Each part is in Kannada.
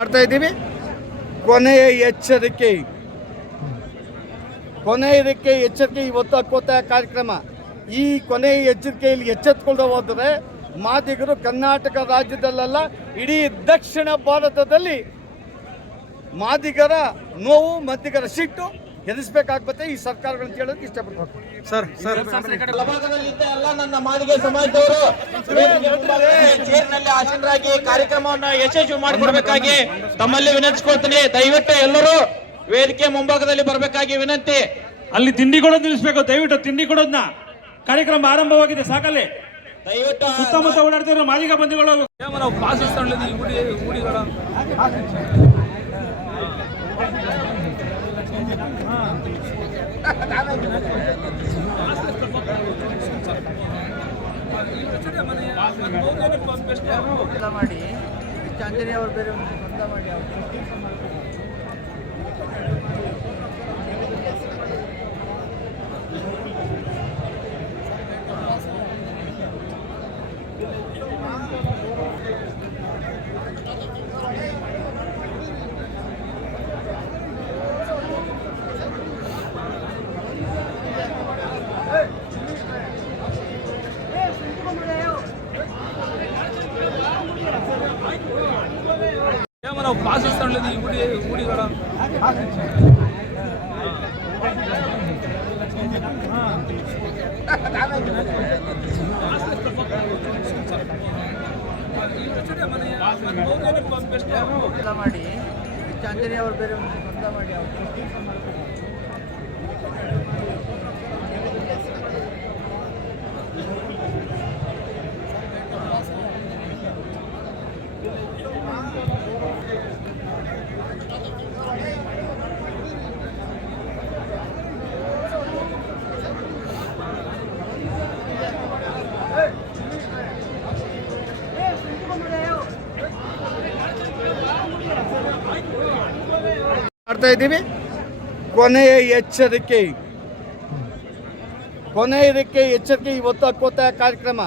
ಮಾಡ್ತಾ ಇದ್ದೀವಿ. ಕೊನೆಯ ಎಚ್ಚರಿಕೆ ಇವತ್ತು ಹಕ್ಕೊತ್ತಾಯ ಕಾರ್ಯಕ್ರಮ. ಈ ಕೊನೆಯ ಎಚ್ಚರಿಕೆಯಲ್ಲಿ ಎಚ್ಚೆತ್ತುಕೊಳ್ಳದೆ ಹೋದರೆ ಮಾದಿಗರು ಕರ್ನಾಟಕ ರಾಜ್ಯದಲ್ಲ ಇಡೀ ದಕ್ಷಿಣ ಭಾರತದಲ್ಲಿ ಮಾದಿಗರ ನೋವು ಮಾದಿಗರ ಸಿಟ್ಟು ಎದುರಿಸಬೇಕಾಗ್ಬತ್ತೆ. ಈ ಸರ್ಕಾರಗಳನ್ನು ಕೇಳೋದಕ್ಕೆ ಇಷ್ಟಪಡ್ತಾರೆ. ಸರ್ ನನ್ನ ಮಾದಿಗೆ ಸಮಾಜದವರು ಚೇರ್ನಲ್ಲಿ ಆಸೀನರಾಗಿ ಕಾರ್ಯಕ್ರಮವನ್ನು ಯಶಸ್ವಿ ಮಾಡಿಕೊಡ್ಬೇಕಾಗಿ ತಮ್ಮಲ್ಲಿ ವಿನಂತಿಸಿಕೊಳ್ತೀನಿ. ದಯವಿಟ್ಟು ಎಲ್ಲರೂ ವೇದಿಕೆ ಮುಂಭಾಗದಲ್ಲಿ ಬರಬೇಕಾಗಿ ವಿನಂತಿ. ಅಲ್ಲಿ ತಿಂಡಿ ಕೊಡೋದು ನಿಲ್ಲಿಸಬೇಕು. ದಯವಿಟ್ಟು ತಿಂಡಿ ಕೊಡೋದನ್ನ ಕಾರ್ಯಕ್ರಮ ಆರಂಭವಾಗಿದೆ. ಸಾಕಲ್ಲಿ ದಯವಿಟ್ಟು ಸುತ್ತಮುತ್ತ ಓಡಾಡ್ತಿರೋ ಮಾದಿಗ ಬಂಧುಗಳು ಮಾಡಿ ಚಾಂದನಿ ಅವರು ಬೇರೆ ಮಾಡಿ పాసిస్తాండి ఊడి కూడా ಮಾಡಿ ಚಾಂದನಿ ಅವರು ಬೇರೆ ಮಾಡಿ ಮಾಡ್ತಾ ಇದ್ದೀವಿ. ಕೊನೆಯ ಎಚ್ಚರಿಕೆ ಇವತ್ತು ಹಕ್ಕೊತ್ತಾಯ ಕಾರ್ಯಕ್ರಮ.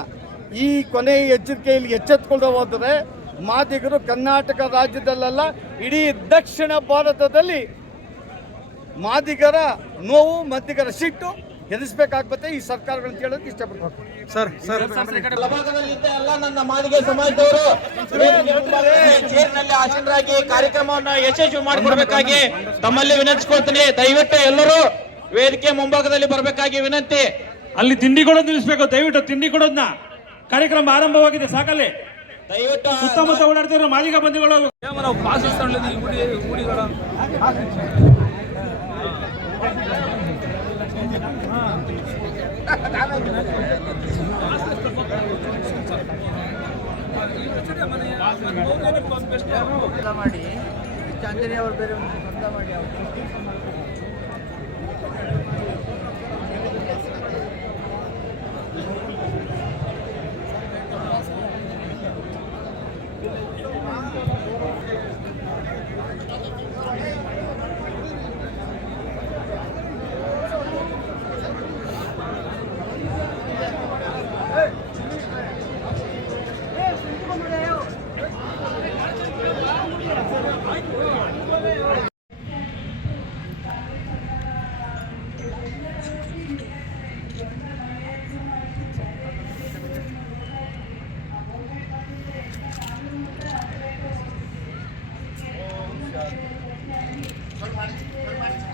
ಈ ಕೊನೆಯ ಎಚ್ಚರಿಕೆಯಲ್ಲಿ ಎಚ್ಚೆತ್ತುಕೊಳ್ಳದೆ ಹೋದರೆ ಮಾದಿಗರು ಕರ್ನಾಟಕ ರಾಜ್ಯದಲ್ಲ ಇಡೀ ದಕ್ಷಿಣ ಭಾರತದಲ್ಲಿ ಮಾದಿಗರ ನೋವು ಮಾದಿಗರ ಸಿಟ್ಟು ಎದುರಿಸಬೇಕಾಗ್ಬತ್ತೆ. ಈ ಸರ್ಕಾರಗಳನ್ನು ಕೇಳೋದಕ್ಕೆ ಇಷ್ಟಪಡ್ತಾರೆ. ಸರ್ ನನ್ನ ಮಾದಿಗೆ ಸಮಾಜದವರು ಚೇರ್ನಲ್ಲಿ ಆಸೀನರಾಗಿ ಕಾರ್ಯಕ್ರಮವನ್ನು ಯಶಸ್ವಿ ಮಾಡಿಕೊಡ್ಬೇಕಾಗಿ ತಮ್ಮಲ್ಲಿ ವಿನಂತಿಸಿಕೊಳ್ತೀನಿ. ದಯವಿಟ್ಟು ಎಲ್ಲರೂ ವೇದಿಕೆ ಮುಂಭಾಗದಲ್ಲಿ ಬರಬೇಕಾಗಿ ವಿನಂತಿ. ಅಲ್ಲಿ ತಿಂಡಿ ಕೊಡೋದು ನಿಲ್ಲಿಸಬೇಕು. ದಯವಿಟ್ಟು ತಿಂಡಿ ಕೊಡೋದನ್ನ ಕಾರ್ಯಕ್ರಮ ಆರಂಭವಾಗಿದೆ. ಸಾಕಲ್ಲಿ ದಯವಿಟ್ಟು ಸುತ್ತಮುತ್ತ ಓಡಾಡ್ತಿರೋ ಮಾದಿಗ ಬಂಧುಗಳು పాసిస్తాండి ఊడి కూడా ಮಾಡಿ ಚಾಂದನಿ ಅವರು ಬೇರೆ ಮಾಡಿ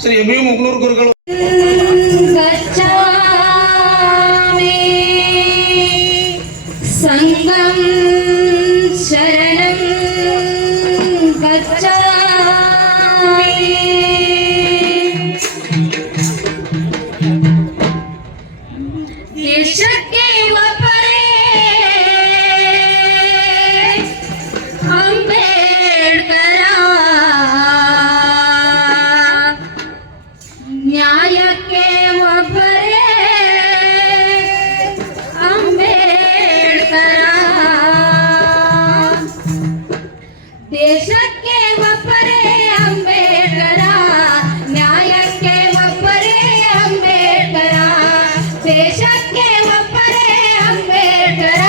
ಶ್ರೀ ಎಂ ಮುಗ್ಳೂರು ಗುರುಗಳು ಸಂಗಂ ಶರಣಂ ಗಚ್ಚಾಮಿ ದೇಶಕ್ಕೆ ಒಬ್ಬರೇ ಅಂಬೇಡ್ಕರ ನ್ಯಾಯಕ್ಕೆ ಒಬ್ಬರೇ ಅಂಬೇಡ್ಕರ ದೇಶಕ್ಕೆ ಒಬ್ಬರೇ ಅಂಬೇಡ್ಕರ ನ್ಯಾಯಕ್ಕೆ ಒಬ್ಬರೇ ಅಂಬೇಡ್ಕರ ದೇಶಕ್ಕೆ ಒಬ್ಬರೇ ಅಂಬೇಡ್ಕರ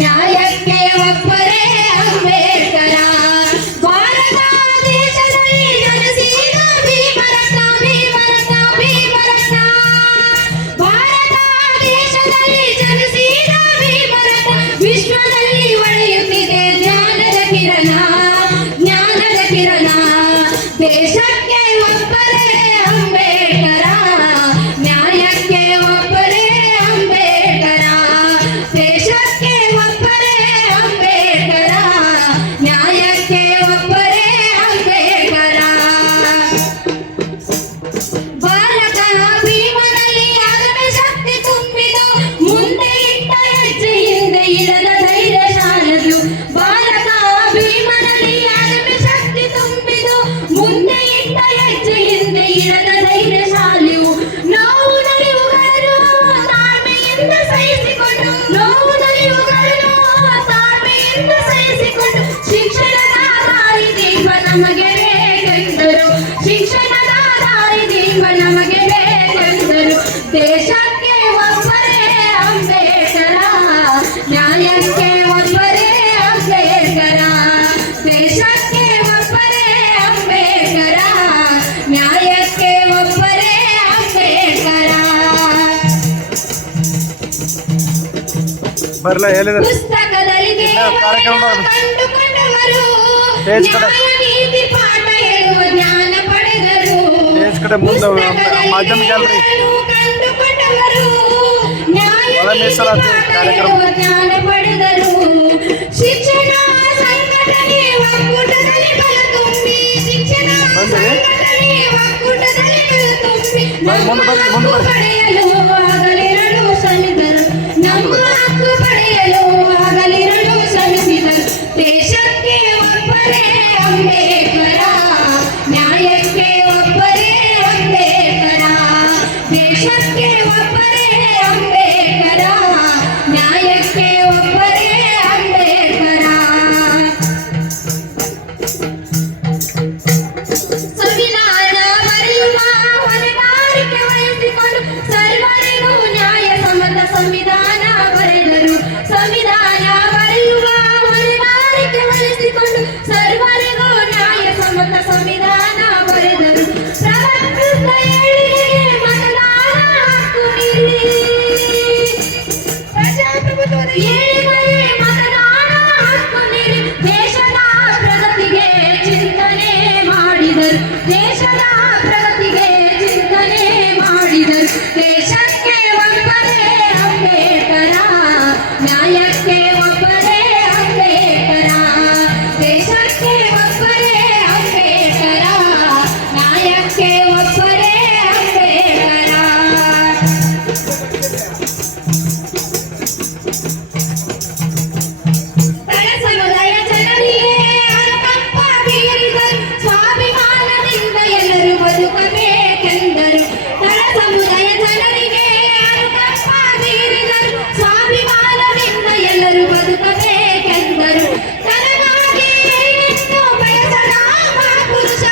ನ್ಯಾಯಕ್ಕೆ ಒಬ್ಬರೇ ಅಂಬೇಡ್ಕರ ಭಾರತ ದೇಶಕ್ಕೆ ಒಬ್ಬರೇ ಅಂಬೇಡ್ಕರ, ನ್ಯಾಯಕ್ಕೆ ಒಬ್ಬರೇ ಅಂಬೇಡ್ಕರ, ದೇಶಕ್ಕೆ ಒಬ್ಬರೇ ಅಂಬೇಡ್ಕರ, ನ್ಯಾಯಕ್ಕೆ ಒಬ್ಬರೇ ಅಂಬೇಡ್ಕರ. ಬಾಲಕ ಭೀಮನಲ್ಲಿ ಆಗಮೆ ಶಕ್ತಿ ತುಂಬಿದು, ಮುಂದೆ ಇಟ್ಟ ಹೆಜ್ಜೆ ಹಿಂದೆ ಇಡದ ಧೈರ್ಯ ಶಾಲದು. ಬಾಲಕ ಭೀಮನಲ್ಲಿ ಆಗಮೆ ಶಕ್ತಿ ತುಂಬಿದು, ಮುಂದೆ ಇಟ್ಟ ಹೆಜ್ಜೆ ಹಿಂದೆ ಇಡದ ಧೈರ್ಯ ಶಾಲೆಯು. ನೋವು ನಲಿವುಗಳನ್ನು ತಾಳ್ಮೆಯಿಂದ ಸಹಿಸಿಕೊಂಡು, ನೋವು ನಲಿವುಗಳನ್ನು ತಾಳ್ಮೆಯಿಂದ ಸಹಿಸಿಕೊಂಡು, ಶಿಕ್ಷಣದ ದಾರಿ ದೀಪ ನಮಗೆ ಬೇಕೆಂದರು, ಶಿಕ್ಷಣದ ದಾರಿ ದೀಪ ನಮಗೆ ಬೇಕೆಂದರು. ದೇಶಕ್ಕೆ ಒಬ್ಬರೇ ಅಂಬೇಡ್ಕರ, ನ್ಯಾಯಕ್ಕೆ ಒಬ್ಬರೇ ಅಂಬೇಡ್ಕರ, ದೇಶಕ್ಕೆ ಒಬ್ಬರೇ ಅಂಬೇಡ್ಕರ, ನ್ಯಾಯಕ್ಕೆ ಒಬ್ಬರೇ ಅಂಬೇಡ್ಕರ. ಬರ್ಲ ಹೇಳಿದ್ರೆ ಪುಸ್ತಕದಲ್ಲಿ ದೇವರನ್ನು ಕಂಡುಕೊಂಡವರು, ಪೇಜ್ ಕಡೆ. ನ್ಯಾಯ ನೀತಿ ಪಾಠ ಹೇಳುವ ಜ್ಞಾನ ಪಡೆದರು. ಪೇಜ್ ಕಡೆ ಮುಂದೆ ಪುಸ್ತಕದಲ್ಲಿ ಮಾಧ್ಯಮ ಗ್ಯಾಲರಿ. ದೇವರನ್ನು ಕಂಡುಕೊಂಡವರು, ನ್ಯಾಯ ಒಳ ನೀತಿ ಮೀಸಲಾತಿ ಪಾಠ ಕಾರ್ಯಕ್ರಮ. ಹೇಳುವ ಜ್ಞಾನ ಪಡೆದರು. ಶಿಕ್ಷಣ ಸಂಘಟನೆ ಒಕ್ಕೂಟದಲ್ಲಿ ಬಲ ತುಂಬಿ, ಶಿಕ್ಷಣ ಬಂದ್ರಿ? ಸಂಘಟನೆ ಒಕ್ಕೂಟದಲ್ಲಿ ಬಲ ತುಂಬಿ, ನಮ್ಮ ಮುಂದೆ ಬರ್ರಿ, ಹಕ್ಕು ಮುಂದೆ ಬರ್ರಿ. ಪಡೆಯಲು ಆಗಲಿರಲು ಶ್ರಮಿಸಿದರು, ನಮ್ಮ ಹಕ್ಕು ಪಡೆಯಲು ಆಗಲಿರಲು ಶ್ರಮಿಸಿದರು. ದೇಶಕ್ಕೆ ಒಬ್ಬರೇ ಅಂಬೇಡ್ಕರ, ನ್ಯಾಯಕ್ಕೆ ಒಬ್ಬರೇ ಅಂಬೇಡ್ಕರ, ದೇಶಕ್ಕೆ ಒಬ್ಬರೇ ಅಂಬೇಡ್ಕರ, ನ್ಯಾಯಕ್ಕೆ ಒಬ್ಬರೇ ಅಂಬೇಡ್ಕರ. ಸಂವಿಧಾನ ಬರೆಯುವ ಹೊಣೆಗಾರಿಕೆ ವಹಿಸಿಕೊಂಡು ಸರ್ವರಿಗೂ ನ್ಯಾಯ ಸಮ್ಮತ ಸಂವಿಧಾನ ಬರೆದರು. ಸಂವಿಧಾನ ಬರೆಯುವ ಹೊಣೆಗಾರಿಕೆ ವಹಿಸಿಕೊಂಡು ಸರ್ವರಿಗೂ ನ್ಯಾಯ ಸಮ್ಮತ ಸಂವಿಧಾನ ಬರೆದರು. ಪ್ರಜಾಪ್ರಭುತ್ವ ಏಳಿಗೆಗೆ ಮತದಾನ ಹಕ್ಕು ನೀಡಿ, ಪ್ರಜಾಪ್ರಭುತ್ವದ ಏಳಿಗೆಗೆ ಮತದಾನ ಹಕ್ಕು ನೀಡಿ, ದೇಶದ ಪ್ರಗತಿಗೆ ಚಿಂತನೆ ಮಾಡಿದರು, ದೇಶದ ಪ್ರಗತಿಗೆ ಚಿಂತನೆ ಮಾಡಿದರು. ದೇಶಕ್ಕೆ ಒಬ್ಬರೇ ಅಂಬೇಡ್ಕರ, ನ್ಯಾಯಕ್ಕೆ ಒಬ್ಬರೇ ಅಂಬೇಡ್ಕರ, ದೇಶಕ್ಕೆ ಒಬ್ಬರೇ ಅಂಬೇಡ್ಕರ, ನ್ಯಾಯಕ್ಕೆ ಒಬ್ಬರೇ ಅಂಬೇಡ್ಕರ. ತಳ ಸಮುದಾಯ ಜನರಿಗೆ ಅನುಕಂಪ ಬೀರಿದರು, ಸ್ವಾಭಿಮಾನದಿಂದ ಎಲ್ಲರೂ ಬದುಕಬೇಕೆಂದರು. ತಳ ಸಮುದಾಯ ಜನರಿಗೆ ಅನುಕಂಪ ಬೀರಿದರು, ಸ್ವಾಭಿಮಾನದಿಂದ ಎಲ್ಲರೂ ಬದುಕಬೇಕೆಂದರು. ತನಗಾಗಿ ಏನನ್ನೂ ಬಯಸದ ಮಹಾಪುರುಷ,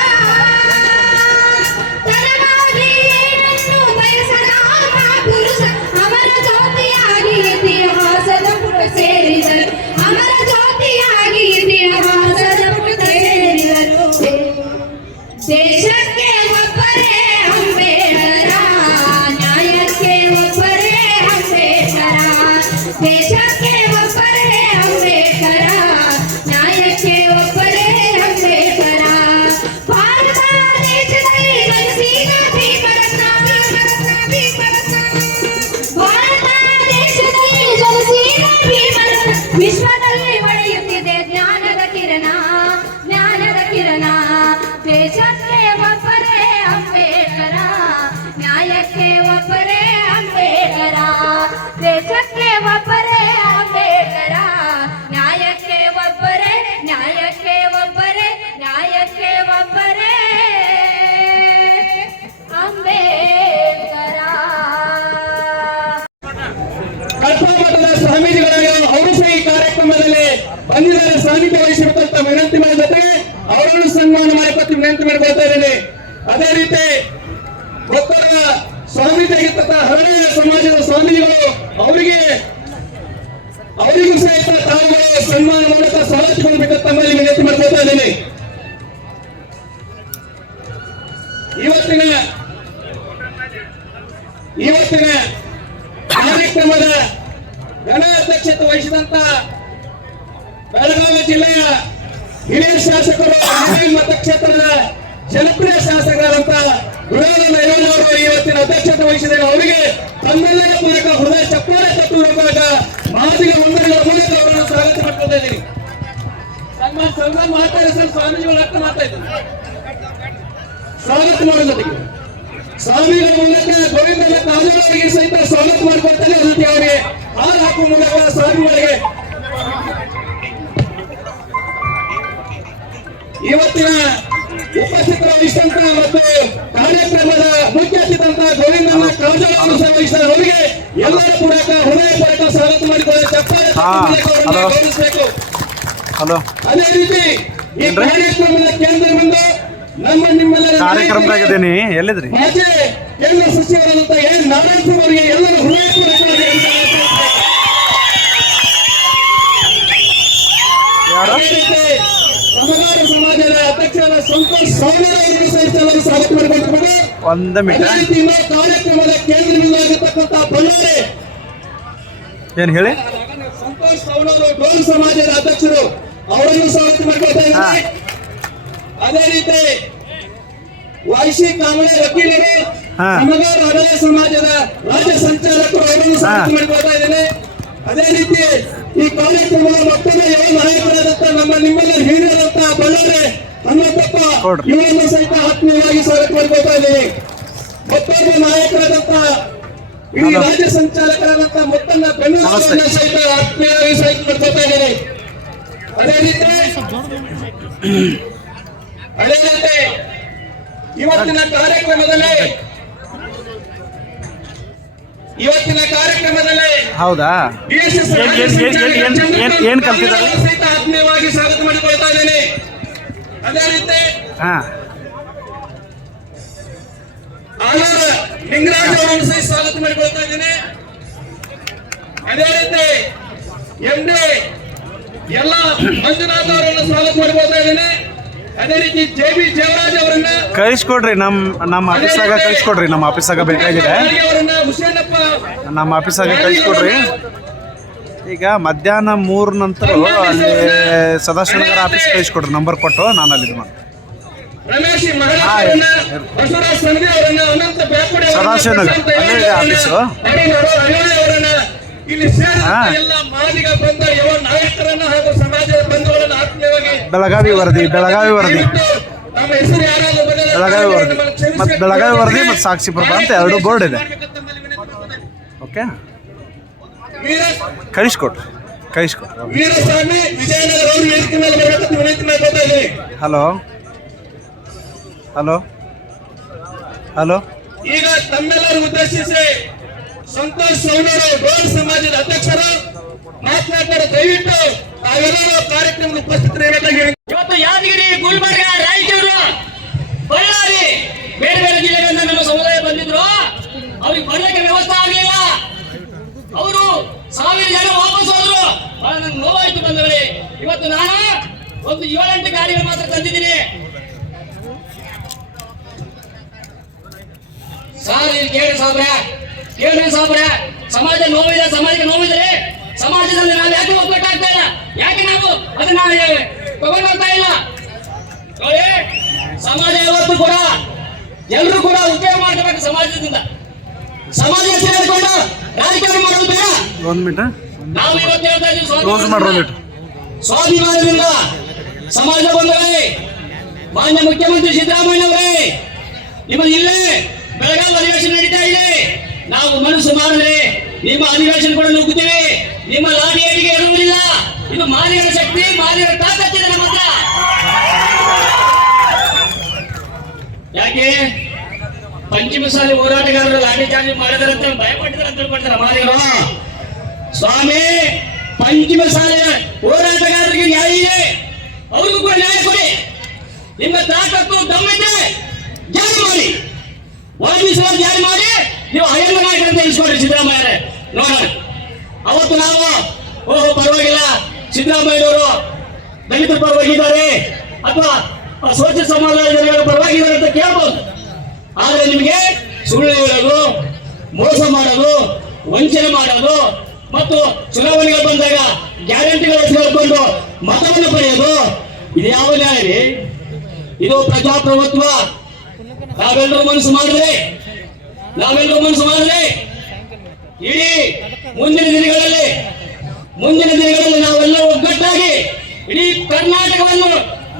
ತನಗಾಗಿ ಏನನ್ನೂ ಬಯಸದ ಮಹಾಪುರುಷ, ಅಮರ ಜ್ಯೋತಿಯಾಗಿ ಇತಿಹಾಸದ ಪುಟ ಸೇರಿದರು, ಅಮರ ಜ್ಯೋತಿಯಾಗಿ ಇತಿಹಾಸದ ಪುಟ ಸೇರಿದರು. ದೇಶಕ್ಕೆ ಒಬ್ಬರೇ ಅಂಬೇಡ್ಕರ, ನ್ಯಾಯಕ್ಕೆ ಒಬ್ಬರೇ ಅಂಬೇಡ್ಕರ, ದೇಶಕ್ಕೆ ಒಬ್ಬರೇ ಅಂಬೇಡ್ಕರ, ನ್ಯಾಯಕ್ಕೆ ಒಬ್ಬರೇ ಅಂಬೇಡ್ಕರ. ಭಾರತ ದೇಶದಲ್ಲಿ ಜನಿಸಿದ ಭೀಮರತ್ನ, ಭಾರತ ದೇಶದಲ್ಲಿ ಜನಿಸಿದ ಭೀಮರತ್ನ, ವಿಶ್ವದಲ್ಲಿ ಹೊಳೆಯುತ್ತಿದೆ ಜ್ಞಾನದ ಕಿರಣ, ಜ್ಞಾನದ ಕಿರಣ. ದೇಶಕ್ಕೆ ಒಬ್ಬರೇ ಅಂಬೇಡ್ಕರ, ನ್ಯಾಯಕ್ಕೆ ಒಬ್ಬರೇ ಅಂಬೇಡ್ಕರ, ದೇಶಕ್ಕೆ ಒಬ್ಬರೇ ಅಂಬೇಡ್ಕರ, ನ್ಯಾಯಕ್ಕೆ ಒಬ್ಬರೇ, ನ್ಯಾಯಕ್ಕೆ ಒಬ್ಬರೇ, ನ್ಯಾಯಕ್ಕೆ ಒಬ್ಬರೇ ಅಂಬೇಡ್ಕರ. ಕಲ್ಪಮಠದ ಸ್ವಾಮೀಜಿಗಳಾಗಿ ಅವರು ಸಹ ಈ ಕಾರ್ಯಕ್ರಮದಲ್ಲಿ ಬಂದಿದ್ದಾರೆ, ಸಾನ್ನಿಧ್ಯ ವಹಿಸಬೇಕಂತ ವಿನಂತಿ ಮಾಡಿದ ಜೊತೆಗೆ ಅವರನ್ನು ಸನ್ಮಾನ ಮಾಡಿಕೊಟ್ಟು ವಿನಂತಿ ಮಾಡಿಕೊಳ್ತಾ ಇದ್ದೇನೆ. ಅದೇ ರೀತಿ ಒಬ್ಬರ ಸ್ವಾಮೀಜಿಯಾಗಿರ್ತಕ್ಕಂಥ ಹರಳೆಯ ಸಮಾಜದ ಸ್ವಾಮೀಜಿಗಳು ಅವರಿಗೂ ಸಹಿತ ತಾವುಗಳು ಸನ್ಮಾನ ಮೂಲಕ ಸ್ವಾಗತಿಸಬೇಕಂತ ತಮ್ಮಲ್ಲಿ ವಿನಂತಿ ಮಾಡ್ಕೊಳ್ತಾ ಇದ್ದೇನೆ. ಇವತ್ತಿನ ಕಾರ್ಯಕ್ರಮದ ಘನ ಅಧ್ಯಕ್ಷತೆ ವಹಿಸಿದಂತ ಬೆಳಗಾವಿ ಜಿಲ್ಲೆಯ ಹಿರಿಯ ಶಾಸಕರು ಮತಕ್ಷೇತ್ರದ ಜನಪ್ರಿಯ ಶಾಸಕರಾದಂತ ಗುರುನಾಥ ಅವರು ಇವತ್ತಿನ ಅಧ್ಯಕ್ಷತೆ ವಹಿಸಿದ್ದಾರೆ. ಅವರಿಗೆ ತಮ್ಮೆಲ್ಲರ ಮೂಲಕ ಹೃದಯ ಚಪ್ಪಾಳೆ ತಟ್ಟುವ ಮೂಲಕ ಮಾದಿಗ ಮಂದಿರಗಳ ಮೂಲಕ ಅವರನ್ನು ಸ್ವಾಗತ ಮಾಡ್ಕೊತಾ ಇದ್ದೀನಿ. ಸನ್ಮಾನ್ ಮಾಡ್ತಾರೆ ಸರ್, ಸ್ವಾಮೀಜಿಗಳು ಅರ್ಥ ಮಾಡ್ತಾ ಇದ್ದಾರೆ. ಸ್ವಾಗತ ಮಾಡೋ ಜೊತೆಗೆ ಸ್ವಾಮಿಗಳ ಮೂಲಕ ಗೋವಿಂದ ಕಾಜುಗಳಿಗೆ ಸಹಿತ ಸ್ವಾಗತ ಮಾಡ್ಕೊಳ್ತಾರೆ. ಜೊತೆಗೆ ಅವರಿಗೆ ಹಾಲು ಹಾಕುವ ಮೂಲಕ ಸ್ವಾಮಿಗಳಿಗೆ ಇವತ್ತಿನ ಉಪಸ್ಥಿತರಾಗಿದ್ದಂತ ಮತ್ತು ಕಾರ್ಯಕ್ರಮದ ಮುಖ್ಯ ಅತಿಥಿಯಂತ ಗೋವಿಂದನ ಕಾಜುಗಳನ್ನು ಸಲ್ಲಿಸಿದ ಅವರಿಗೆ ಎಲ್ಲರ ಪೂರಕ ಹೃದಯಪೂರ್ವಕ ಸ್ವಾಗತ ಮಾಡಿಕೊಳ್ಳಲು ಚಪ್ಪಾಳೆ ಗೌರವಿಸಬೇಕು. ಹಲೋ, ಅದೇ ರೀತಿ ಈ ಕಾರ್ಯಕ್ರಮದ ಕೇಂದ್ರ ಬಂದು ನಮ್ಮ ನಿಮ್ಮೆಲ್ಲರ ಕಾರ್ಯಕ್ರಮದಾಗ ಇದ್ದೀನಿ. ಎಲ್ಲಿದ್ರಿ? ಮಾಜಿ ಕೇಂದ್ರ ಸಚಿವರಾದಂತಹ ಎನ್ ನಾರಾಯಣ ಅವರಿಗೆ ಎಲ್ಲರೂ ಹೃದಯಪೂರ್ವಕವಾಗಿ ಅದೇ ರೀತಿ ಸಮಗಾರ ಸಮಾಜದ ಅಧ್ಯಕ್ಷರಾದ ಸಂತೋಷ್ ಸೌನರ್ ಅವರಿಗೆ ಸಹಿತ ಎಲ್ಲರೂ ಸ್ವಾಗತ ಮಾಡಿಕೊಂಡಿದ್ದಾರೆ. ಒಂದು ಮಿನಿಟ್. ಅದೇ ರೀತಿ ಇನ್ನೂ ಕಾರ್ಯಕ್ರಮದ ಕೇಂದ್ರ ಬಿಂದುವಾಗಿರ್ತಕ್ಕಂಥ ಬಳ್ಳಾರಿ ಏನು ಹೇಳಿ? ಸಂತೋಷ್ ಸೌನರ್ ಡೋಲ್ ಸಮಾಜದ ಅಧ್ಯಕ್ಷರು ಅವರನ್ನು ಸ್ವಾಗತ ಮಾಡಿಕೊಳ್ತಾ ಇದ್ದಾರೆ. ಅದೇ ರೀತಿ ವೈಶಿ ಕಾಮಳೆ ವಕೀಲರು ಸಮಗಾರ ಅಡಲ ಸಮಾಜದ ರಾಜ್ಯ ಸಂಚಾಲಕರು ಅವರನ್ನು ಸ್ವಾಗತ ಮಾಡಿಕೊಳ್ತಾ ಇದ್ದೇನೆ. ಅದೇ ರೀತಿ ಈ ಕಾರ್ಯಕ್ರಮದ ಮತ್ತೊಂದು ಯುವ ನಾಯಕರಾದಂತಹ ನಮ್ಮ ನಿಮ್ಮೆಲ್ಲ ಹಿರಿಯರಾದಂತಹ ಬಳ್ಳಾರಿ ಹನುಮಂತಪ್ಪ ಇವರನ್ನು ಸಹಿತ ಆತ್ಮೀಯವಾಗಿ ಸ್ವಾಗತ ಮಾಡಿಕೊಳ್ತಾ ಇದ್ದೇನೆ. ಮತ್ತೊಬ್ಬ ನಾಯಕರಾದಂತಹ ಇಡೀ ರಾಜ್ಯ ಸಂಚಾಲಕರಾದಂತಹ ಮೊತ್ತನ್ನ ಬೆಂಗಳೂರನ್ನ ಸಹಿತ ಆತ್ಮೀಯವಾಗಿ ಸ್ವಾಗತ ಮಾಡಿಕೊಳ್ತಾ ಇದ್ದೇನೆ. ಅದೇ ರೀತಿ ಇವತ್ತಿನ ಕಾರ್ಯಕ್ರಮದಲ್ಲಿ ಹೌದಾ? ಏನ್ ಕಲ್ತಿದ್ದಾರೆ? ಸಹಿತ ಆತ್ಮೀಯವಾಗಿ ಸ್ವಾಗತ ಮಾಡಿಕೊಳ್ತಾ ಇದ್ದೇನೆ. ಅದೇ ರೀತಿ ಆನಂದ ಲಿಂಗರಾಜ್ ಅವರನ್ನು ಸಹಿತ ಸ್ವಾಗತ ಮಾಡಿಕೊಳ್ತಾ ಇದ್ದೇನೆ. ಅದೇ ರೀತಿ MD ಎಲ್ಲ ಮಂಜುನಾಥ್ ಅವರನ್ನು ಸ್ವಾಗತ ಮಾಡಿಕೊಳ್ತಾ ಇದ್ದೇನೆ. ಅದೇ ರೀತಿ JB ಜಯರಾಜ್ ಅವರನ್ನ ಕಳಿಸ್ಕೊಡ್ರಿ. ನಮ್ಮ ಆಫೀಸಾಗ ಕಳಿಸ್ಕೊಡ್ರಿ. ನಮ್ಮ ಆಫೀಸಾಗ ಬೇಕಾಗಿದೆ. ನಮ್ಮ ಆಫೀಸಾಗ ಕಳಿಸ್ಕೊಡ್ರಿ. ಈಗ ಮಧ್ಯಾಹ್ನ 3 ನಂತರ ಅಲ್ಲಿ ಸದಾಶಿವನಗರ ಆಫೀಸ್ ಕಳಿಸ್ಕೊಡ್ರಿ. ನಂಬರ್ ಕೊಟ್ಟು ನಾನು ಅಲ್ಲಿ ಇದು ಮಾಡಿ ರಮೇಶ್ ಮಹಾರಾಜ್ ಬಸವರಾಜ್ ಸಂಧಿ ಅವರನ್ನ ಅನಂತ ಬ್ಯಾಕುಡೆ ಸದಾಶಿವನಗರ ಅಲ್ಲೇ ಇದೆ ಆಫೀಸು. ಅವರನ್ನ ಇಲ್ಲಿ ಸೇರಿದ ಎಲ್ಲ ಮಾದಿಗ ಬಂದ ಯುವ ನಾಯಕರನ್ನ ಹಾಗೂ ಸಮಾಜದ ಬಂಧುಗಳನ್ನ ಆತ್ಮೀಯವಾಗಿ ಬೆಳಗಾವಿ ವರದಿ ನಮ್ಮ ಹೆಸರು ಯಾರಾದ್ರೂ ಬೆಳಗಾವಿ ವರದಿ ಮತ್ತು ಬೆಳಗಾವಿ ವರದಿ ಮತ್ತು ಸಾಕ್ಷಿ ಪ್ರಭಾ ಅಂತ 2 ಬೋರ್ಡ್ ಇದೆ. ಓಕೆ, ಕಳಿಸ್ಕೊಡ್ರಿ. ವೀರಸ್ವಾಮಿ ವಿಜಯನಗರ ಅವರು ವೇದಿಕೆ ಮೇಲೆ ಬರಬೇಕಂತ ವಿನಂತಿ ಮಾಡ್ಕೊತಾ ಇದ್ದೀನಿ. ಹಲೋ. ಈಗ ತಮ್ಮೆಲ್ಲರೂ ಉದ್ದೇಶಿಸಿ ಸಂತೋಷ್ ಸೌನರ್ ಡೋಲ್ ಸಮಾಜದ ಅಧ್ಯಕ್ಷರು ಮಾತನಾಡ್ತಾರೆ. ದಯವಿಟ್ಟು ತಾವೆಲ್ಲರೂ ಕಾರ್ಯಕ್ರಮದ ಉಪಸ್ಥಿತರಿರಬೇಕಾಗಿ ಇವತ್ತು ಯಾದಗಿರಿ, ಗುಲ್ಬರ್ಗ, ರಾಯಚೂರು, ಬಳ್ಳಾರಿ ಬೇರೆ ಬೇರೆ ಜಿಲ್ಲೆಗಳಿಂದ ನಮ್ಮ ಸಮುದಾಯ ಬಂದಿದ್ರು. ಅವ್ರಿಗೆ ಬರ್ಲಿಕ್ಕೆ ವ್ಯವಸ್ಥೆ ಆಗಲಿಲ್ಲ. ಅವರು 1000 ಜನ ವಾಪಸ್ ಹೋದ್ರು. ಬಹಳ ನಂಗೆ ನೋವಾಯ್ತು ಬಂದವಳೆ. ಇವತ್ತು ನಾನು ಒಂದು 7-8 ಗಾಡಿಗಳು ಮಾತ್ರ ತಂದಿದ್ದೀನಿ. ಸಾರ್ ಇಲ್ಲಿ ಕೇಳಿ ಸಾಬ್ರೆ, ಸಮಾಜ ನೋವಿದೆ, ಸಮಾಜಕ್ಕೆ ನೋವಿದ್ರೆ ಸಮಾಜದಲ್ಲಿ ನಾವು ಯಾಕೆ ಒಗ್ಗಟ್ಟಾಗ್ತಾ ಇಲ್ಲ? ಯಾಕೆ ನಾವು ಅದನ್ನ ತಗೊಂಡು ಹೋಗ್ತಾ ಇಲ್ಲ? ನೋಡಿ, ಸಮಾಜ ಯಾವತ್ತು ಕೂಡ ಎಲ್ಲರೂ ಕೂಡ ಉಪಯೋಗ ಮಾಡ್ಕೋಬೇಕು. ಸಮಾಜದಿಂದ ಸಮಾಜ ಸೇರಿಕೊಂಡು ರಾಜಕಾರಣ ಮಾಡೋದು ಬೇಡ. ನಾವು ಇವತ್ತು ಹೇಳ್ತಾ ಇದ್ದೀವಿ ಸ್ವಾಭಿಮಾನದಿಂದ ಸಮಾಜ ಬಂದವರೇ, ಮಾನ್ಯ ಮುಖ್ಯಮಂತ್ರಿ ಸಿದ್ದರಾಮಯ್ಯ ಅವರೇ, ನಿಮ್ಮ ಇಲ್ಲೇ ಬೆಳಗಾವಿ ಅಧಿವೇಶನ ನಡೀತಾ ಇದೆ. ನಾವು ಮನಸ್ಸು ಮಾಡಿದ್ರೆ ನಿಮ್ಮ ಅಧಿವೇಶನ ಕೂಡ ನುಗ್ಗುತ್ತೇವೆ. ನಿಮ್ಮ ಲಾಠಿಯರಿಗೆ ಇರುವುದಿಲ್ಲ. ಇದು ಮಾದಿಗರ ಶಕ್ತಿ, ಮಾದಿಗರ ತಾಕತ್ತಿದೆ ನಮ್ಮ ಹತ್ರ. ಯಾಕೆ ಪಂಚಮಸಾಲಿ ಹೋರಾಟಗಾರರು ಲಾಠಿ ಚಾರ್ಜ್ ಮಾಡಿದಾರಂತ ಭಯಪಟ್ಟಿದ್ದಾರೆ ಅಂತ ತಿಳ್ಕೊಳ್ತಾರೆ ಮಾದಿಗರು. ಸ್ವಾಮಿ, ಪಂಚಮಸಾಲಿ ಹೋರಾಟಗಾರರಿಗೆ ನ್ಯಾಯ ಇದೆ, ಅವ್ರಿಗೂ ಕೂಡ ನ್ಯಾಯ ಕೊಡಿ. ನಿಮ್ಮ ತಾಕತ್ತು ದಮ್ಮಿದೆ, ಜಾರಿ ಮಾಡಿ. ವಾಲ್ಮೀಕಿ ಜಾರಿ ಮಾಡಿ ನೀವು ಹೈಯರ್ ನಾಯಕರಂತ ಇಸ್ಕೊಡ್ರಿ ಸಿದ್ದರಾಮಯ್ಯ ನೋಡೋಣ. ಅವತ್ತು ನಾವು ಪರವಾಗಿಲ್ಲ, ಸಿದ್ದರಾಮಯ್ಯನವರು ದಲಿತರ ಪರವಾಗಿದ್ದಾರೆ ಅಥವಾ ಸ್ವಚ್ಛ ಸಮಾಜದ ಪರವಾಗಿದ್ದಾರೆ ಅಂತ ಕೇಳ್ಬೋದು. ಆದ್ರೆ ನಿಮಗೆ ಸುಳ್ಳು ಹೇಳೋದು, ಮೋಸ ಮಾಡೋದು, ವಂಚನೆ ಮಾಡೋದು ಮತ್ತು ಚುನಾವಣೆಗಳು ಬಂದಾಗ ಗ್ಯಾರಂಟಿಗಳನ್ನು ಹೇಳ್ಕೊಂಡು ಮತವನ್ನು ಪಡೆಯೋದು, ಇದು ಯಾವ ನ್ಯಾಯ ರೀ? ಇದು ಪ್ರಜಾಪ್ರಭುತ್ವ. ನಾವೆಲ್ಲರೂ ಮನಸ್ಸು ಮಾಡಿದ್ರೆ ಇಡೀ ಮುಂದಿನ ದಿನಗಳಲ್ಲಿ ನಾವೆಲ್ಲರೂ ಒಗ್ಗಟ್ಟಾಗಿ ಇಡೀ ಕರ್ನಾಟಕವನ್ನು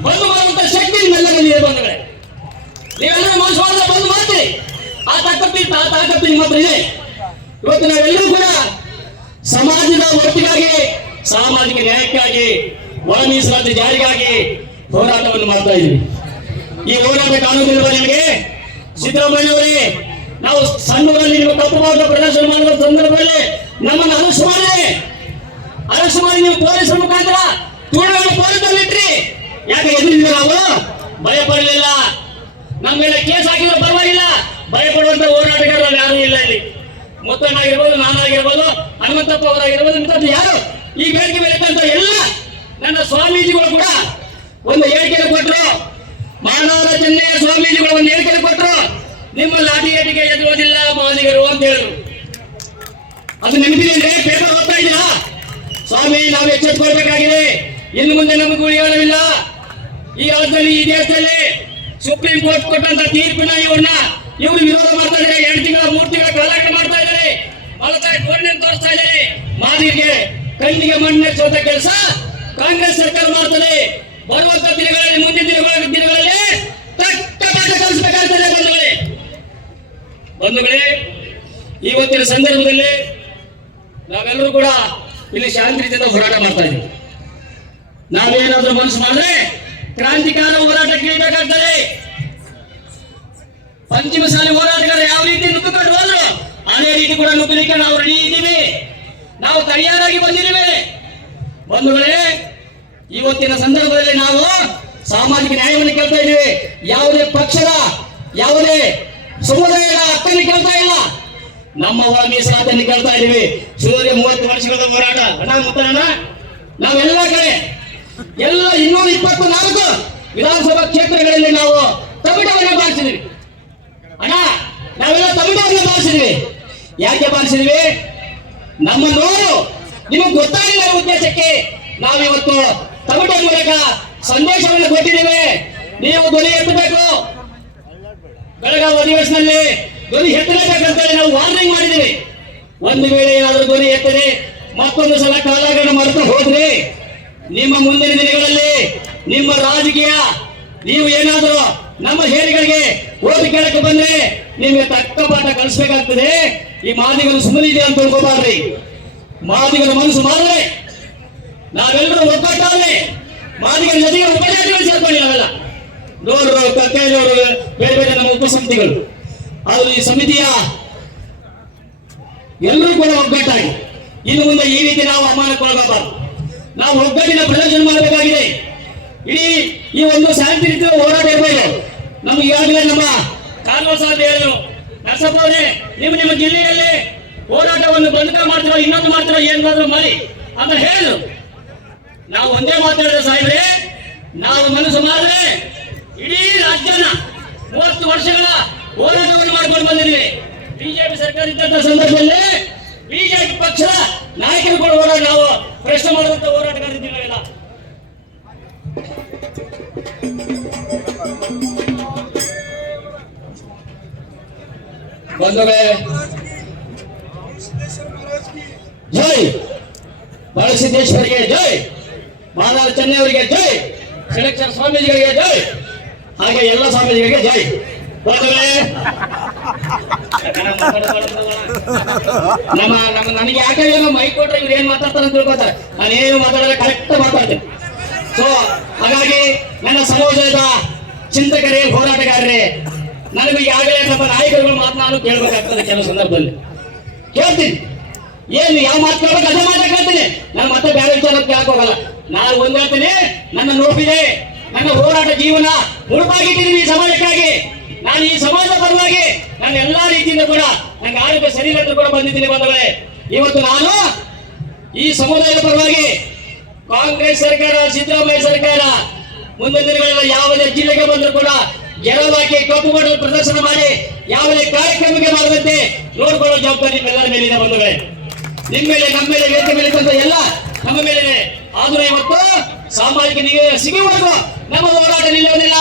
ಬಂದು ಮಾಡುವಂತ ಶಕ್ತಿ ನಿಮ್ಮೆಲ್ಲರಲ್ಲಿ ಬಂಧುಗಳೇ. ನೀವೆಲ್ಲರೂ ಮನಸ್ಸು ಮಾಡಿದ್ರೆ ಬಂದು ಮಾಡ್ತೀರಿ. ಆ ತಾಕತ್ತು ನಿಮ್ಮ ಹತ್ರ ಇದೆ. ಇವತ್ತು ನಾವೆಲ್ಲರೂ ಕೂಡ ಸಮಾಜದ ಒಟ್ಟಿಗಾಗಿ, ಸಾಮಾಜಿಕ ನ್ಯಾಯಕ್ಕಾಗಿ, ಒಳ ಮೀಸಲಾತಿ ಜಾರಿಗಾಗಿ ಹೋರಾಟವನ್ನು ಮಾಡ್ತಾ ಇದ್ದೀವಿ. ಈ ಹೋರಾಟ ಕಾಣುವುದಿಲ್ವ ನಿಮಗೆ? ಸಿದ್ದರಾಮಯ್ಯ ಅವರೇ, ನಾವು ಸಣ್ಣಗಳಲ್ಲಿ ನೀವು ಕಪ್ಪು ಬಾವುಟ ಪ್ರದರ್ಶನ ಮಾಡುವ ಸಂದರ್ಭದಲ್ಲಿ ನಮ್ಮನ್ನು ಅರೆಸ್ಟ್ ಮಾಡಿ ನೀವು ಪೊಲೀಸರ ಮುಖಾಂತರ ಪೊಲೀಸಲ್ಲಿಟ್ರಿ. ಯಾಕೆ ಎದುರಿದ್ವಿ? ನಾವು ಭಯ ಪಡಲಿಲ್ಲ. ನಮ್ಮ ಮೇಲೆ ಕೇಸ್ ಹಾಕಿದ್ರೆ ಪರವಾಗಿಲ್ಲ, ಭಯಪಡುವಂತ ಹೋರಾಟಗಾರರು ಯಾರು ಇಲ್ಲ ಇಲ್ಲಿ. ಮುತ್ತಣ್ಣಾಗಿರ್ಬೋದು, ನಾನಾಗಿರ್ಬೋದು, ಹನುಮಂತಪ್ಪ ಅವರಾಗಿರ್ಬೋದು, ಇಂಥದ್ದು ಯಾರು ಈ ಬೇಡಿಕೆ ಮೇಲೆ ಎಲ್ಲ ನನ್ನ ಸ್ವಾಮೀಜಿಗಳು ಕೂಡ ಒಂದು ಹೇಳಿಕೆ ಕೊಟ್ಟರು. ಮಾನವರ ಚೆನ್ನಯ್ಯ ಸ್ವಾಮೀಜಿಗಳು ಒಂದು ಹೇಳಿಕೆ ಕೊಟ್ಟರು. ನಿಮ್ಮ ಲಾಠಿಗೇಟಿಗೆ ಎದುರೋದಿಲ್ಲ ಮಾದಿಗರು ಅಂತ ಹೇಳಿದ್ರು. ಅದು ನೆನಪಿದೆ? ಪೇಪರ್ ಓದ್ತಾ ಇದ್ದೀರಾ? ಸ್ವಾಮಿ, ನಾವು ಎಚ್ಚೆತ್ತುಕೊಳ್ಬೇಕಾಗಿದೆ. ಇನ್ನು ಮುಂದೆ ನಮಗೆ ಉಳಿಯೋಣವಿಲ್ಲ. ಈ ರಾಜ್ಯದಲ್ಲಿ, ಈ ದೇಶದಲ್ಲಿ ಸುಪ್ರೀಂ ಕೋರ್ಟ್ ಕೊಟ್ಟಂತ ತೀರ್ಪಿನ ಇವರು ವಿರೋಧ ಮಾಡ್ತಾ ಇದ್ದಾರೆ. 2 ತಿಂಗಳ 3 ತಿಂಗಳ ಕಾಲಾಟ ಮಾಡ್ತಾ ಇದ್ದಾರೆ. ಗೋಲ್ಡನ್ ತೋರಿಸ್ತಾ ಇದ್ದಾರೆ. ಮಾದಿಗೆ ಕಣ್ಣಿಗೆ ಮಣ್ಣೆಚ್ಚುವಂತ ಕೆಲಸ ಕಾಂಗ್ರೆಸ್ ಸರ್ಕಾರ ಮಾಡ್ತದೆ. ಬರುವಂತ ದಿನಗಳಲ್ಲಿ, ಮುಂದಿನ ದಿನಗಳಲ್ಲಿ ತಕ್ಕ ಪಾಠ ಕಲಿಸಬೇಕಾಗ್ತದೆ ಬಂಧುಗಳೇ. ಇವತ್ತಿನ ಸಂದರ್ಭದಲ್ಲಿ ನಾವೆಲ್ಲರೂ ಕೂಡ ಇಲ್ಲಿ ಶಾಂತಿಯುತ ಹೋರಾಟ ಮಾಡ್ತಾ ಇದ್ದೀವಿ. ನಾವೇನಾದ್ರೂ ಮನಸ್ಸು ಮಾಡಿದ್ರೆ ಕ್ರಾಂತಿಕಾರ ಹೋರಾಟಕ್ಕೆ ಇಳಿಬೇಕಾಗ್ತದೆ. ಪಂಚಮಸಾಲಿ ಹೋರಾಟಗಾರ ಯಾವ ರೀತಿ ನುಗ್ಗಿಕೊಂಡು ಹೋದ್ರು ಅದೇ ರೀತಿ ಕೂಡ ನುಗ್ಗಲಿಕ್ಕೆ ನಾವು ರೆಡಿ ಇದ್ದೀವಿ. ನಾವು ತಯಾರಾಗಿ ಬಂದಿದ್ದೇವೆ ಬಂಧುಗಳೇ. ಇವತ್ತಿನ ಸಂದರ್ಭದಲ್ಲಿ ನಾವು ಸಾಮಾಜಿಕ ನ್ಯಾಯವನ್ನು ಕೇಳ್ತಾ ಇದ್ದೀವಿ. ಯಾವುದೇ ಪಕ್ಷದ, ಯಾವುದೇ ಸಮುದಾಯದ ಹಕ್ಕನ್ನು ಕೇಳ್ತಾ ಇಲ್ಲ. ನಮ್ಮ ಒಳ ಮೀಸಲಾತಿಯನ್ನು ಕೇಳ್ತಾ ಇದ್ದೀವಿ. ಸುಮಾರು 30 ವರ್ಷಗಳ ಹೋರಾಟ. ಮುತ್ತಣ್ಣ, ನಾವೆಲ್ಲ ಕಡೆ ಎಲ್ಲ 224 ವಿಧಾನಸಭಾ ಕ್ಷೇತ್ರಗಳಲ್ಲಿ ನಾವು ತಮಿಟವನ್ನು ಬಾರಿಸಿದ್ವಿ. ನಾವೆಲ್ಲ ತಮಿಟವನ್ನು ಬಾರಿಸಿದ್ವಿ. ಯಾಕೆ ಬಾರಿಸಿದ್ವಿ? ನಮ್ಮ ನೋವು ನಿಮಗೆ ಗೊತ್ತಾಗಿಲ್ಲ ಉದ್ದೇಶಕ್ಕೆ ನಾವಿವತ್ತು ತಮಿಟ ಮೂಲಕ ಸಂದೇಶವನ್ನು ಕೊಟ್ಟಿದ್ದೇವೆ. ನೀವು ಧ್ವನಿ ಎತ್ತಬೇಕು. ಬೆಳಗಾವಿ ಅಧಿವೇಶನದಲ್ಲಿ ಧ್ವನಿ ಎತ್ತಲೇಬೇಕಂತೇಳಿ ನಾವು ವಾರ್ನಿಂಗ್ ಮಾಡಿದ್ದೀವಿ. ಒಂದು ವೇಳೆ ಏನಾದರೂ ಧ್ವನಿ ಎತ್ತದೆ ಮತ್ತೊಂದು ಸಲ ಕಾಲಹರಣ ಮಾಡ್ತಾ ಹೋದ್ರಿ ನಿಮ್ಮ ಮುಂದಿನ ದಿನಗಳಲ್ಲಿ ನಿಮ್ಮ ರಾಜಕೀಯ, ನೀವು ಏನಾದರೂ ನಮ್ಮ ಹೇಳಿಗಳಿಗೆ ಓದಿ ಕೇಳಕ್ಕೆ ಬಂದ್ರೆ ನಿಮಗೆ ತಕ್ಕ ಪಾಠ ಕಲಿಸಬೇಕಾಗ್ತದೆ. ಈ ಮಾದಿಗರು ಸುಮ್ಮನೆ ಇದೆ ಅಂತ ತಿಳ್ಕೊಬಾರ್ರಿ. ಮಾದಿಗರ ಮನಸ್ಸು ಮಾಡಿದ್ರೆ ನಾವೆಲ್ಲರೂ ಒಗ್ಗಟ್ಟಾದ್ರೆ ಮಾದಿಗರ ಜೊತೆಗೆ ಉಪಜಾತಿಗಳು ಸೇರ್ಕೊಳ್ಳಿ. ನಾವೆಲ್ಲ ನೋಡ್ರು, ಕಕ್ಕೇನವರು, ಬೇರೆ ಬೇರೆ ನಮ್ಮ ಉಪಸಮಿತಿಗಳು, ಅದು ಈ ಸಮಿತಿಯ ಎಲ್ಲರೂ ಕೂಡ ಒಗ್ಗಟ್ಟಾಗಿ ಇನ್ನು ಮುಂದೆ ಈ ರೀತಿ ನಾವು ಅವಮಾನಕ್ಕೊಳಗಬಾರದು. ನಾವು ಒಗ್ಗಟ್ಟಿನ ಪ್ರದರ್ಶನ ಮಾಡಬೇಕಾಗಿದೆ. ಇಡೀ ಈ ಒಂದು ಶಾಂತಿ ರೀತಿಯ ಹೋರಾಟ ಇರಬೇಕು. ನಮ್ಗೆ ಈಗಾಗಲೇ ನಮ್ಮ ಕಾನೂನು ಸಾಧ್ಯ ಹೇಳಿದ್ರು, ನರಸಪ್ಪ ಅವರೇ, ನಿಮ್ಮ ಜಿಲ್ಲೆಯಲ್ಲಿ ಹೋರಾಟವನ್ನು ಬಂಧಕ ಮಾಡ್ತಿರೋ, ಇನ್ನೊಂದು ಮಾಡ್ತಿರೋ, ಏನಾದ್ರೂ ಮಾಡಿ ಅಂತ ಹೇಳಿದ್ರು. ನಾವು ಒಂದೇ ಮಾತಾಡಿದ್ರೆ ಸಾಹೇಬ್ರೆ, ನಾವು ಮನಸ್ಸು ಮಾಡಿದ್ರೆ ಇಡೀ ರಾಜ್ಯನ 30 ವರ್ಷಗಳ ಹೋರಾಟವನ್ನು ಮಾಡ್ಕೊಂಡು ಬಂದಿದ್ದೀವಿ. ಬಿಜೆಪಿ ಸರ್ಕಾರ ಇದ್ದಂತ ಸಂದರ್ಭದಲ್ಲಿ ಬಿಜೆಪಿ ಪಕ್ಷದ ನಾಯಕರು ಕೂಡ ಹೋರಾಟ, ನಾವು ಪ್ರಶ್ನೆ ಮಾಡುವಂತ ಹೋರಾಟಗಾರಿದ್ದೀವಿ. ನಾವೆಲ್ಲ ಬಂಧುಗಳೇ, ಜೈ ಬಾಳಸಿದ್ದೇಶ್ವರಿಗೆ ಜೈ, ಮಾನವ ಚೆನ್ನೈಯವರಿಗೆ ಜೈ, ಷಡಕ್ಷರ ಸ್ವಾಮೀಜಿಗಳಿಗೆ ಜೈ, ಹಾಗೆ ಎಲ್ಲ ಸ್ವಾಮೀಜಿಗಳಿಗೆ ಜೈ. ಬಂಧುಗಳೇ, ನನಗೆ ಯಾಕೆ ಏನೋ ಮೈಕ್ ಕೊಟ್ರೆ ಇವ್ರು ಏನ್ ಮಾತಾಡ್ತಾರೆ ಅಂತ ತಿಳ್ಕೊತಾರೆ. ನಾನೇನು ಮಾತಾಡಲ್ಲ, ಕರೆಕ್ಟ್ ಮಾತಾಡ್ತೇನೆ. ಸೊ ಹಾಗಾಗಿ ನನ್ನ ಸಮಾಜದ ಚಿಂತಕರೇ, ಹೋರಾಟಗಾರರೇ, ನನಗೂ ಈಗಾಗಲೇ ನಮ್ಮ ನಾಯಕರುಗಳು ಮಾತನಾಡಲು ಕೇಳಬೇಕಾಗ್ತದೆ. ಕೆಲವು ಸಂದರ್ಭದಲ್ಲಿ ಕೇಳ್ತೀನಿ, ಏನು ಯಾವ ಮಾತು ಕೇಳಬೇಕು ಅದೇ ಮಾತ್ರ ಕೇಳ್ತೀನಿ. ನಾನು ಮತ್ತೆ ಬೇರೆ ವಿಚಾರಕ್ಕೆ ಕೇಳಕ್ ಹೋಗಲ್ಲ. ನಾನು ಒಂದ್ ಹೇಳ್ತೀನಿ, ನನ್ನ ನೋವಿದೆ, ನನ್ನ ಹೋರಾಟ ಜೀವನ ಮುಡುಪಾಗಿಟ್ಟಿದ್ದೀನಿ ಈ ಸಮಾಜಕ್ಕಾಗಿ. ನಾನು ಈ ಸಮಾಜದ ಪರವಾಗಿ ನಾನು ಎಲ್ಲಾ ರೀತಿಯಿಂದ ಕೂಡ ನನಗೆ ಆರೋಗ್ಯ ಸರಿ ಅಂತ ಕೂಡ ಬಂದಿದ್ದೀನಿ. ಬಂಧುಗಳೇ, ಇವತ್ತು ನಾನು ಈ ಸಮುದಾಯದ ಪರವಾಗಿ ಕಾಂಗ್ರೆಸ್ ಸರ್ಕಾರ, ಸಿದ್ದರಾಮಯ್ಯ ಸರ್ಕಾರ ಮುಂದಿನ ದಿನಗಳಲ್ಲಿ ಯಾವುದೇ ಜಿಲ್ಲೆಗೆ ಬಂದರೂ ಕೂಡ ಗೆರವಾಗಿ ಕಪ್ಪು ಬಟ್ಟಲು ಪ್ರದರ್ಶನ ಮಾಡಿ ಯಾವುದೇ ಕಾರ್ಯಕ್ರಮಕ್ಕೆ ಮಾಡದಂತೆ ನೋಡಿಕೊಳ್ಳೋ ಜವಾಬ್ದಾರಿ ನಿಮ್ಮೆಲ್ಲರ ಮೇಲಿದೆ. ಬಂಧುಗಳೇ, ನಿಮ್ಮ ಮೇಲೆ, ನಮ್ಮ ಮೇಲೆ, ವೇದಿಕೆ ಮೇಲೆ ಬಂದ ಎಲ್ಲ ನಮ್ಮ ಮೇಲಿದೆ. ಆದ್ರೂ ಇವತ್ತು ಸಾಮಾಜಿಕ ನ್ಯಾಯ ಸಿಗುವವರೆಗೂ ನಮ್ಮ ಹೋರಾಟ ನಿಲ್ಲುವುದಿಲ್ಲ.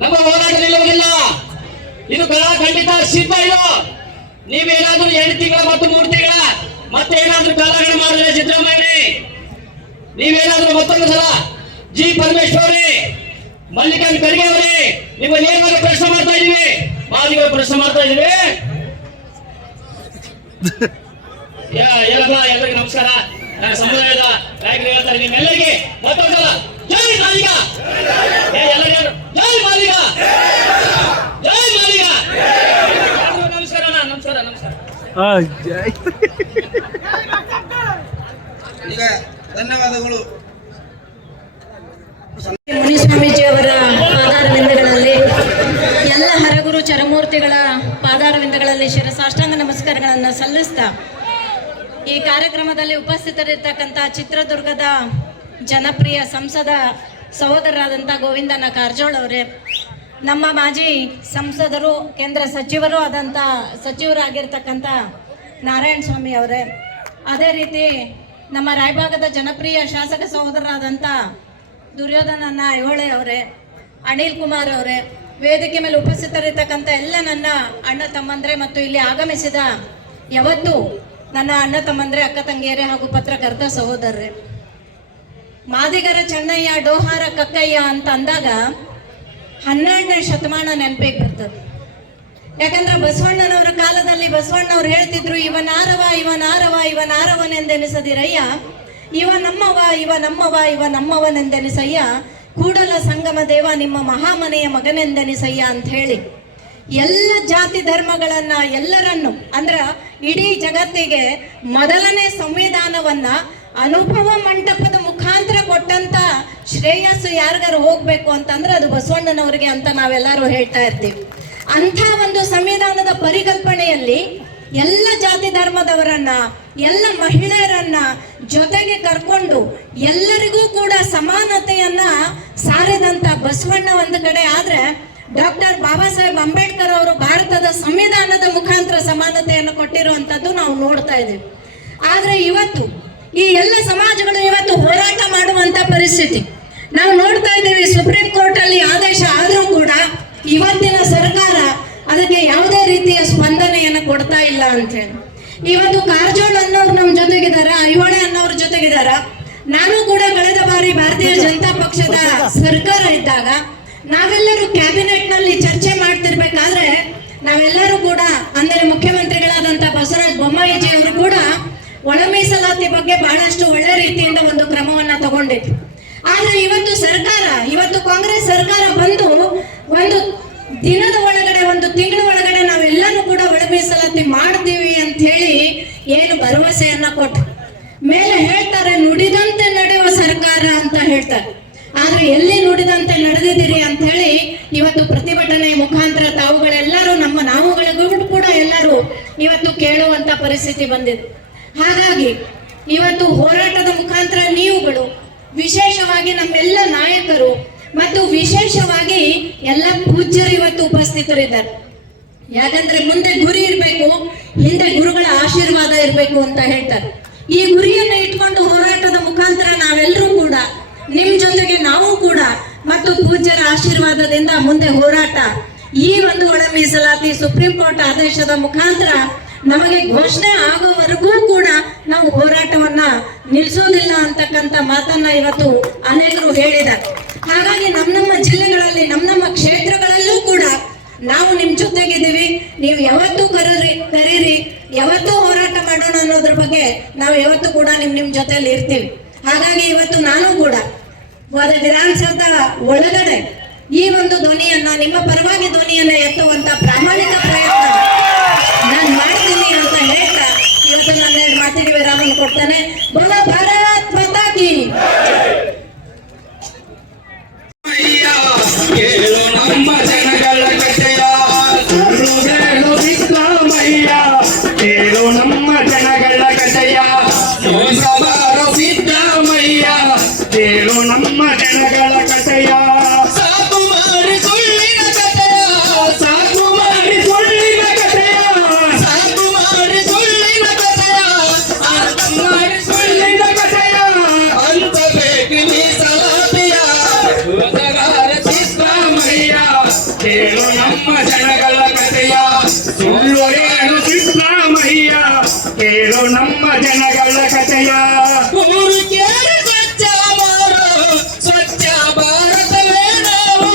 ನಮ್ಮ ಹೋರಾಟ ನಿಲ್ಲುವುದಿಲ್ಲ. ಇದು ಖಂಡಿತ ಸಿದ್ಧ. ಇದು ನೀವೇನಾದ್ರೂ 8 ತಿಂಗಳ ಮತ್ತು 3 ತಿಂಗಳ ಮತ್ತೇನಾದ್ರೂ ಕಾಲಹರಣ ಮಾಡಿದ್ರೆ ಸಿದ್ದರಾಮಯ್ಯ, ನೀವೇನಾದ್ರೂ ಮತ್ತೊಂದು ಸಲ ಜಿ ಪರಮೇಶ್ವರೇ, ಮಲ್ಲಿಕಾರ್ಜುನ ಖರ್ಗೆ ಅವರೇ, ನಿಮ್ಮಲ್ಲಿ ಏನಾದ್ರೂ ಪ್ರಶ್ನೆ ಮಾಡ್ತಾ ಇದೀವಿ, ಮಾದಿಗ ಪ್ರಶ್ನೆ ಮಾಡ್ತಾ ಇದೀವಿ. ಎಲ್ಲರಿಗೂ ನಮಸ್ಕಾರ. ನನ್ನ ಸಮುದಾಯದ ನಾಯಕರು ಹೇಳ್ತಾರೆ ನಿಮ್ಮೆಲ್ಲರಿಗೆ ಮತ್ತೊಂದ್ಸಲ ಜೈ ಮಾದಿಗ, ಎಲ್ಲರಿಗೂ ಜೈ ಮಾದಿಗ, ಜೈ ಮಾದಿಗ. ನಮಸ್ಕಾರ, ನಮಸ್ಕಾರ, ನಮಸ್ಕಾರ. ಈಗ ಧನ್ಯವಾದಗಳು. ಮುನಿಸ್ವಾಮೀಜಿ ಅವರ ಪಾದಾರವಿಂದಗಳಲ್ಲಿ, ಎಲ್ಲ ಹರಗುರು ಚರಮೂರ್ತಿಗಳ ಪಾದಾರವಿಂದಗಳಲ್ಲಿ ಶಿರಸಾಷ್ಟಾಂಗ ನಮಸ್ಕಾರಗಳನ್ನು ಸಲ್ಲಿಸ್ತಾ, ಈ ಕಾರ್ಯಕ್ರಮದಲ್ಲಿ ಉಪಸ್ಥಿತರಿರ್ತಕ್ಕಂಥ ಚಿತ್ರದುರ್ಗದ ಜನಪ್ರಿಯ ಸಂಸದ ಸಹೋದರರಾದಂಥ ಗೋವಿಂದಣ್ಣ ಕಾರಜೋಳ ಅವರೇ, ನಮ್ಮ ಮಾಜಿ ಸಂಸದರು, ಕೇಂದ್ರ ಸಚಿವರು ಆದಂಥ ಸಚಿವರಾಗಿರ್ತಕ್ಕಂಥ ನಾರಾಯಣ ಸ್ವಾಮಿ ಅವರೇ, ಅದೇ ರೀತಿ ನಮ್ಮ ರಾಯಭಾಗದ ಜನಪ್ರಿಯ ಶಾಸಕ ಸಹೋದರರಾದಂಥ ದುರ್ಯೋಧನನ ಐಹೊಳೆ ಅವರೇ, ಅನಿಲ್ ಕುಮಾರ್ ಅವರೇ, ವೇದಿಕೆ ಮೇಲೆ ಉಪಸ್ಥಿತರಿರ್ತಕ್ಕಂಥ ಎಲ್ಲ ನನ್ನ ಅಣ್ಣ ತಮ್ಮಂದ್ರೆ ಮತ್ತು ಇಲ್ಲಿ ಆಗಮಿಸಿದ ಯಾವತ್ತು ನನ್ನ ಅಣ್ಣ ತಮ್ಮಂದ್ರೆ, ಅಕ್ಕ ತಂಗಿಯರೇ ಹಾಗೂ ಪತ್ರಕರ್ತ ಸಹೋದರರೇ, ಮಾದಿಗರ ಚೆನ್ನಯ್ಯ ಡೋಹಾರ ಕಕ್ಕಯ್ಯ ಅಂತ ಅಂದಾಗ 12ನೇ ಶತಮಾನ ನೆನಪಿಗೆ ಬರ್ತದೆ. ಯಾಕಂದ್ರೆ ಬಸವಣ್ಣನವರ ಕಾಲದಲ್ಲಿ ಬಸವಣ್ಣವ್ರು ಹೇಳ್ತಿದ್ರು, ಇವನಾರವ ಇವನಾರವ ಇವನಾರವನೆಂದೆನಿಸದಿರಯ್ಯ, ಇವ ನಮ್ಮವ ಇವ ನಮ್ಮವ ಇವ ನಮ್ಮವನೆಂದೆನಿಸಯ್ಯ, ಕೂಡಲ ಸಂಗಮ ದೇವ ನಿಮ್ಮ ಮಹಾಮನೆಯ ಮಗನೆಂದೆನಿಸಯ್ಯ ಅಂತ ಹೇಳಿ ಎಲ್ಲ ಜಾತಿ ಧರ್ಮಗಳನ್ನ ಎಲ್ಲರನ್ನು ಅಂದ್ರ ಇಡೀ ಜಗತ್ತಿಗೆ ಮೊದಲನೇ ಸಂವಿಧಾನವನ್ನ ಅನುಭವ ಮಂಟಪದ ಮುಖಾಂತರ ಕೊಟ್ಟಂತ ಶ್ರೇಯಸ್ಸು ಯಾರಿಗಾರು ಹೋಗ್ಬೇಕು ಅಂತಂದ್ರೆ ಅದು ಬಸವಣ್ಣನವರಿಗೆ ಅಂತ ನಾವೆಲ್ಲರೂ ಹೇಳ್ತಾ ಇರ್ತೀವಿ. ಅಂಥ ಒಂದು ಸಂವಿಧಾನದ ಪರಿಕಲ್ಪನೆಯಲ್ಲಿ ಎಲ್ಲ ಜಾತಿ ಧರ್ಮದವರನ್ನ, ಎಲ್ಲ ಮಹಿಳೆಯರನ್ನ ಜೊತೆಗೆ ಕರ್ಕೊಂಡು ಎಲ್ಲರಿಗೂ ಕೂಡ ಸಮಾನತೆಯನ್ನ ಸಾರಿದಂತ ಬಸವಣ್ಣ ಒಂದು ಕಡೆ ಆದ್ರೆ, ಡಾಕ್ಟರ್ ಬಾಬಾ ಸಾಹೇಬ್ ಅಂಬೇಡ್ಕರ್ ಅವರು ಭಾರತದ ಸಂವಿಧಾನದ ಮುಖಾಂತರ ಸಮಾನತೆಯನ್ನು ಕೊಟ್ಟಿರುವಂತದ್ದು ನಾವು ನೋಡ್ತಾ ಇದ್ದೇವೆ. ಆದ್ರೆ ಇವತ್ತು ಈ ಎಲ್ಲ ಸಮಾಜಗಳು ಇವತ್ತು ಹೋರಾಟ ಮಾಡುವಂತ ಪರಿಸ್ಥಿತಿ ನಾವು ನೋಡ್ತಾ ಇದ್ದೇವೆ. ಸುಪ್ರೀಂ ಕೋರ್ಟ್ ಅಲ್ಲಿ ಆದೇಶ ಆದ್ರೂ ಕೂಡ ಇವತ್ತಿನ ಸರ್ಕಾರ ಅದಕ್ಕೆ ಯಾವುದೇ ರೀತಿಯ ಸ್ಪಂದನೆಯನ್ನು ಕೊಡ್ತಾ ಇಲ್ಲ ಅಂತ ಹೇಳಿ. ಇವತ್ತು ಕಾರಜೋಳ ಅನ್ನೋರು ನಮ್ಮ ಜೊತೆಗಿದಾರ, ಐಹೊಳೆ ಅನ್ನೋರ ಜೊತೆಗಿದಾರ. ನಾನು ಕೂಡ ಕಳೆದ ಬಾರಿ ಭಾರತೀಯ ಜನತಾ ಪಕ್ಷದ ಸರ್ಕಾರ ಇದ್ದಾಗ ನಾವೆಲ್ಲರೂ ಕ್ಯಾಬಿನೆಟ್ ನಲ್ಲಿ ಚರ್ಚೆ ಮಾಡ್ತಿರ್ಬೇಕಾದ್ರೆ ನಾವೆಲ್ಲರೂ ಕೂಡ ಅಂದರೆ ಮುಖ್ಯಮಂತ್ರಿಗಳಾದಂತ ಬಸವರಾಜ ಬೊಮ್ಮಾಯಿಜಿ ಅವರು ಕೂಡ ಒಳ ಮೀಸಲಾತಿ ಬಗ್ಗೆ ಬಹಳಷ್ಟು ಒಳ್ಳೆ ರೀತಿಯಿಂದ ಒಂದು ಕ್ರಮವನ್ನ ತಗೊಂಡಿದ್ರು. ಆದ್ರೆ ಇವತ್ತು ಕಾಂಗ್ರೆಸ್ ಸರ್ಕಾರ ಬಂದು ಒಂದು ದಿನದ ಒಳಗಡೆ, ಒಂದು ತಿಂಗಳ ಒಳಗಡೆ ನಾವೆಲ್ಲರೂ ಕೂಡ ಒಳ ಮೀಸಲಾತಿ ಮಾಡ್ತೀವಿ ಅಂತ ಹೇಳಿ ಏನು ಭರವಸೆಯನ್ನ ಕೊಟ್ಟು ಮೇಲೆ ಹೇಳ್ತಾರೆ, ನುಡಿದಂತೆ ನಡೆಯುವ ಸರ್ಕಾರ ಅಂತ ಹೇಳ್ತಾರೆ. ಆದ್ರೆ ಎಲ್ಲಿ ನುಡಿದಂತೆ ನಡೆದಿದ್ದೀರಿ ಅಂತ ಹೇಳಿ ಇವತ್ತು ಪ್ರತಿಭಟನೆ ಮುಖಾಂತರ ತಾವುಗಳೆಲ್ಲರೂ ನಾವುಗಳಿಗೂ ಕೂಡ ಎಲ್ಲರೂ ಇವತ್ತು ಕೇಳುವಂತ ಪರಿಸ್ಥಿತಿ ಬಂದಿದೆ. ಹಾಗಾಗಿ ಇವತ್ತು ಹೋರಾಟದ ಮುಖಾಂತರ ನೀವುಗಳು, ವಿಶೇಷವಾಗಿ ನಮ್ಮೆಲ್ಲ ನಾಯಕರು ಮತ್ತು ವಿಶೇಷವಾಗಿ ಎಲ್ಲ ಪೂಜ್ಯರು ಇವತ್ತು ಉಪಸ್ಥಿತರಿದ್ದಾರೆ. ಯಾಕಂದ್ರೆ ಮುಂದೆ ಗುರಿ ಇರಬೇಕು, ಹಿಂದೆ ಗುರುಗಳ ಆಶೀರ್ವಾದ ಇರಬೇಕು ಅಂತ ಹೇಳ್ತಾರೆ. ಈ ಗುರಿಯನ್ನು ಇಟ್ಕೊಂಡು ಹೋರಾಟದ ಮುಖಾಂತರ ನಾವೆಲ್ಲರೂ ಕೂಡ ನಿಮ್ ಜೊತೆಗೆ ನಾವು ಕೂಡ ಮತ್ತು ಪೂಜ್ಯರ ಆಶೀರ್ವಾದದಿಂದ ಮುಂದೆ ಹೋರಾಟ, ಈ ಒಂದು ಒಳ ಮೀಸಲಾತಿ ಸುಪ್ರೀಂ ಕೋರ್ಟ್ ಆದೇಶದ ಮುಖಾಂತರ ನಮಗೆ ಘೋಷಣೆ ಆಗೋವರೆಗೂ ಕೂಡ ನಾವು ಹೋರಾಟವನ್ನ ನಿಲ್ಲಿಸೋದಿಲ್ಲ ಅಂತಕ್ಕಂಥ ಮಾತನ್ನ ಇವತ್ತು ಅನೇಕರು ಹೇಳಿದ್ದಾರೆ. ಹಾಗಾಗಿ ನಮ್ಮ ಜಿಲ್ಲೆಗಳಲ್ಲಿ, ನಮ್ಮ ಕ್ಷೇತ್ರಗಳಲ್ಲೂ ಕೂಡ ನಾವು ನಿಮ್ ಜೊತೆಗಿದ್ದೀವಿ. ನೀವು ಯಾವತ್ತೂ ಕರೀರಿ, ಯಾವತ್ತೂ ಹೋರಾಟ ಮಾಡೋಣ ಅನ್ನೋದ್ರ ಬಗ್ಗೆ ನಾವು ಯಾವತ್ತೂ ಕೂಡ ನಿಮ್ ಜೊತೆಯಲ್ಲಿ ಇರ್ತೀವಿ. ಹಾಗಾಗಿ ಇವತ್ತು ನಾನು ಕೂಡ ವಿಧಾನಸೌಧ ಒಳಗಡೆ ಈ ಒಂದು ಧ್ವನಿಯನ್ನ, ನಿಮ್ಮ ಪರವಾಗಿ ಧ್ವನಿಯನ್ನ ಎತ್ತುವಂತ ಪ್ರಾಮಾಣಿಕ ಪ್ರಯತ್ನ ನಾನು ಮಾಡ್ತೀನಿ ಅಂತ ಹೇಳ್ತಾ ಇವತ್ತು ನನ್ನ ಮಾತಿಗೆ ವಿರಾಮವನ್ನು ಕೊಡ್ತಾನೆ. ಬೋಲೋ ಭಾರತ್ ಮಾತಾ ಕಿ. ಕೇಳು ನಮ್ಮ ಜನಗಳ ಕಥೆಯ, ಕೇಳು ಸಿದ್ದರಾಮಯ್ಯ, ಕೇಳು ನಮ್ಮ ಜನಗಳ ಕಥೆಯ, ಸಿದ್ದರಾಮಯ್ಯ, ಕೇಳು ನಮ್ಮ ಜನಗಳ ಕಥೆಯ. ಸಾಕು ಮಾಡಿ ಸುಳ್ಳಿನ ಕಥೆಯ, ಸಾಕು ಮಾಡಿ ಸುಳ್ಳಿನ ಕಥೆಯ, ಸಾಕು ಮಾಡಿ ಸುಳ್ಳಿನ ಕಥೆಯ, ಅರ್ಥ ಮಾಡಿ ಸುಳ್ಳಿನ ಕಥೆಯ. ಅಂತ ಬೇಕು ಮೀಸಲಾತಿಯ, ಕೇಳು ನಮ್ಮ ಜನಗಳ ಕಥೆಯ ಸುಳ್ಳು ಹೇಳು ಸಿದ್ದರಾಮಯ್ಯ ಕೇಳು ನಮ್ಮ ಜನಗಳ ಕಥೆಯ ಊರು ಕೇಳಿ ಸ್ವಚ್ಛ ಮಾಡು ಸ್ವಚ್ಛ ಭಾರತವೇ ನಾವು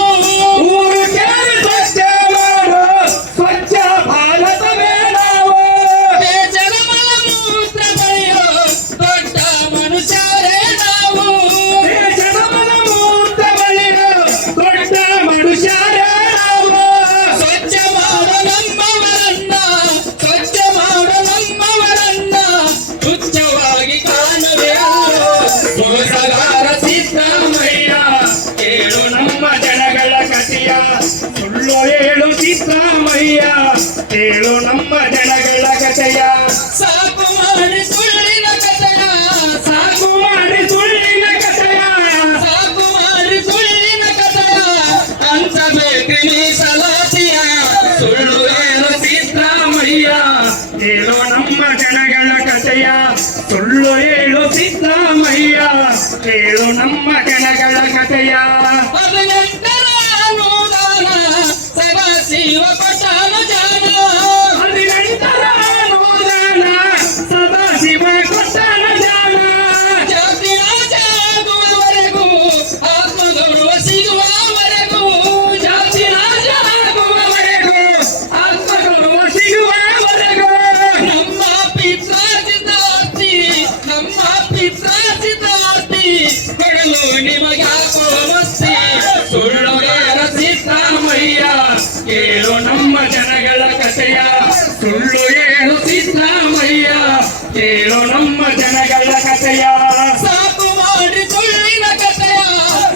ಊರು ಕೇಳಿ ಸ್ವಚ್ಛ ಮಾಡು ಸ್ವಚ್ಛ ಭಾರತವೇ ನಾವು ದೇಶದ ಮಲಮೂತ್ರ ಬಳಿಯೋ ದೊಡ್ಡ ಮನುಷ್ಯರೇ ನಾವು ದೇಶದ ಮಲಮೂತ್ರ ಬಳಿಯೋ ದೊಡ್ಡ ಮನುಷ್ಯರೇ ನಾವು ಸ್ವಚ್ಛ ಮಾಡು ನಮ್ಮವರನ್ನ ಸ್ವಚ್ಛ ಮಾಡು ನಮ್ಮವರನ್ನ ತುಚ್ಛವಾಗಿ ಕಾಣುವೆ ಮೋಸಗಾರ ಸಿದ್ದರಾಮಯ್ಯ ಕೇಳು ನಮ್ಮ ಜನಗಳ ಕಥೆಯ ಸುಳ್ಳು ಹೇಳು ಸಿದ್ದರಾಮಯ್ಯ ಕೇಳು ನಮ್ಮ ಜನಗಳ ಕಥೆಯ ಸಾಕು ಮಾಡಿ ಸುಳ್ಳಿನ ಕಥೆಯ ಸಾಕು ಮಾಡಿ ಸುಳ್ಳಿನ ಕಥೆಯ ಸಾಕು ಮಾಡಿ ಸುಳ್ಳಿನ ಕಥೆಯ ಹಂಚಬೇಕು ಮೀಸಲಾತಿಯ ಸುಳ್ಳು ಹೇಳು ಸಿದ್ದರಾಮಯ್ಯ ಕೇಳು ನಮ್ಮ ಜನಗಳ ಕಥೆಯ ಸುಳ್ಳು ಹೇಳು ಸಿದ್ದರಾಮಯ್ಯ ಕೇಳು ನಮ್ಮ ಜನಗಳ ಕಥೆಯ 18ರ ಅನುದಾನ ಸದಾಶಿವ ಕೊಟ್ಟಾನ ಜಾನ 18ರ ಅನುದಾನ ಸದಾಶಿವ ಕೊಟ್ಟಾನ ಜಾನ ಜಾತಿ ರಾಜಾಗುವವರೆಗೂ ಆತ್ಮಗೌರವ ಸಿಗುವವರೆಗೂ ಜಾತಿ ರಾಜಾಗುವವರೆಗೂ ಆತ್ಮಗೌರವ ಸಿಗುವವರೆಗೂ ನಮ್ಮ ಪಿತ್ರಾರ್ಜಿತ ಆಸ್ತಿ ನಮ್ಮ ಪಿತ್ರಾರ್ಜಿತ ಆಸ್ತಿ ಕೊಡಲು ನಿಮಗ್ಯಾಕೋ ಮಸ್ತಿ ಸುಳ್ಳು ಹೇಳು ಸಿದ್ದರಾಮಯ್ಯ ಕೇಳು ನಮ್ಮ ಜನಗಳ ಕಥೆಯ ಸುಳ್ಳು ಹೇಳು ಸಿದ್ದರಾಮಯ್ಯ ಕೇಳು ನಮ್ಮ ಜನಗಳ ಕಥೆಯ ಸಾಕು ಮಾಡಿ ಸುಳ್ಳಿನ ಕಥೆಯ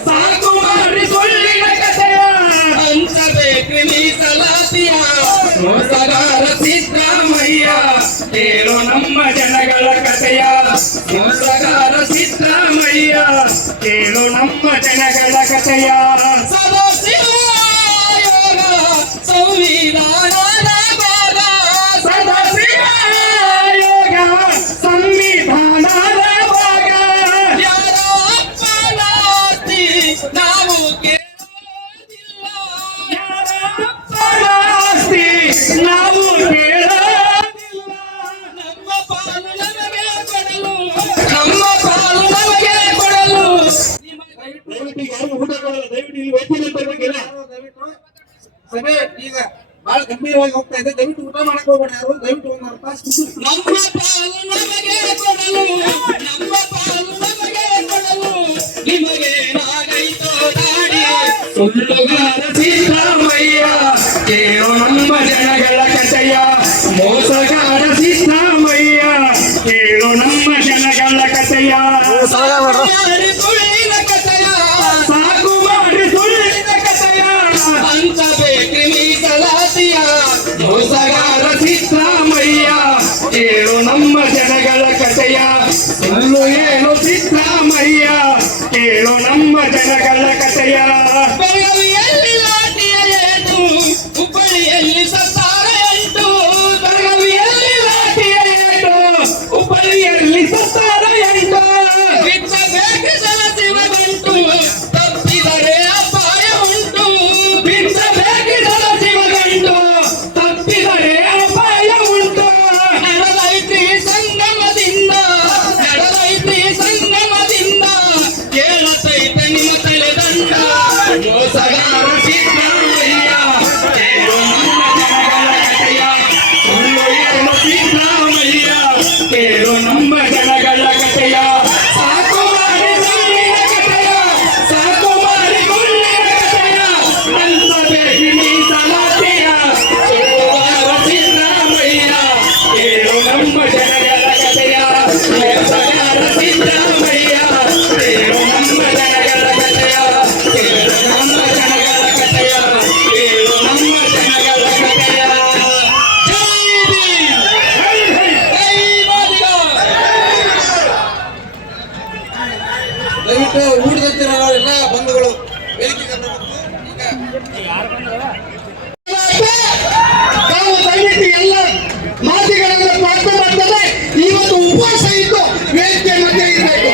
ಸಾಕು ಮಾಡಿ ಸುಳ್ಳಿನ ಕಥೆಯ ಹಂಚಬೇಕು ಮೀಸಲಾತಿಯ ಮೋಸಗಾರ ಸಿದ್ದರಾಮಯ್ಯ ಕೇಳು ನಮ್ಮ ಜನಗಳ ಕಥೆಯ ಮೋಸಗಾರ ಸಿದ್ದರಾಮಯ್ಯ ಕೇಳು ನಮ್ಮ ಜನಗಳ ಕಥೆಯ ಸದಾಶಿವ ಆಯೋಗ ಸಂವಿಧಾನದ ಭಾಗ ಸದಾಶಿವ ಆಯೋಗ ಸಂವಿಧಾನದ ಭಾಗ ಯಾರ ಅಪ್ಪನ ಆಸ್ತಿ ನಾವು ಕೇಳೋದಿಲ್ಲ ಯಾರ ಅಪ್ಪನ ಆಸ್ತಿ ನಾವು ಕೇಳೋದಿಲ್ಲ ನಮ್ಮ ಪಾಲು ನಮಗೆ ಕೊಡಲು ನಮ್ಮ ಪಾಲು ನಮಗೆ ಕೊಡಲು ದಯವಿಟ್ಟು ಯಾರು ಊಟ ಕೊಡಲ್ಲ ದಯವಿಟ್ಟು ಇಲ್ಲಿ ವೈದ್ಯರು ಬರ್ಬೇಕಿಲ್ಲ ಸಭೆ ಈಗ ಬಹಳ ಗಂಭೀರವಾಗಿ ಹೋಗ್ತಾ ಇದೆ ದಯವಿಟ್ಟು ಊಟ ಮಾಡಕ್ ಹೋಗ್ಬೇಡ ಯಾರು ದಯವಿಟ್ಟು ಒಂದು ಅರ್ಥ ನಮ್ಮ ಪಾಲು ನಮಗೆ ಕೊಡಲು ನಮ್ಮ ಪಾಲು ನಮಗೆ ಕೊಡಲು ನಿಮಗೆ ನಾಗೈತೋ ದಾಡಿ ಸುಳ್ಳುಗಾರ ಸಿದ್ದರಾಮಯ್ಯ ಕೇಳು ನಮ್ಮ ಜನಗಳ ಕಥೆಯ ಮೋಸಗಾರ ಸಿದ್ದರಾಮಯ್ಯ ಕೇಳು ನಮ್ಮ ಜನಗಳ ಕಥೆಯ ಸುಳ್ಳಿನ ಕಥೆಯ ಸಾಕು ಮಾಡಿ ಸುಳ್ಳಿನ ಕಥೆಯ ಹಂಚಬೇಕು ಮೀಸಲಾತಿಯ ಮೋಸಗಾರ ಸಿದ್ದರಾಮಯ್ಯ ಕೇಳು ನಮ್ಮ ಜನಗಳ ಕಥೆಯ ಸುಳ್ಳು ಹೇಳು ಸಿದ್ದರಾಮಯ್ಯ ಕೇಳು ನಮ್ಮ ಜನಗಳ ಕಥೆಯ ಬೆಳಗಾವಿಯಲ್ಲಿ ಲಾಠಿಯ ಏಟು ಹುಬ್ಬಳ್ಳಿಯಲ್ಲಿ ಸತ್ತಾರ ಎಂಟು ಬೆಳಗಾವಿಯಲ್ಲಿ ಲಾಠಿಯ ಏಟು ಹುಬ್ಬಳ್ಳಿಯಲ್ಲಿ ಸತ್ತಾರ ಎಂಟು ಬಿಚ್ಚಬೇಕು ಸದಾಶಿವ ಗಂಟು ತಪ್ಪಿದರೆ ಅಪಾಯ ಉಂಟು ಬಿಚ್ಚಬೇಕು ಸದಾಶಿವ ಗಂಟು ತಪ್ಪಿದರೆ ಅಪಾಯ ಉಂಟು ನಡೆದೈತಿ ಸಂಗಮದಿಂದ ನಡೆದೈತಿ ಸಂಗಮದಿಂದ ಕೇಳತೈತೆ ನಿಮ್ಮ ತಲೆ ದಂಡ ಮೋಸಗಾರ ಸಿದ್ದರಾಮಯ್ಯ ಕೇಳು ನಮ್ಮ ಜನಗಳ ಕಥೆಯ ಸುಳ್ಳು ಹೇಳು ಸಿದ್ದರಾಮಯ್ಯ ಕೇಳು ನಮ್ಮ ಜನಗಳ ಕಥೆಯ ಸಾಕು ಮಾಡಿ ಸುಳ್ಳಿನ ಕಥೆಯ ಸಾಕು ಮಾಡಿ ಸುಳ್ಳಿನ ಕಥೆಯ ಹಂಚಬೇಕು ಮೀಸಲಾತಿಯ ಸುಳ್ಳುಗಾರ ಸಿದ್ದರಾಮಯ್ಯ ಕೇಳು ನಮ್ಮ ಜನಗಳ ಕಥೆಯ ಮೋಸಗಾರ ಸಿದ್ದರಾಮಯ್ಯ ಕೇಳು ನಮ್ಮ ಜನಗಳ ಕಥೆಯ ಕೇಳು ನಮ್ಮ ಜನಗಳ ಕಥೆಯ ಕೇಳು ನಮ್ಮ ಜನಗಳ ಕಥೆಯ ಜೈ ಭೀಮ್ ಜೈ ಮಾದಿಗ ದಯವಿಟ್ಟು ಊಟದಂತಿರೋ ಎಲ್ಲ ಬಂಧುಗಳು ವೇದಿಕೆಗೆ ತಾವು ದಯವಿಟ್ಟು ಎಲ್ಲ ಮಾತಿಗಳನ್ನು ಪ್ರಾರ್ಥನೆ ಮಾಡ್ತಾರೆ ಇವತ್ತು ಉಪವಾಸ ಇದ್ದು ವೇದಿಕೆ ಮಧ್ಯೆ ಇರಬೇಕು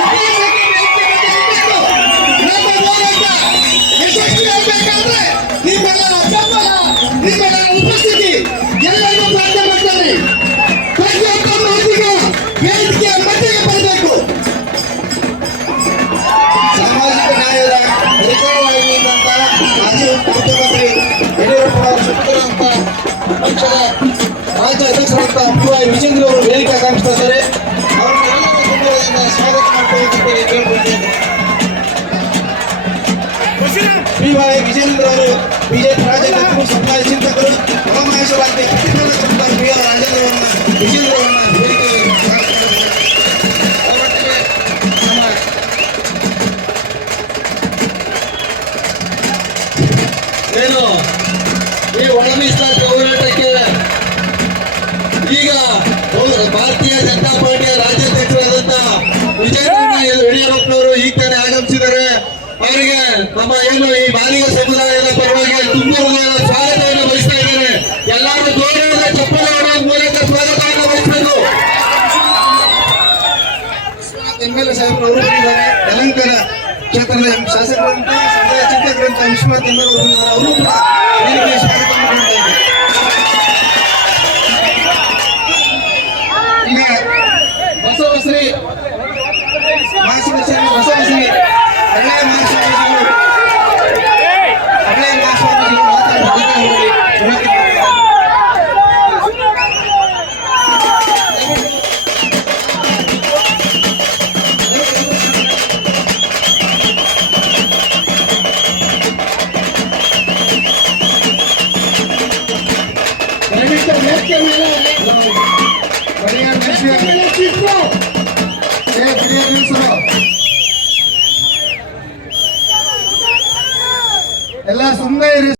ಉಪವಾಸಕ್ಕೆ ವೇದಿಕೆ ಮಧ್ಯೆ ಇರಬೇಕು ನಮ್ಮ ಹೋರಾಟ ಯಶಸ್ವಿ ಆಗಬೇಕಾದ್ರೆ ಮಾಜಿ ಮುಖ್ಯಮಂತ್ರಿ ಯಡಿಯೂರಪ್ಪ ಅವರ ಸುಪುತ್ರರಂತ ಪಕ್ಷದ ರಾಜ್ಯ ಅಧ್ಯಕ್ಷರಂತ ಪಿ.ವೈ. ವಿಜೇಂದ್ರ ಅವರು ವೇದಿಕೆ ಆಕಾಂಕ್ಷಿಸ್ತಾ ಇದ್ದಾರೆ. ಅವರನ್ನೆಲ್ಲ ಸ್ವಾಗತ ಮಾಡ್ಕೊಳ್ಳುತ್ತಿದ್ದೇನೆ ಕೇಳ್ಕೊಳ್ತೇನೆ. ಪಿ.ವೈ. ವಿಜೇಂದ್ರ ಅವರು ಬಿಜೆಪಿ ರಾಜ್ಯಾಧ್ಯಕ್ಷರು, ಸಮುದಾಯ ಚಿಂತಕರು, ಮಹಾಮಹೇಶ್ವರಾಜ್ಯ ಅತಿಥಿಗಳ ಸಂಸ್ಥಾನ ಪಿ. ಆರ್. ರಾಜೇಂದ್ರ ವಿಜೇಂದ್ರ ಅವರನ್ನ ವೇದಿಕೆಗೆ ಏನು ಈ ಒಳ ಮೀಸಲಾತಿ ಹೋರಾಟಕ್ಕೆ ಈಗ ಭಾರತೀಯ ಜನತಾ ಪಾರ್ಟಿಯ ರಾಜ್ಯಾಧ್ಯಕ್ಷರಾದಂತ ವಿಜಯೇಂದ್ರ ಯಡಿಯೂರಪ್ಪನವರು ಈಗ ತಾನೇ ಆಗಮಿಸಿದ್ದಾರೆ. ಅವರಿಗೆ ನಮ್ಮ ಏನು ಈ ಮಾದಿಗ ಸಮುದಾಯದ ಪರವಾಗಿ ತುಂಬ ಹೃದಯದ ಸ್ವಾಗತವನ್ನು ಬಯಸ್ತಾ ಇದ್ದಾರೆ. ಎಲ್ಲರೂ ಗೌರವದ ಚಪ್ಪಲಿ ಹೊಡೆಯುವ ಮೂಲಕ ಸ್ವಾಗತವನ್ನು ಬಯಸಬೇಕು. ಎಂ.ಎಲ್.ಎ. ಸಾಹೇಬರು ಬಂದಿದ್ದಾರೆ. ಯಲಹಂಕ ಕ್ಷೇತ್ರದ ಶಾಸಕರಂತೆ ಸಮುದಾಯ ಚಿಂತಕರಂತ ವಿಶ್ವನಾಥ್ ಎಂ.ಎಲ್.ಎ. ಅವರು ಕೂಡ ವೇದಿಕೆಗೆ ಸ್ವಾಗತವನ್ನು ಮಾಡ್ತಾ ಇದ್ದಾರೆ. ಈಗ ಬಸವಶ್ರೀ ಬಸವಶ್ರೀ ಹಳೆಯ ಮಹಾಸ್ವಾಮೀಜಿಗಳು ಎಲ್ಲ ಸುಮ್ಮನೆ ಇರಿ.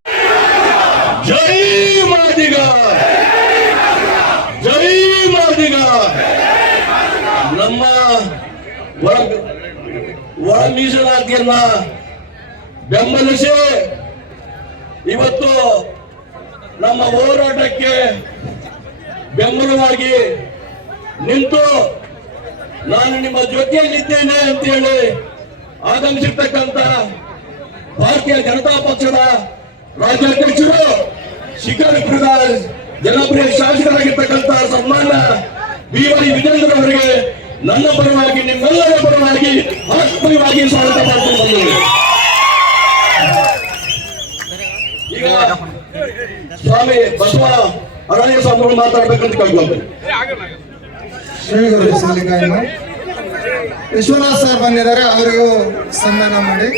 ಜೈ ಮಾದಿಗ, ಜೈ ಮಾದಿಗ. ನಮ್ಮ ಒಳ ಮೀಸಲಾತಿಯನ್ನ ಬೆಂಬಲಿಸಿ ಇವತ್ತು ನಮ್ಮ ಹೋರಾಟಕ್ಕೆ ಬೆಂಬಲವಾಗಿ ನಿಂತು ನಾನು ನಿಮ್ಮ ಜೊತೆಯಲ್ಲಿದ್ದೇನೆ ಅಂತೇಳಿ ಆಗಮಿಸಿರ್ತಕ್ಕಂಥ ಭಾರತೀಯ ಜನತಾ ಪಕ್ಷದ ರಾಜ್ಯಾಧ್ಯಕ್ಷರು, ಶಿಕಾರಿಪುರದ ಜನಪ್ರಿಯ ಶಾಸಕರಾಗಿರ್ತಕ್ಕಂಥ ಸನ್ಮಾನ್ಯ ಪಿ.ವೈ. ವಿಜೇಂದ್ರ ಅವರಿಗೆ ನನ್ನ ಪರವಾಗಿ, ನಿಮ್ಮೆಲ್ಲರ ಪರವಾಗಿ ಆತ್ಮೀಯವಾಗಿ ಸ್ವಾಗತ ಮಾಡ್ಕೊಂಡು ಬಂದಿದ್ದೇನೆ. ಈಗ ಸ್ವಾಮಿ ಬಸವ ಅರಣ್ಯ ಸ್ವಾಮಿಗಳು ಮಾತಾಡ್ಬೇಕಂತ ಕೇಳ್ಕೊಳ್ತೇನೆ. ಶ್ರೀಗಳು ಸಲ್ಲಿಕಾಯನ್ನು ವಿಶ್ವನಾಥ್ ಸರ್ ಬಂದಿದ್ದಾರೆ, ಅವರಿಗೂ ಸನ್ಮಾನ ಮಾಡಿ.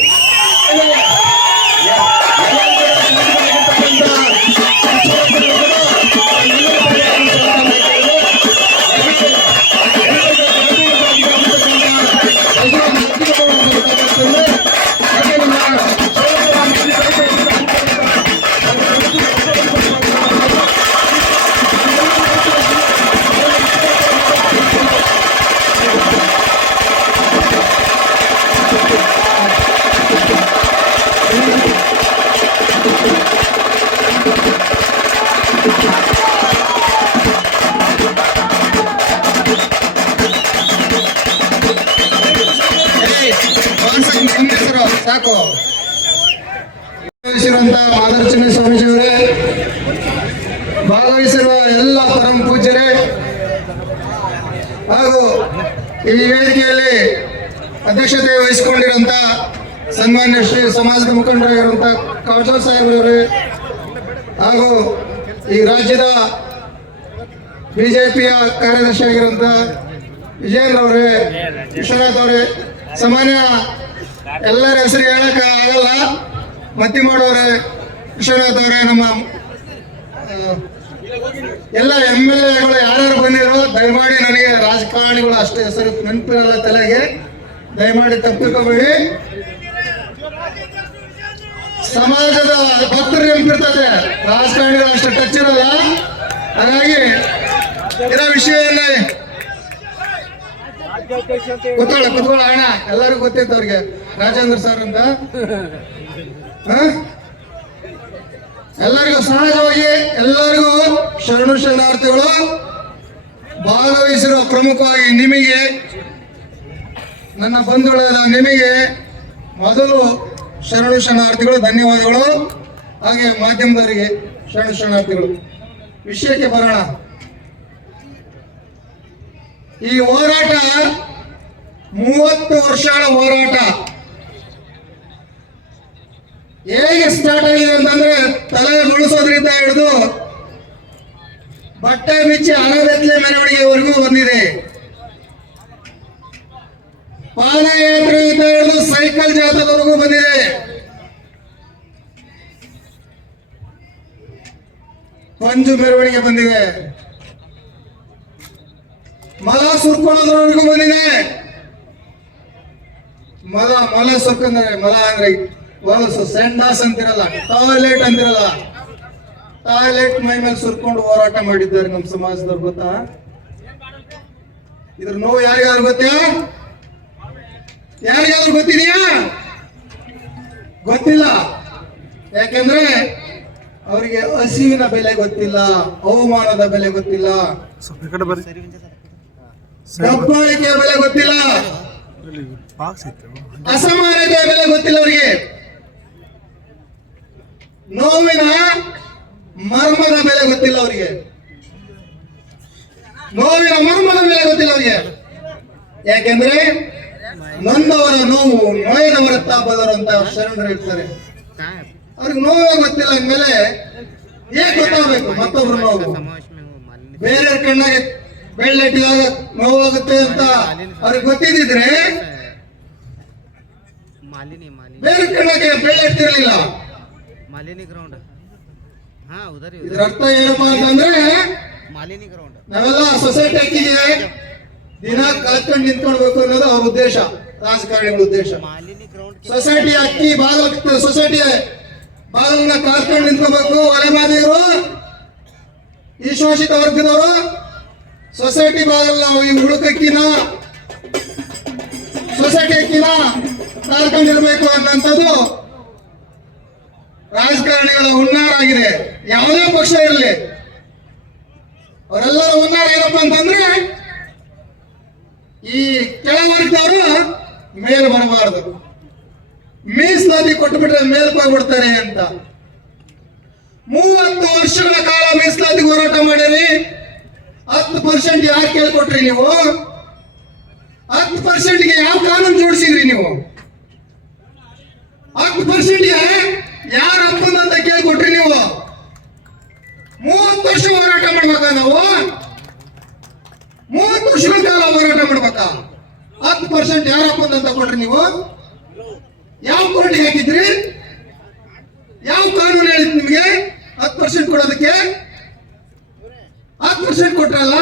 ಸಾಕು. ಮಾದರ್ಚನ ಸ್ವಾಮೀಜಿಯವರೇ, ಭಾಗವಹಿಸಿರುವ ಎಲ್ಲ ಪರಮ ಪೂಜ್ಯರೇ ಹಾಗೂ ಈ ವೇದಿಕೆಯಲ್ಲಿ ಅಧ್ಯಕ್ಷತೆ ವಹಿಸಿಕೊಂಡಿರುವಂತ ಸನ್ಮಾನ್ಯ ಶ್ರೀ ಸಮಾಜದ ಮುಖಂಡರಾಗಿರುವಂತ ಕೌಶಲ್ ಸಾಹೇಬ್ರವರೇ ಹಾಗೂ ಈ ರಾಜ್ಯದ ಬಿಜೆಪಿಯ ಕಾರ್ಯದರ್ಶಿಯಾಗಿರುವಂತ ವಿಜೇಂದ್ರ ಅವರೇ, ವಿಶ್ವನಾಥ್ ಅವರೇ, ಸಾಮಾನ್ಯ ಎಲ್ಲರ ಹೆಸರು ಹೇಳಕ್ ಆಗಲ್ಲ, ಮತ್ತಿಮಾಡವ್ರೆ, ವಿಶ್ವನಾಥ್ ಅವರೇ, ನಮ್ಮ ಎಲ್ಲ ಎಂ.ಎಲ್.ಎಗಳು ಯಾರ್ಯಾರು ಬಂದಿರೋ ದಯಮಾಡಿ, ನನಗೆ ರಾಜಕಾರಣಿಗಳು ಅಷ್ಟೇ ಹೆಸರು ನೆನಪಿರಲ್ಲ ತಲೆಗೆ, ದಯಮಾಡಿ ತಪ್ಪಿಕೋಬೇಡಿ. ಸಮಾಜದ ಭಕ್ತರು ನೆನಪಿರ್ತದೆ, ರಾಜಕಾರಣಿಗಳು ಅಷ್ಟು ಟಚ್ ಇರಲ್ಲ. ಹಾಗಾಗಿ ಇರೋ ವಿಷಯವನ್ನ ಕುತ್ಕೊಳ್ಳ ಅಣ್ಣ, ಎಲ್ಲರಿಗೂ ಗೊತ್ತಿತ್ತು ಅವ್ರಿಗೆ, ರಾಜೇಂದ್ರ ಸರ್ ಅಂತ. ಎಲ್ಲರಿಗೂ ಸಹಜವಾಗಿ ಎಲ್ಲರಿಗೂ ಶರಣು ಶರಣಾರ್ಥಿಗಳು. ಭಾಗವಹಿಸಿರುವ ಪ್ರಮುಖವಾಗಿ ನಿಮಗೆ, ನನ್ನ ಬಂಧುಗಳಾದ ನಿಮಗೆ ಮೊದಲು ಶರಣು ಶರಣಾರ್ಥಿಗಳು, ಧನ್ಯವಾದಗಳು. ಹಾಗೆ ಮಾಧ್ಯಮದವರಿಗೆ ಶರಣು ಶರಣಾರ್ಥಿಗಳು. ವಿಷಯಕ್ಕೆ ಬರೋಣ. ಈ ಹೋರಾಟ 30 ವರ್ಷಗಳ ಹೋರಾಟ. ಹೇಗೆ ಸ್ಟಾರ್ಟ್ ಆಗಿದೆ ಅಂತಂದ್ರೆ ತಲೆ ಮುಳುಸೋದ್ರಿಂದ ಹಿಡಿದು ಬಟ್ಟೆ ಬಿಚ್ಚಿ ಹಣವೆತ್ತಲೆ ಮೆರವಣಿಗೆವರೆಗೂ ಬಂದಿದೆ. ಪಾದಯಾತ್ರೆಯಿಂದ ಹಿಡಿದು ಸೈಕಲ್ ಜಾಥಾದವರೆಗೂ ಬಂದಿದೆ. ಪಂಜು ಮೆರವಣಿಗೆ ಬಂದಿದೆ. ಮಲ ಸುರ್ಕೊಳ್ಳೋದ್ರವರೆಗೂ ಬಂದಿದೆ. ಮಲ ಸುರ್ಕಂದ್ರೆ ಮಲ ಅಂದ್ರೆ ಹೊಲಸು ಸೆಂಡಾಸ್ ಅಂತಿರಲ್ಲ, ಟಾಯ್ಲೆಟ್ ಅಂತಿರಲ್ಲ, ಟಾಯ್ಲೆಟ್ ಮೈ ಮೇಲೆ ಸುರ್ಕೊಂಡು ಹೋರಾಟ ಮಾಡಿದ್ದಾರೆ ನಮ್ಮ ಸಮಾಜದವ್ರು. ಗೊತ್ತಾ ಇದ್ರ ನೋವು ಯಾರಿಗಾದ್ರು ಗೊತ್ತಾ? ಯಾರಿಗಾದ್ರೂ ಗೊತ್ತಿದೆಯಾ? ಗೊತ್ತಿಲ್ಲ. ಯಾಕೆಂದ್ರೆ ಅವರಿಗೆ ಹಸಿವಿನ ಬೆಲೆ ಗೊತ್ತಿಲ್ಲ, ಅವಮಾನದ ಬೆಲೆ ಗೊತ್ತಿಲ್ಲ, ದಬ್ಬಾಳಿಕೆಯ ಬೆಲೆ ಗೊತ್ತಿಲ್ಲ, ಅಸಮಾನತೆಯ ಬೆಲೆ ಗೊತ್ತಿಲ್ಲ. ಅವರಿಗೆ ನೋವಿನ ಮರ್ಮದ ಬೆಲೆ ಗೊತ್ತಿಲ್ಲ. ಅವರಿಗೆ ನೋವಿನ ಮರ್ಮದ ಬೆಲೆ ಗೊತ್ತಿಲ್ಲ ಅವರಿಗೆ. ಯಾಕೆಂದ್ರೆ ನೊಂದವರ ನೋವು ನೋಯದವರ ತಾಪದರು ಅಂತ ಶರಣರು ಹೇಳ್ತಾರೆ. ಅವ್ರಿಗೆ ನೋವೇ ಗೊತ್ತಿಲ್ಲ ಅಂದ್ಮೇಲೆ ಹೇಗೆ ಗೊತ್ತಾಗಬೇಕು ಮತ್ತೊಬ್ರು ನೋವು? ಬೇರೆ ಕಣ್ಣಾಗೆ ಬೆಳ್ಳಿಟ್ಟಿದಾಗ ನೋವಾಗುತ್ತೆ ಅಂತ ಅವ್ರಿಗೆ ಗೊತ್ತಿದ್ರೆ ಬೇರೆ ಕಣ್ಣಾಗೆ ಬೆಳ್ಳಿಟ್ಟಿರಲಿಲ್ಲ. ಇದ್ರ ಅರ್ಥ ಏನಪ್ಪಾ ಅಂತಂದ್ರೆ ನಾವೆಲ್ಲ ಸೊಸೈಟಿ ಅಕ್ಕಿಗೆ ದಿನ ಕಳ್ಕೊಂಡು ನಿಂತ್ಕೊಳ್ಬೇಕು ಅನ್ನೋದು ಅವ್ರ ಉದ್ದೇಶ, ರಾಜಕಾರಣಿಗಳ ಉದ್ದೇಶ. ಸೊಸೈಟಿ ಅಕ್ಕಿ ಸೊಸೈಟಿ ಬಾಗಿಲನ್ನ ಕಾಲ್ಕೊಂಡು ನಿಂತ್ಕೋಬೇಕು. ಒಲೆಮಾದಿಗರು, ಈ ಶೋಷಿತ ವರ್ಗದವರು ಸೊಸೈಟಿ ಬಾಗಿಲ್ ನಾವು ಈ ಹುಡುಕಕ್ಕಿನ ಸೊಸೈಟಿ ಅಕ್ಕಿನ ಕಾಲ್ಕೊಂಡಿರ್ಬೇಕು ಅನ್ನೋಂಥದ್ದು ರಾಜಕಾರಣಿಗಳ ಹುನ್ನಾರ ಆಗಿದೆ. ಯಾವುದೇ ಪಕ್ಷ ಇರಲಿ, ಅವರೆಲ್ಲರ ಹುನ್ನಾರ ಏನಪ್ಪ ಅಂತಂದ್ರೆ ಈ ಕೆಳವರ್ಗದವರು ಮೇಲ್ ಬರಬಾರದು, ಮೀಸಲಾತಿ ಕೊಟ್ಟುಬಿಟ್ರೆ ಮೇಲ್ ಹೋಗ್ಬಿಡ್ತಾರೆ ಅಂತ. 30 ವರ್ಷಗಳ ಕಾಲ ಮೀಸಲಾತಿ ಹೋರಾಟ ಮಾಡಿರಿ. 10% ಯಾರು ಕೇಳ್ಕೊಟ್ರಿ ನೀವು? 10%ಗೆ ಯಾವ ಕಾನೂನು ಜೋಡಿಸಿದ್ರಿ ನೀವು? 10%ಗೆ ಯಾರ ಹಕ್ಕಂತ ಕೇಳ್ಕೊಟ್ರಿ ನೀವು? 30 ವರ್ಷ ಹೋರಾಟ ಮಾಡ್ಬೇಕಾ ನಾವು? 30 ವರ್ಷಗಳ ಕಾಲ ಹೋರಾಟ ಮಾಡ್ಬೇಕಾ? 10% ಯಾರ ಹಕ್ಕಂತ ಕೊಟ್ರಿ ನೀವು? ಯಾವ ಕೋರ್ಟಿಗೆ ಹಾಕಿದ್ರಿ? ಯಾವ ಕಾನೂನು ಹೇಳಿದ್ ನಿಮ್ಗೆ 10% ಕೊಡೋದಕ್ಕೆ? 10% ಕೊಟ್ರಲ್ಲ.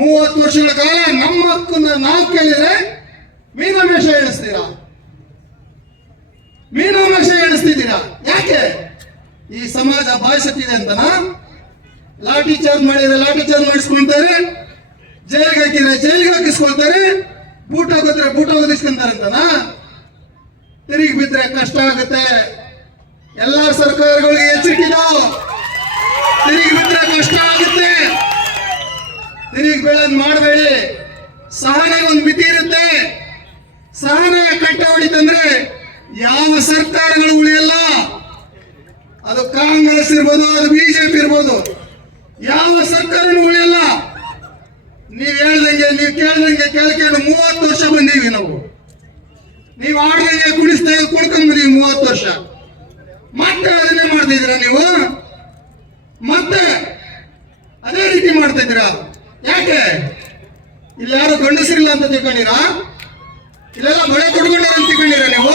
30 ವರ್ಷಗಳ ಕಾಲ ನಮ್ಮ ಹಕ್ಕನ್ನ ನಾವು ಕೇಳಿದ್ರೆ ಮೀನಾಮೇಷ ಎಣಿಸ್ತೀರಾ? ಮೀನಾಮೇಷ ಎಣಿಸ್ತಿದ್ದೀರಾ? ಯಾಕೆ? ಈ ಸಮಾಜ ಬಾಯಿಸುತ್ತಿದೆ ಅಂತನಾ? ಲಾಠಿ ಚಾರ್ಜ್ ಮಾಡಿದ್ರೆ ಲಾಠಿ ಚಾರ್ಜ್ ಮಾಡಿಸ್ಕೊಂತಾರೆ, ಜೈಲಿಗೆ ಹಾಕಿದ್ರೆ ಜೈಲಿಗೆ ಹಾಕಿಸ್ಕೊಳ್ತಾರೆ, ಬೂಟ ಹೋಗಿದ್ರೆ ಬೂಟ ಓದಿಸ್ಕೊಂತಾರೆ ಅಂತನಾ? ತಿರುಗಿ ಬಿದ್ರೆ ಕಷ್ಟ ಆಗುತ್ತೆ. ಎಲ್ಲಾ ಸರ್ಕಾರಗಳಿಗೆ ಎಚ್ಚರಿಕೆ, ತಿರುಗಿ ಬಿದ್ರೆ ಕಷ್ಟ ಆಗುತ್ತೆ. ತಿರುಗಿ ಬೀಳೋದ್ ಮಾಡಬೇಡಿ. ಸಹನೆಗೆ ಒಂದು ಮಿತಿ ಇರುತ್ತೆ. ಸಹನೆ ಕಟ್ಟ ಹೊಡಿತಂದ್ರೆ ಯಾವ ಸರ್ಕಾರಗಳು ಉಳಿಯಲ್ಲ. ಅದು ಕಾಂಗ್ರೆಸ್ ಇರ್ಬೋದು, ಅದು ಬಿಜೆಪಿ ಇರ್ಬೋದು, ಯಾವ ಸರ್ಕಾರನೂ ಉಳಿಯಲ್ಲ. ನೀವ್ ಹೇಳ್ದಂಗೆ, ನೀವು ಕೇಳ್ದಂಗೆ ಕೇಳ್ಕೊಂಡು 30 ವರ್ಷ ಬಂದೀವಿ ನಾವು. ನೀವು ಆಡ್ದಂಗೆ ಕುಣಿಸ್ದಂಗೆ ಕುಡ್ಕೊಂಡ್ ಬಂದೀವಿ 30 ವರ್ಷ. ಮತ್ತೆ ಅದನ್ನೇ ಮಾಡ್ತಾ ಇದ್ದೀರಾ ನೀವು? ಮತ್ತೆ ಅದೇ ರೀತಿ ಮಾಡ್ತಾ ಇದ್ದೀರಾ? ಯಾಕೆ? ಇಲ್ಲಿ ಯಾರು ಗಂಡಸರಿಲ್ಲ ಅಂತ ತಿಳ್ಕೊಂಡಿರಾ? ಇಲ್ಲೆಲ್ಲ ಬಳೆ ಕೊಡ್ಕೊಂಡಾರ ಅಂತ ತಿಳ್ಕೊಂಡಿರ ನೀವು?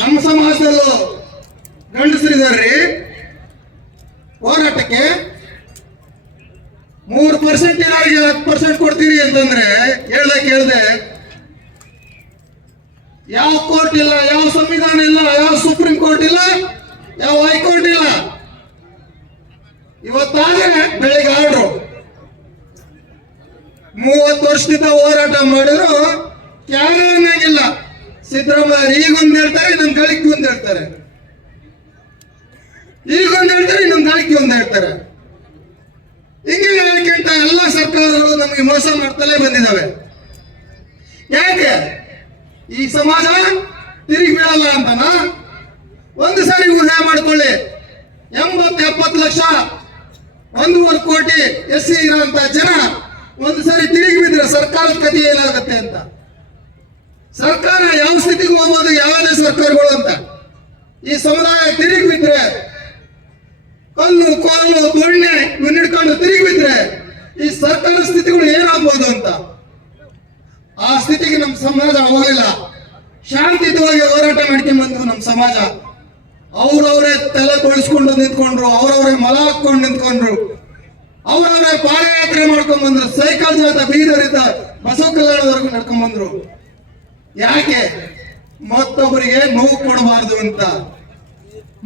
ನಮ್ಮ ಸಮಾಜದಲ್ಲೂ ಗಂಡಸರಿದಾರ್ರಿ ಹೋರಾಟಕ್ಕೆ. 3% ಯಾರಿಗೆ 10% ಕೊಡ್ತೀರಿ ಅಂತಂದ್ರೆ ಹೇಳ್ದೆ ಯಾವ ಕೋರ್ಟ್ ಇಲ್ಲ, ಯಾವ ಸಂವಿಧಾನ ಇಲ್ಲ, ಯಾವ ಸುಪ್ರೀಂ ಕೋರ್ಟ್ ಇಲ್ಲ, ಯಾವ ಹೈಕೋರ್ಟ್ ಇಲ್ಲ. ಇವತ್ತಾದ್ರೆ ಬೆಳಿಗ್ಗೆ ಆರ್ಡ್ರು. 30 ವರ್ಷದಿಂದ ಹೋರಾಟ ಮಾಡಿದ್ರು ಯಾರು ಅನ್ನಂಗಿಲ್ಲ. ಸಿದ್ದರಾಮಯ್ಯ ಈಗೊಂದು ಹೇಳ್ತಾರೆ, ಇನ್ನೊಂದು ಗಳಿಕೆ ಒಂದು ಹೇಳ್ತಾರೆ, ಈಗೊಂದು ಹೇಳ್ತಾರೆ, ಇನ್ನೊಂದು ಗಳಿಕೆ ಒಂದು ಹೇಳ್ತಾರೆ. ಹಿಂಗೆ ಹೇಳ್ಕೊಂತ ಎಲ್ಲ ಸರ್ಕಾರಗಳು ನಮಗೆ ಮೋಸ ಮಾಡ್ತಲೇ ಬಂದಿದ್ದಾವೆ. ಯಾಕೆ? ಈ ಸಮಾಜ ತಿರುಗಿ ಬೀಳಲ್ಲ ಅಂತನ? ಒಂದು ಸಾರಿ ಊಹೆ ಮಾಡ್ಕೊಳ್ಳಿ, 80-70 ಲಕ್ಷ 1.25 ಕೋಟಿ SC ಇರೋಂತ ಜನ ಒಂದು ಸಾರಿ ತಿರುಗಿ ಬಿದ್ರೆ ಸರ್ಕಾರದ ಕಥೆ ಏನಾಗುತ್ತೆ ಅಂತ. ಸರ್ಕಾರ ಯಾವ ಸ್ಥಿತಿಗೆ ಹೋಗ್ಬೋದು, ಯಾವುದೇ ಸರ್ಕಾರ ಈ ಸಮುದಾಯ ತಿರುಗಿ ಬಿದ್ರೆ, ಕಲ್ಲು ಕೋಲು ದೊಣ್ಣೆ ಇವನ್ನ ಹಿಡ್ಕೊಂಡು ತಿರುಗಿ ಬಿದ್ರೆ ಈ ಸರ್ಕಾರ ಸ್ಥಿತಿಗಳು ಏನಾಗ್ಬೋದು ಅಂತ. ಆ ಸ್ಥಿತಿಗೆ ನಮ್ಮ ಸಮಾಜ ಹೋಗಲಿಲ್ಲ. ಶಾಂತಿಯುತವಾಗಿ ಹೋರಾಟ ಮಾಡ್ಕೊಂಡ್ ಬಂದು ನಮ್ಮ ಸಮಾಜ ಅವ್ರವ್ರೇ ತಲೆ ಕೊಳಿಸ್ಕೊಂಡು ನಿಂತ್ಕೊಂಡ್ರು, ಅವ್ರವ್ರೇ ಮಲ ಹಾಕೊಂಡು ನಿಂತ್ಕೊಂಡ್ರು, ಅವ್ರವ್ರೇ ಪಾದಯಾತ್ರೆ ಮಾಡ್ಕೊಂಡ್ ಬಂದ್ರು, ಸೈಕಲ್ ಜಾತ ಬೀದರಿಂದ ಬಸವ ಕಲ್ಯಾಣದವರೆಗೂ ನಡ್ಕೊಂಡ್ ಬಂದ್ರು. ಯಾಕೆ? ಮತ್ತೊಬ್ಬರಿಗೆ ನೋವು ಕೊಡಬಾರ್ದು ಅಂತ,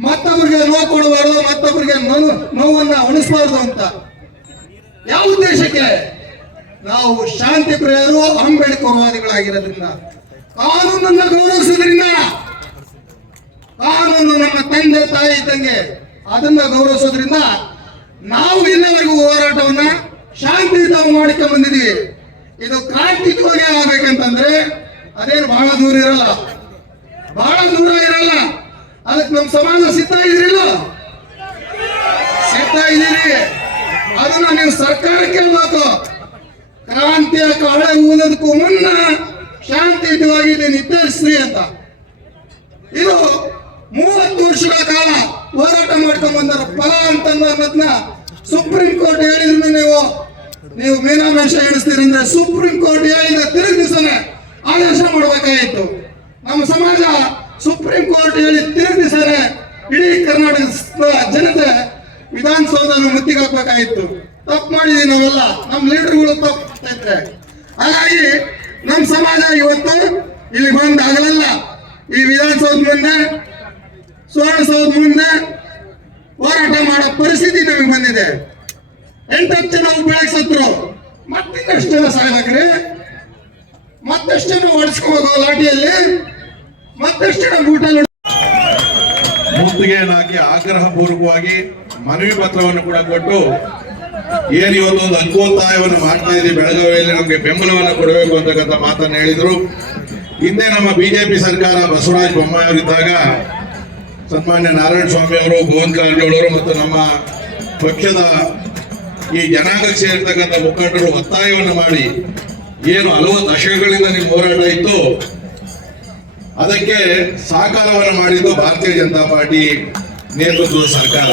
ಮತ್ತೊಬ್ಬರಿಗೆ ನೋವು ಕೊಡಬಾರ್ದು, ಮತ್ತೊಬ್ಬರಿಗೆ ನೋವನ್ನ ಉಣಿಸಬಾರ್ದು ಅಂತ. ಯಾವ ಉದ್ದೇಶಕ್ಕೆ? ನಾವು ಶಾಂತಿ ಪ್ರಿಯರು, ಅಂಬೇಡ್ಕರ್ವಾದಿಗಳಾಗಿರೋದ್ರಿಂದ, ಕಾನೂನನ್ನ ಗೌರವಿಸೋದ್ರಿಂದ, ಕಾನೂನು ನಮ್ಮ ತಂದೆ ತಾಯಿ ಇದ್ದಂಗೆ ಅದನ್ನ ಗೌರವಿಸೋದ್ರಿಂದ ನಾವು ಇಲ್ಲಿವರೆಗೂ ಹೋರಾಟವನ್ನ ಶಾಂತಿಯುತವಾಗಿ ಮಾಡ್ಕೊಂಡ್ ಬಂದಿದೀವಿ. ಇದು ಕ್ರಾಂತಿಯುತವಾಗಿ ಆಗ್ಬೇಕಂತಂದ್ರೆ ಅದೇನು ಬಹಳ ದೂರ ಇರಲ್ಲ, ಬಹಳ ದೂರ ಇರಲ್ಲ. ಅದಕ್ಕೆ ನಮ್ಮ ಸಮಾಜ ಸಿದ್ಧ ಇದ್ರಿಲ್ಲ, ಸಿದ್ಧ ಇದೀರಿ. ಅದನ್ನ ನೀವು ಸರ್ಕಾರಕ್ಕೆ ಹೇಳ್ಬೇಕು. ಕ್ರಾಂತಿಯ ಕಾಳ ಊದೋದಕ್ಕೂ ಮುನ್ನ ಶಾಂತಿಯುತವಾಗಿ ಇದು ನಿರ್ಧರಿಸ್ರಿ ಅಂತ. ಇದು 30 ವರ್ಷಗಳ ಕಾಲ ಹೋರಾಟ ಮಾಡ್ಕೊಂಡ್ ಬಂದರ ಫಲ ಅಂತಂದನ್ನ ಸುಪ್ರೀಂ ಕೋರ್ಟ್ ಹೇಳಿದ್ರು. ನೀವು ಮೀನಾಮೇಷ ಎಣಿಸ್ತೀರಿ ಅಂದ್ರೆ ಸುಪ್ರೀಂ ಕೋರ್ಟ್ ಹೇಳಿದ ತಿರುಗಿ ದಿವಸನೇ ಆದೇಶ ಮಾಡಬೇಕಾಗಿತ್ತು. ನಮ್ಮ ಸಮಾಜ ಸುಪ್ರೀಂ ಕೋರ್ಟ್ ಹೇಳಿ ತಿರುಗಿ ದಿವಸನೇ ಇಡೀ ಕರ್ನಾಟಕದ ಜನತೆ ವಿಧಾನಸೌಧದಲ್ಲಿ ಮುತ್ತಿಗೆ ಹಾಕ್ಬೇಕಾಗಿತ್ತು. ತಪ್ಪು ಮಾಡಿದೀವಿ ನಾವೆಲ್ಲ, ನಮ್ಮ ಲೀಡರ್ಗಳು ತಪ್ಪಿದ್ರೆ. ಹಾಗಾಗಿ ನಮ್ಮ ಸಮಾಜ ಇವತ್ತು ಇಲ್ಲಿ ಬಂದ್ ಆಗಲ್ಲ. ಈ ವಿಧಾನಸೌಧ ಮುಂದೆ, ಸುವರ್ಣಸೌಧ ಮುಂದೆ ಹೋರಾಟ ಮಾಡೋ ಪರಿಸ್ಥಿತಿ ನಮಗೆ ಬಂದಿದೆ. 8 ಜನ ಬೆಳಗ್ಗೆ ಸತ್ರು, ಮತ್ತಿನ್ನಷ್ಟು ಜನ ಸಾಯ್ಬೇಕ್ರಿ, ಮತ್ತಷ್ಟು ಜನ ಓಡಿಸ್ಕೋಬೇಕು ಲಾಠಿಯಲ್ಲಿ, ಮತ್ತಷ್ಟು ಜನ ಬೂಟಲ್ಲಿ ಮುತ್ತಿಗೆಯನ್ನಾಗಿ ಆಗ್ರಹ ಪೂರ್ವಕವಾಗಿ ಮನವಿ ಪತ್ರವನ್ನು ಕೂಡ ಕೊಟ್ಟು ಏನ್ ಇವತ್ತೊಂದು ಅನ್ಕೋತ್ತಾಯವನ್ನು ಮಾಡ್ತಾ ಇದ್ದೀವಿ, ಬೆಳಗಾವಿಯಲ್ಲಿ ನಮಗೆ ಬೆಂಬಲವನ್ನು ಕೊಡಬೇಕು ಅಂತಕ್ಕಂಥ ಮಾತನ್ನು ಹೇಳಿದ್ರು. ಹಿಂದೆ ನಮ್ಮ ಬಿಜೆಪಿ ಸರ್ಕಾರ ಬಸವರಾಜ ಬೊಮ್ಮಾಯಿ ಅವರಿದ್ದಾಗ ಸನ್ಮಾನ್ಯ ನಾರಾಯಣ ಸ್ವಾಮಿ ಅವರು, ಗೋವಿಂದ ಕಾರಜೋಳ ಅವರು ಮತ್ತು ನಮ್ಮ ಪಕ್ಷದ ಈ ಜನಾಂಗಕ್ಕೆ ಸೇರಿರ್ತಕ್ಕಂಥ ಮುಖಂಡರು ಒತ್ತಾಯವನ್ನು ಮಾಡಿ ಏನು ಹಲವು ದಶಕಗಳಿಂದ ನಿಮ್ಮ ಹೋರಾಟ ಇತ್ತು ಅದಕ್ಕೆ ಸಹಕಾರವನ್ನು ಮಾಡಿದ್ದು ಭಾರತೀಯ ಜನತಾ ಪಾರ್ಟಿ ನೇತೃತ್ವದ ಸರ್ಕಾರ.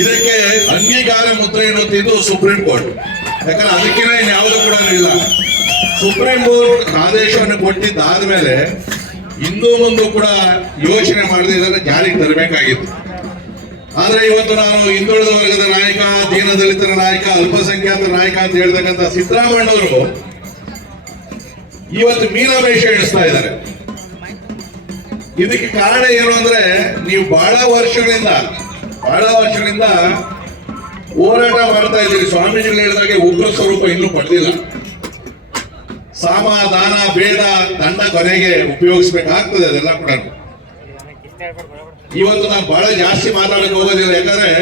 ಇದಕ್ಕೆ ಅಂಗೀಕಾರ ಮುದ್ರೆ ಎನ್ನುತ್ತಿದ್ದು ಸುಪ್ರೀಂ ಕೋರ್ಟ್. ಯಾಕಂದ್ರೆ ಅದಕ್ಕಿಂತ ಇನ್ಯಾವುದು ಕೂಡ ಇಲ್ಲ. ಸುಪ್ರೀಂ ಕೋರ್ಟ್ ಆದೇಶವನ್ನು ಕೊಟ್ಟಿದ್ದಾದ ಮೇಲೆ ಇಂದು ಮುಂದೆ ಕೂಡ ಯೋಚನೆ ಮಾಡದೆ ಇದನ್ನು ಜಾರಿಗೆ ತರಬೇಕಾಗಿತ್ತು. ಆದ್ರೆ ಇವತ್ತು ನಾನು ಹಿಂದುಳಿದ ವರ್ಗದ ನಾಯಕ, ದೀನದಲಿತರ ನಾಯಕ, ಅಲ್ಪಸಂಖ್ಯಾತರ ನಾಯಕ ಅಂತ ಹೇಳ್ತಕ್ಕಂಥ ಸಿದ್ದರಾಮಯ್ಯನವರು ಇವತ್ತು ಮೀನಾಮೇಷ ಎಣಿಸ್ತಾ ಇದ್ದಾರೆ. ಇದಕ್ಕೆ ಕಾರಣ ಏನು ಅಂದ್ರೆ, ನೀವು ಬಹಳ ವರ್ಷಗಳಿಂದ ಹೋರಾಟ ಮಾಡ್ತಾ ಇದ್ದೀರಿ. ಸ್ವಾಮೀಜಿಗಳು ಹೇಳಿದಾಗೆ ಉಗ್ರ ಸ್ವರೂಪ ಇನ್ನೂ ಪಡೆದಿಲ್ಲ. ಸಾಮ, ದಾನ, ಭೇದ, ದಂಡ ಕೊನೆಗೆ ಉಪಯೋಗಿಸ್ಬೇಕಾಗ್ತದೆ. ಅದೆಲ್ಲ ಕೂಡ ಇವತ್ತು ನಾನು ಬಹಳ ಜಾಸ್ತಿ ಮಾತಾಡಕ್ಕೆ ಹೋಗೋದಿಲ್ಲ. ಯಾಕಂದ್ರೆ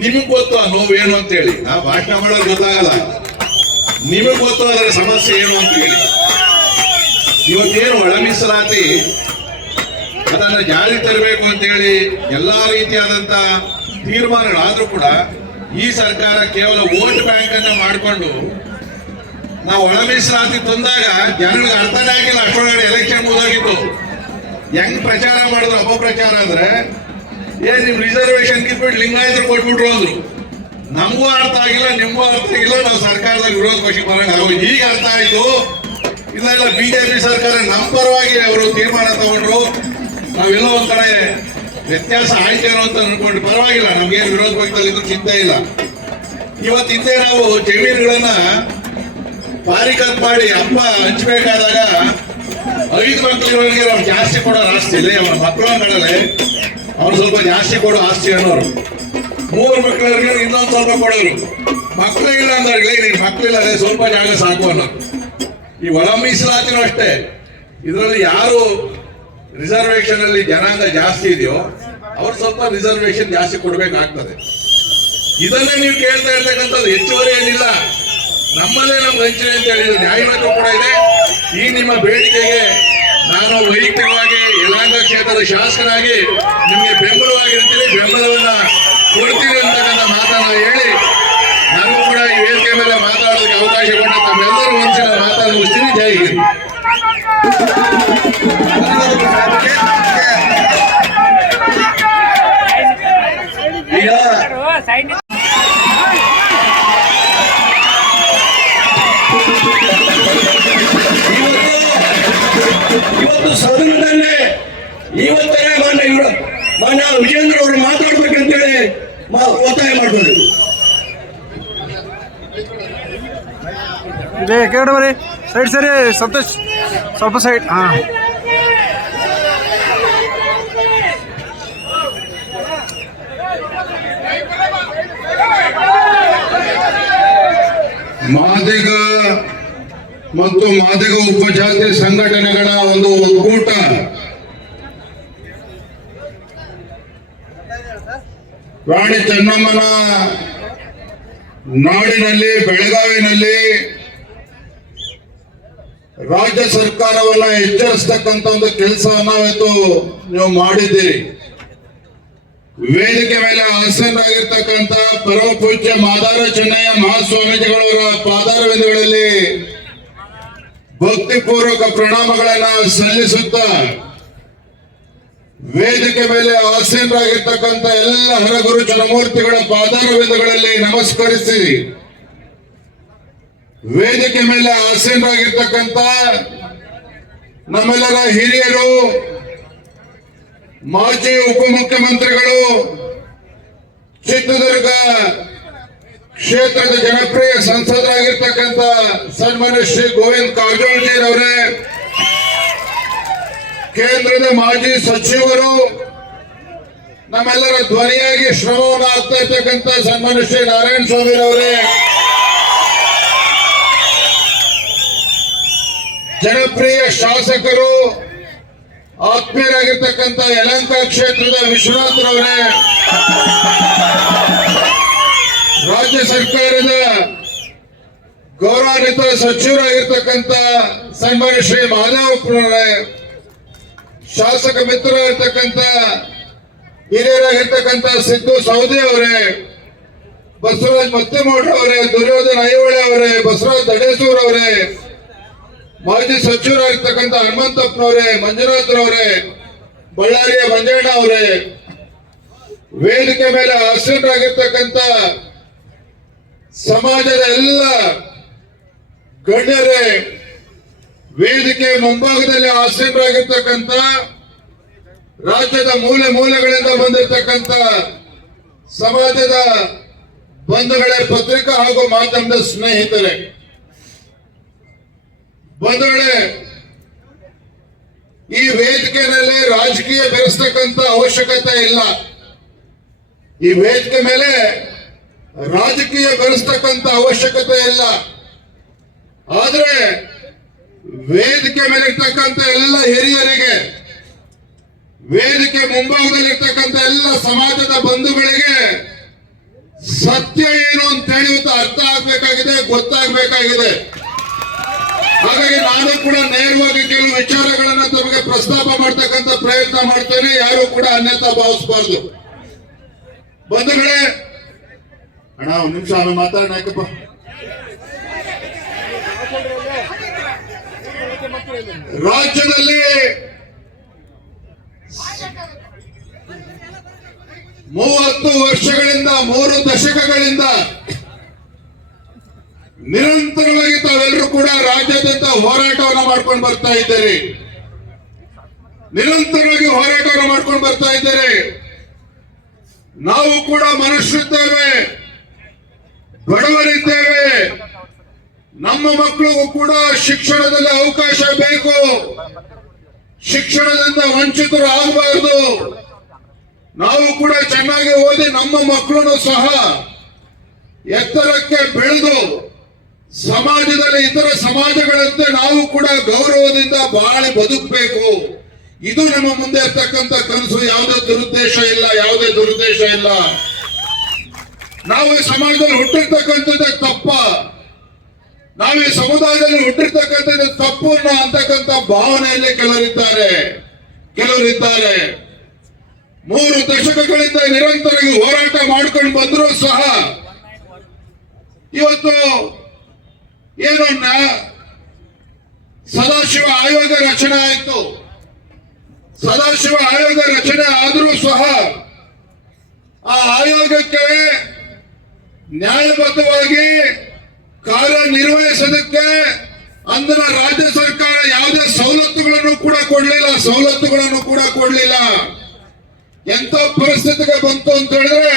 ನಿಮಗ್ ಗೊತ್ತು ಆ ನೋವೇನು ಅಂತ ಹೇಳಿ. ನಾ ಭಾಷಣ ಮಾಡೋದು ಗೊತ್ತಾಗಲ್ಲ, ನಿಮಗ್ ಗೊತ್ತು ಅದರ ಸಮಸ್ಯೆ ಏನು ಅಂತ ಹೇಳಿ. ಇವತ್ತೇನು ಒಳ ಮೀಸಲಾತಿ ಅದನ್ನ ಜಾರಿ ತರಬೇಕು ಅಂತ ಹೇಳಿ ಎಲ್ಲಾ ರೀತಿಯಾದಂತ ತೀರ್ಮಾನಗಳಾದ್ರೂ ಕೂಡ ಈ ಸರ್ಕಾರ ಕೇವಲ ವೋಟ್ ಬ್ಯಾಂಕ್ ಅನ್ನ ಮಾಡಿಕೊಂಡು, ನಾವು ಒಳ ಮೀಸಲಾತಿ ತಂದಾಗ ಜನಗಳಿಗೆ ಅರ್ಥನೇ ಆಗಿಲ್ಲ. ಅಷ್ಟೊಳಗಡೆ ಎಲೆಕ್ಷನ್ ಮುಗಿದೋಗಿತ್ತು. ಹೆಂಗ್ ಪ್ರಚಾರ ಮಾಡಿದ್ರು ಅಪಪ್ರಚಾರ ಅಂದ್ರೆ, ನಿಮ್ ರಿಸರ್ವೇಶನ್ ಕಿತ್ಬಿಟ್ಟು ಲಿಂಗಾಯತರು ಕೊಟ್ಬಿಟ್ರು ಅಂದ್ರು. ನಮಗೂ ಅರ್ಥ ಆಗಿಲ್ಲ, ನಿಮ್ಗೂ ಅರ್ಥ ಆಗಿಲ್ಲ. ನಾವು ಸರ್ಕಾರದಲ್ಲಿ ವಿರೋಧ ಪಕ್ಷಕ್ಕೆ ಬರಂಗ ಆಗೋದು. ಈಗ ಅರ್ಥ ಆಯ್ತು. ಇಲ್ಲ ಬಿಜೆಪಿ ಸರ್ಕಾರ ನಮ್ಮ ಪರವಾಗಿ ಅವರು ತೀರ್ಮಾನ ತಗೊಂಡ್ರು. ನಾವೆಲ್ಲೋ ಒಂದ್ ಕಡೆ ವ್ಯತ್ಯಾಸ ಆಯ್ತೇನೋ ಅಂತ ಅನ್ಕೊಂಡ್ರು. ಪರವಾಗಿಲ್ಲ, ನಮ್ಗೇನು ವಿರೋಧ ಪಕ್ಷದಲ್ಲಿ ಇದ್ರು ಚಿಂತೆ ಇಲ್ಲ. ಇವತ್ತಿಂದೇ ನಾವು ಜಮೀನುಗಳನ್ನ ಪಾರಿಕತ್ ಮಾಡಿ ಹಬ್ಬ ಹಂಚ್ಬೇಕಾದಾಗ 5 ಮಕ್ಕಳಿಗೆ ಅವ್ರು ಜಾಸ್ತಿ ಕೊಡೋ ಆಸ್ತಿ ಇಲ್ಲ. ಅವನ ಮಕ್ಕಳೇ ಅವ್ರು ಸ್ವಲ್ಪ ಜಾಸ್ತಿ ಕೊಡೋ ಆಸ್ತಿ ಅನ್ನೋರು. 3 ಮಕ್ಕಳಿಗೆ ಇನ್ನೊಂದು ಸ್ವಲ್ಪ ಕೊಡೋರು. ಮಕ್ಕಳಿಲ್ಲ ಅಂದವ್ರಿಗೆ ನೀನ್ ಮಕ್ಕಳಿಲ್ಲ, ಅದೇ ಸ್ವಲ್ಪ ಜಾಗ ಸಾಕು ಅನ್ನೋರು. ಈ ಒಳ ಮೀಸಲಾತಿನೂ ಅಷ್ಟೇ. ಇದರಲ್ಲಿ ಯಾರು ರಿಸರ್ವೇಶನ್ ಅಲ್ಲಿ ಜನಾಂಗ ಜಾಸ್ತಿ ಇದೆಯೋ ಅವ್ರು ಸ್ವಲ್ಪ ರಿಸರ್ವೇಶನ್ ಜಾಸ್ತಿ ಕೊಡ್ಬೇಕಾಗ್ತದೆ. ಇದನ್ನೇ ನೀವು ಕೇಳ್ತಾ ಇರ್ತಕ್ಕಂಥದ್ದು. ಹೆಚ್ಚುವರಿ ಏನಿಲ್ಲ, ನಮ್ಮಲ್ಲೇ ನಮ್ಗೆ ಹಂಚಿದೆ ಅಂತ ಹೇಳಿದ್ರು. ನ್ಯಾಯವಾದ ಕೂಡ ಇದೆ. ಈ ನಿಮ್ಮ ಬೇಡಿಕೆಗೆ ನಾನು ವೈಯಕ್ತಿಕವಾಗಿ ಯಲಹಂಕ ಕ್ಷೇತ್ರದ ಶಾಸಕರಾಗಿ ನಿಮಗೆ ಬೆಂಬಲವಾಗಿರ್ತೀನಿ, ಬೆಂಬಲವನ್ನ ಕೊಡ್ತೀನಿ ಅಂತಕ್ಕಂಥ ಮಾತನ್ನ ಹೇಳಿ ನನಗೂ ಕೂಡ ಈ ವೇದಿಕೆ ಮೇಲೆ ಮಾತಾಡೋದಕ್ಕೆ ಅವಕಾಶ ಕೊಟ್ಟ ತಮ್ಮೆಲ್ಲರೂ ಮನಸ್ಸಿನ ಮಾತನ್ನು ಮುಗಿಸ್ತೀನಿ. ಜೈ ಹಿಂದ್. ಸಂದರ್ಭದಲ್ಲಿ ಇವತ್ತೇ ಮಾನ್ಯ ವಿಜೇಂದ್ರ ಅವರು ಮಾತಾಡ್ಬೇಕಂತೇಳಿ ಒತ್ತಾಯ ಮಾಡ್ಬೋದು. ಕೆಳಗಡೆ ಬರ್ರಿ, ಸೈಡ್ ಸರಿ ಸಂತೋಷ್, ಸ್ವಲ್ಪ ಸೈಡ್. ಹಾಂ, ಮಾದಿಗ ಮತ್ತು ಮಾದಿಗ ಉಪಜಾತಿ ಸಂಘಟನೆಗಳ ಒಂದು ಒಕ್ಕೂಟ ರಾಣಿ ಚೆನ್ನಮ್ಮನ ನಾಡಿನಲ್ಲಿ ಬೆಳಗಾವಿನಲ್ಲಿ ರಾಜ್ಯ ಸರ್ಕಾರವನ್ನ ಎಚ್ಚರಿಸ್ತಕ್ಕಂಥ ಒಂದು ಕೆಲಸವನ್ನ ಇವತ್ತು ನೀವು ಮಾಡಿದ್ದೀರಿ. ವೇದಿಕೆ ಮೇಲೆ ಆಸೀನರಾಗಿರ್ತಕ್ಕಂಥ ಪರಮ ಪೂಜ್ಯ ಮಾದಾರ ಚೆನ್ನಯ್ಯ ಮಹಾಸ್ವಾಮೀಜಿಗಳವರ ಪಾದಾರವಿಂದಗಳಲ್ಲಿ ಭಕ್ತಿಪೂರ್ವಕ ಪ್ರಣಾಮಗಳನ್ನ ಸಲ್ಲಿಸುತ್ತಾ, ವೇದಿಕೆ ಮೇಲೆ ಆಸೀನರಾಗಿರ್ತಕ್ಕಂಥ ಎಲ್ಲ ಹರಗುರು ಜನಮೂರ್ತಿಗಳ ಪಾದಾರವಿಂದಗಳಲ್ಲಿ ನಮಸ್ಕರಿಸಿ, ವೇದಿಕೆ ಮೇಲೆ ಆಸೀನರಾಗಿರ್ತಕ್ಕಂಥ ನಮ್ಮೆಲ್ಲರ ಹಿರಿಯರು, ಮಾಜಿ ಉಪಮುಖ್ಯಮಂತ್ರಿಗಳು, ಚಿತ್ರದುರ್ಗ ಕ್ಷೇತ್ರದ ಜನಪ್ರಿಯ ಸಂಸದರಾಗಿರ್ತಕ್ಕಂಥ ಸನ್ಮಾನ್ಯ ಶ್ರೀ ಗೋವಿಂದ ಕಾರಜೋಳಜಿಯವರೇ, ಕೇಂದ್ರದ ಮಾಜಿ ಸಚಿವರು, ನಮ್ಮೆಲ್ಲರ ಧ್ವನಿಯಾಗಿ ಶ್ರಮವನ್ನು ಆಗ್ತಾ ಇರ್ತಕ್ಕಂಥ ಸನ್ಮಾನ್ಯ ಶ್ರೀ ನಾರಾಯಣ ಸ್ವಾಮಿರವರೇ, ಜನಪ್ರಿಯ ಶಾಸಕರು, ಆತ್ಮೀಯರಾಗಿರ್ತಕ್ಕಂಥ ಯಲಹಂಕ ಕ್ಷೇತ್ರದ ವಿಶ್ವನಾಥ್ರವರೇ, ರಾಜ್ಯ ಸರ್ಕಾರದ ಗೌರವಾನ್ವಿತ ಸಚಿವರಾಗಿರ್ತಕ್ಕಂಥ ಸನ್ಮಾನ್ಯ ಶ್ರೀ ಮಾಧವಪ್ಪನವರೇ, ಶಾಸಕ ಮಿತ್ರರಾಗಿರ್ತಕ್ಕಂಥ ಹಿರಿಯರಾಗಿರ್ತಕ್ಕಂಥ ಸಿದ್ದು ಸೌದಿ ಅವರೇ, ಬಸವರಾಜ್ ಮತ್ತಿಮೋಡ್ರ ಅವರೇ, ದುರ್ಯೋಧನ ಐಹೊಳೆ ಅವರೇ, ಬಸವರಾಜ್ ದಡೇಸೂರ್ ಅವರೇ, ಮಾಜಿ ಸಚಿವರಾಗಿರ್ತಕ್ಕಂಥ ಹನುಮಂತಪ್ಪನವರೇ, ಮಂಜುನಾಥ್ರವರೇ, ಬಳ್ಳಾರಿಯ ಮಂಜಣ್ಣ ಅವರೇ, ವೇದಿಕೆ ಮೇಲೆ ಆಸೀನರಾಗಿರ್ತಕ್ಕಂಥ ಸಮಾಜದ ಎಲ್ಲ ಗಣ್ಯರೇ, ವೇದಿಕೆ ಮುಂಭಾಗದಲ್ಲಿ ಆಸೀನರಾಗಿರ್ತಕ್ಕಂಥ ರಾಜ್ಯದ ಮೂಲೆ ಮೂಲೆಗಳಿಂದ ಬಂದಿರತಕ್ಕಂಥ ಸಮಾಜದ ಬಂಧುಗಳೇ, ಪತ್ರಿಕಾ ಹಾಗೂ ಮಾಧ್ಯಮದ ಸ್ನೇಹಿತರೆ, ಬಂಧುಗಳೇ, ಈ ವೇದಿಕೆಯಲ್ಲಿ ರಾಜಕೀಯ ಬೆರೆಸ್ತಕ್ಕಂಥ ಅವಶ್ಯಕತೆ ಇಲ್ಲ. ಈ ವೇದಿಕೆ ಮೇಲೆ ರಾಜಕೀಯ ಬೆರೆಸ್ತಕ್ಕಂಥ ಅವಶ್ಯಕತೆ ಇಲ್ಲ. ಆದ್ರೆ ವೇದಿಕೆ ಮೇಲೆ ಇರ್ತಕ್ಕಂಥ ಎಲ್ಲ ಹಿರಿಯರಿಗೆ, ವೇದಿಕೆ ಮುಂಭಾಗದಲ್ಲಿರ್ತಕ್ಕಂಥ ಎಲ್ಲ ಸಮಾಜದ ಬಂಧುಗಳಿಗೆ ಸತ್ಯ ಏನು ಅಂತ ಹೇಳಿ ಅರ್ಥ ಆಗ್ಬೇಕಾಗಿದೆ, ಗೊತ್ತಾಗಬೇಕಾಗಿದೆ. ಹಾಗಾಗಿ ನಾನು ಕೂಡ ನೇರವಾಗಿ ಕೆಲವು ವಿಚಾರಗಳನ್ನ ತಮಗೆ ಪ್ರಸ್ತಾಪ ಮಾಡ್ತಕ್ಕಂಥ ಪ್ರಯತ್ನ ಮಾಡ್ತೇನೆ. ಯಾರು ಕೂಡ ಅನ್ಯತಾ ಭಾವಿಸಬಾರ್ದು. ಬಂಧುಗಳೇ, ಅಣ್ಣ ಒಂದ್ ನಿಮಿಷ ಆಮೇಲೆ ಮಾತಾಡೋಣ. ಯಾಕಪ್ಪ, ರಾಜ್ಯದಲ್ಲಿ 30 ವರ್ಷಗಳಿಂದ, 3 ದಶಕಗಳಿಂದ ನಿರಂತರವಾಗಿ ತಾವೆಲ್ಲರೂ ಕೂಡ ರಾಜ್ಯಾದ್ಯಂತ ಹೋರಾಟವನ್ನು ಮಾಡ್ಕೊಂಡು ಬರ್ತಾ ಇದ್ದೀರಿ. ನಿರಂತರವಾಗಿ ಹೋರಾಟವನ್ನು ಮಾಡ್ಕೊಂಡು ಬರ್ತಾ ಇದ್ದೀರಿ. ನಾವು ಕೂಡ ಮನುಷ್ಯರಿದ್ದೇವೆ, ಬಡವರಿದ್ದೇವೆ. ನಮ್ಮ ಮಕ್ಕಳಿಗೂ ಕೂಡ ಶಿಕ್ಷಣದಲ್ಲಿ ಅವಕಾಶ ಬೇಕು. ಶಿಕ್ಷಣದಿಂದ ವಂಚಿತರು ಆಗಬಾರದು. ನಾವು ಕೂಡ ಚೆನ್ನಾಗಿ ಓದಿ ನಮ್ಮ ಮಕ್ಕಳನ್ನು ಸಹ ಎತ್ತರಕ್ಕೆ ಬೆಳೆದು ಸಮಾಜದಲ್ಲಿ ಇತರ ಸಮಾಜಗಳಂತೆ ನಾವು ಕೂಡ ಗೌರವದಿಂದ ಬಾಳಿ ಬದುಕಬೇಕು. ಇದು ನಮ್ಮ ಮುಂದೆ ಇರ್ತಕ್ಕಂಥ ಕನಸು. ಯಾವುದೇ ದುರುದ್ದೇಶ ಇಲ್ಲ, ಯಾವುದೇ ದುರುದ್ದೇಶ ಇಲ್ಲ. ನಾವು ಈ ಸಮಾಜದಲ್ಲಿ ಹುಟ್ಟಿರ್ತಕ್ಕಂಥದ್ದೇ ತಪ್ಪ, ನಾವು ಈ ಸಮುದಾಯದಲ್ಲಿ ಹುಟ್ಟಿರ್ತಕ್ಕಂಥದ್ದು ತಪ್ಪು ಅಂತಕ್ಕಂಥ ಭಾವನೆಯಲ್ಲಿ ಕೆಲವರಿದ್ದಾರೆ. 3 ದಶಕಗಳಿಂದ ನಿರಂತರವಾಗಿ ಹೋರಾಟ ಮಾಡ್ಕೊಂಡು ಬಂದರೂ ಸಹ ಇವತ್ತು ಏನು ಸದಾಶಿವ ಆಯೋಗ ರಚನೆ ಆಯಿತು. ಸದಾಶಿವ ಆಯೋಗ ರಚನೆ ಆದರೂ ಸಹ ಆ ಆಯೋಗಕ್ಕೆ ನ್ಯಾಯಬದ್ಧವಾಗಿ ಕಾರ್ಯನಿರ್ವಹಿಸೋದಕ್ಕೆ ಅಂದಿನ ರಾಜ್ಯ ಸರ್ಕಾರ ಯಾವುದೇ ಸವಲತ್ತುಗಳನ್ನು ಕೂಡ ಕೊಡ್ಲಿಲ್ಲ. ಎಂತ ಪರಿಸ್ಥಿತಿಗೆ ಬಂತು ಅಂತ ಹೇಳಿದ್ರೆ,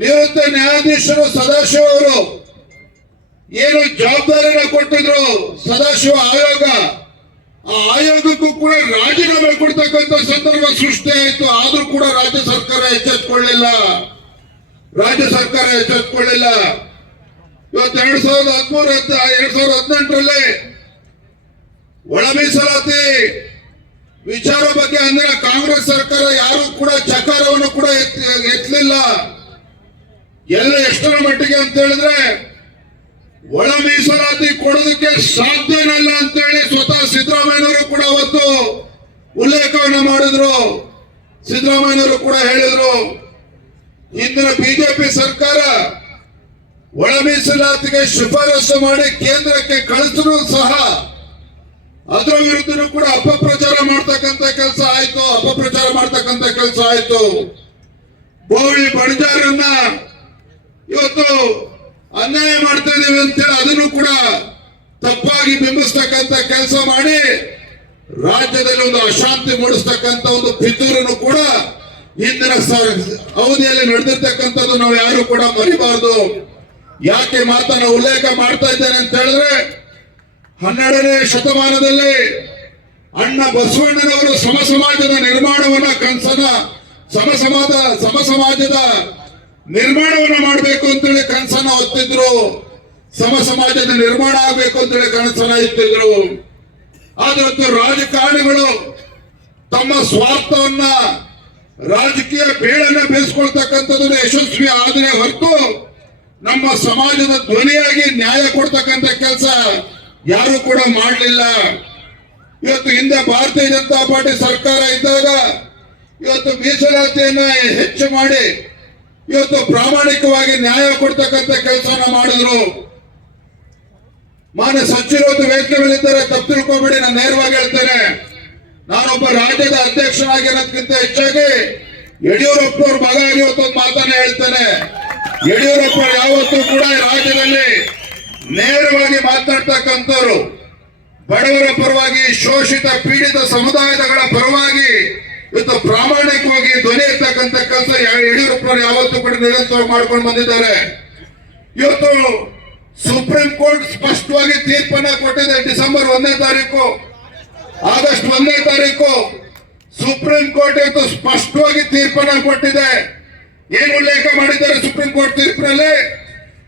ನಿವೃತ್ತ ನ್ಯಾಯಾಧೀಶರು ಸದಾಶಿವ ಅವರು ಏನು ಜವಾಬ್ದಾರಿನ ಕೊಟ್ಟಿದ್ರು, ಸದಾಶಿವ ಆಯೋಗ, ಆ ಆಯೋಗಕ್ಕೂ ಕೂಡ ರಾಜೀನಾಮೆ ಕೊಡ್ತಕ್ಕಂಥ ಸಂದರ್ಭ ಸೃಷ್ಟಿ ಆಯಿತು. ಆದ್ರೂ ಕೂಡ ರಾಜ್ಯ ಸರ್ಕಾರ ಎಚ್ಚೆತ್ತುಕೊಳ್ಳಿಲ್ಲ. ಇವತ್ತು 2018ರಲ್ಲಿ ಒಳ ಮೀಸಲಾತಿ ವಿಚಾರ ಬಗ್ಗೆ ಅಂದ್ರೆ ಕಾಂಗ್ರೆಸ್ ಸರ್ಕಾರ ಯಾರು ಕೂಡ ಚಕಾರವನ್ನು ಕೂಡ ಎತ್ತಲಿಲ್ಲ. ಎಲ್ಲ ಎಷ್ಟರ ಮಟ್ಟಿಗೆ ಅಂತ ಹೇಳಿದ್ರೆ, ಒಳ ಮೀಸಲಾತಿ ಕೊಡೋದಕ್ಕೆ ಸಾಧ್ಯನಲ್ಲ ಅಂತ ಹೇಳಿ ಸ್ವತಃ ಸಿದ್ದರಾಮಯ್ಯನವರು ಕೂಡ ಅವತ್ತು ಉಲ್ಲೇಖವನ್ನು ಮಾಡಿದ್ರು. ಸಿದ್ದರಾಮಯ್ಯನವರು ಕೂಡ ಹೇಳಿದ್ರು, ಇಂದಿನ ಬಿಜೆಪಿ ಸರ್ಕಾರ ಒಳ ಮೀಸಲಾತಿಗೆ ಶಿಫಾರಸು ಮಾಡಿ ಕೇಂದ್ರಕ್ಕೆ ಕಳಿಸಿದ್ರು ಸಹ ಅದರ ವಿರುದ್ಧ ಕೂಡ ಅಪಪ್ರಚಾರ ಮಾಡ್ತಕ್ಕಂಥ ಕೆಲಸ ಆಯ್ತು. ಬೋವಿ ಬಣಜಾರನ್ನ ಇವತ್ತು ಅನ್ಯಾಯ ಮಾಡ್ತಾ ಇದೀವಿ ಅಂತೇಳಿ ಅದನ್ನು ಕೂಡ ತಪ್ಪಾಗಿ ಬಿಂಬಿಸ್ತಕ್ಕಂಥ ಕೆಲಸ ಮಾಡಿ ರಾಜ್ಯದಲ್ಲಿ ಒಂದು ಅಶಾಂತಿ ಮೂಡಿಸ್ತಕ್ಕಂಥ ಒಂದು ಪಿತೂರನ್ನು ಕೂಡ ಹಿಂದಿನ ಅವಧಿಯಲ್ಲಿ ನಡೆದಿರ್ತಕ್ಕಂಥದ್ದು ನಾವು ಯಾರು ಕೂಡ ಮರಿಬಾರದು. ಯಾಕೆ ಮಾತನ್ನ ಉಲ್ಲೇಖ ಮಾಡ್ತಾ ಇದ್ದೇನೆ ಅಂತ ಹೇಳಿದ್ರೆ, 12ನೇ ಶತಮಾನದಲ್ಲಿ ಅಣ್ಣ ಬಸವಣ್ಣನವರು ಸಮ ಸಮಾಜದ ನಿರ್ಮಾಣವನ್ನ ಸಮ ಸಮಾಜದ ನಿರ್ಮಾಣವನ್ನ ಮಾಡಬೇಕು ಅಂತೇಳಿ ಕನಸನ್ನ ಹೊತ್ತಿದ್ರು. ಸಮ ಸಮಾಜದ ನಿರ್ಮಾಣ ಆಗಬೇಕು ಅಂತೇಳಿ ಕನಸನ್ನ ಇತ್ತಿದ್ರು. ಆದ್ರೆ ರಾಜಕಾರಣಿಗಳು ತಮ್ಮ ಸ್ವಾರ್ಥವನ್ನ, ರಾಜಕೀಯ ಬೇಳನ್ನ ಬೇಯಿಸ್ಕೊಳ್ತಕ್ಕಂಥದ್ದು ಯಶಸ್ವಿ ಆದರೆ ಹೊರತು ನಮ್ಮ ಸಮಾಜದ ಧ್ವನಿಯಾಗಿ ನ್ಯಾಯ ಕೊಡ್ತಕ್ಕಂಥ ಕೆಲಸ ಯಾರು ಕೂಡ ಮಾಡಲಿಲ್ಲ. ಇವತ್ತು ಹಿಂದೆ ಭಾರತೀಯ ಜನತಾ ಪಾರ್ಟಿ ಸರ್ಕಾರ ಇದ್ದಾಗ ಇವತ್ತು ಮೀಸಲಾತಿಯನ್ನ ಹೆಚ್ಚು ಮಾಡಿ ಇವತ್ತು ಪ್ರಾಮಾಣಿಕವಾಗಿ ನ್ಯಾಯ ಕೊಡ್ತಕ್ಕಂಥ ಕೆಲಸನ ಮಾಡಿದ್ರು. ಮಾನ್ಯ ಸಚಿವರು ವೇದಿಕೆ ಮೇಲಿದ್ದಾರೆ, ತಪ್ಪು ತಿಳ್ಕೊಬೇಡಿ, ನಾನು ನೇರವಾಗಿ ಹೇಳ್ತೇನೆ. ನಾನೊಬ್ಬ ರಾಜ್ಯದ ಅಧ್ಯಕ್ಷನಾಗಿರೋದಕ್ಕಿಂತ ಹೆಚ್ಚಾಗಿ ಯಡಿಯೂರಪ್ಪನವ್ರ ಮಗ ಇವತ್ತೊಂದು ಮಾತನ್ನ ಹೇಳ್ತೇನೆ. ಯಡಿಯೂರಪ್ಪ ಯಾವತ್ತೂ ಕೂಡ ರಾಜ್ಯದಲ್ಲಿ ನೇರವಾಗಿ ಮಾತನಾಡ್ತಕ್ಕಂಥವ್ರು, ಬಡವರ ಪರವಾಗಿ, ಶೋಷಿತ ಪೀಡಿತ ಸಮುದಾಯಗಳ ಪರವಾಗಿ ಇವತ್ತು ಪ್ರಾಮಾಣಿಕವಾಗಿ ಧ್ವನಿ ಎತ್ತಕ್ಕಂಥ ಕೆಲಸ ಯಡಿಯೂರಪ್ಪನವರು ಯಾವತ್ತೂ ಕೂಡ ನಿರಂತರವಾಗಿ ಮಾಡ್ಕೊಂಡು ಬಂದಿದ್ದಾರೆ. ಇವತ್ತು ಸುಪ್ರೀಂ ಕೋರ್ಟ್ ಸ್ಪಷ್ಟವಾಗಿ ತೀರ್ಪನ್ನ ಕೊಟ್ಟಿದೆ. ಡಿಸೆಂಬರ್ 1ನೇ ತಾರೀಕು, ಆಗಸ್ಟ್ 1ನೇ ತಾರೀಕು ಸುಪ್ರೀಂ ಕೋರ್ಟ್ ಇವತ್ತು ಸ್ಪಷ್ಟವಾಗಿ ತೀರ್ಪನ್ನ ಕೊಟ್ಟಿದೆ. ಏನು ಉಲ್ಲೇಖ ಮಾಡಿದ್ದಾರೆ ಸುಪ್ರೀಂ ಕೋರ್ಟ್ ತೀರ್ಪಿನಲ್ಲಿ?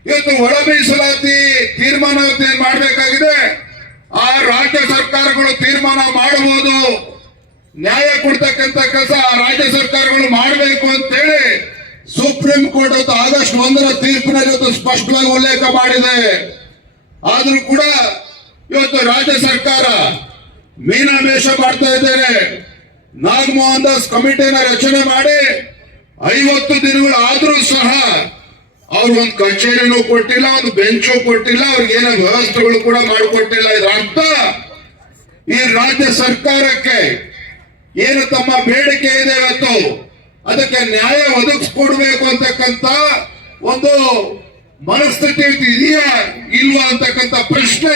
ಇವತ್ತು ಒಳ ಮೀಸಲಾತಿ ತೀರ್ಮಾನ ಮಾಡಬೇಕಾಗಿದೆ, ಆ ರಾಜ್ಯ ಸರ್ಕಾರಗಳು ತೀರ್ಮಾನ ಮಾಡಬಹುದು. ನ್ಯಾಯ ಕೊಡ್ತಕ್ಕಂಥ ಕೆಲಸ ರಾಜ್ಯ ಸರ್ಕಾರಗಳು ಮಾಡಬೇಕು ಅಂತೇಳಿ ಸುಪ್ರೀಂ ಕೋರ್ಟ್ ಆಗಸ್ಟ್ 1ರ ತೀರ್ಪಿನಲ್ಲಿ ಇವತ್ತು ಸ್ಪಷ್ಟವಾಗಿ ಉಲ್ಲೇಖ ಮಾಡಿದೆ. ಆದ್ರೂ ಕೂಡ ಇವತ್ತು ರಾಜ್ಯ ಸರ್ಕಾರ ಮೀನಾಮೇಷ ಮಾಡ್ತಾ ಇದ್ದಾರೆ. ನಾಗಮೋಹನ್ ದಾಸ್ ಕಮಿಟಿನ ರಚನೆ ಮಾಡಿ 50 ದಿನಗಳು ಆದ್ರೂ ಸಹ ಅವ್ರಿಗೊಂದು ಕಚೇರಿನೂ ಕೊಟ್ಟಿಲ್ಲ, ಒಂದು ಬೆಂಚು ಕೊಟ್ಟಿಲ್ಲ, ಅವ್ರಿಗೆ ಏನೋ ವ್ಯವಸ್ಥೆಗಳು ಕೂಡ ಮಾಡಿಕೊಟ್ಟಿಲ್ಲ. ಇದರ ಅರ್ಥ ಈ ರಾಜ್ಯ ಸರ್ಕಾರಕ್ಕೆ ಏನು ತಮ್ಮ ಬೇಡಿಕೆ ಇದೆ ಇವತ್ತು ಅದಕ್ಕೆ ನ್ಯಾಯ ಒದಗಿಸ್ಕೊಡ್ಬೇಕು ಅಂತಕ್ಕಂಥ ಒಂದು ಮನಸ್ಥಿತಿ ಇದೆಯಾ ಇಲ್ವಾ ಅಂತಕ್ಕಂಥ ಪ್ರಶ್ನೆ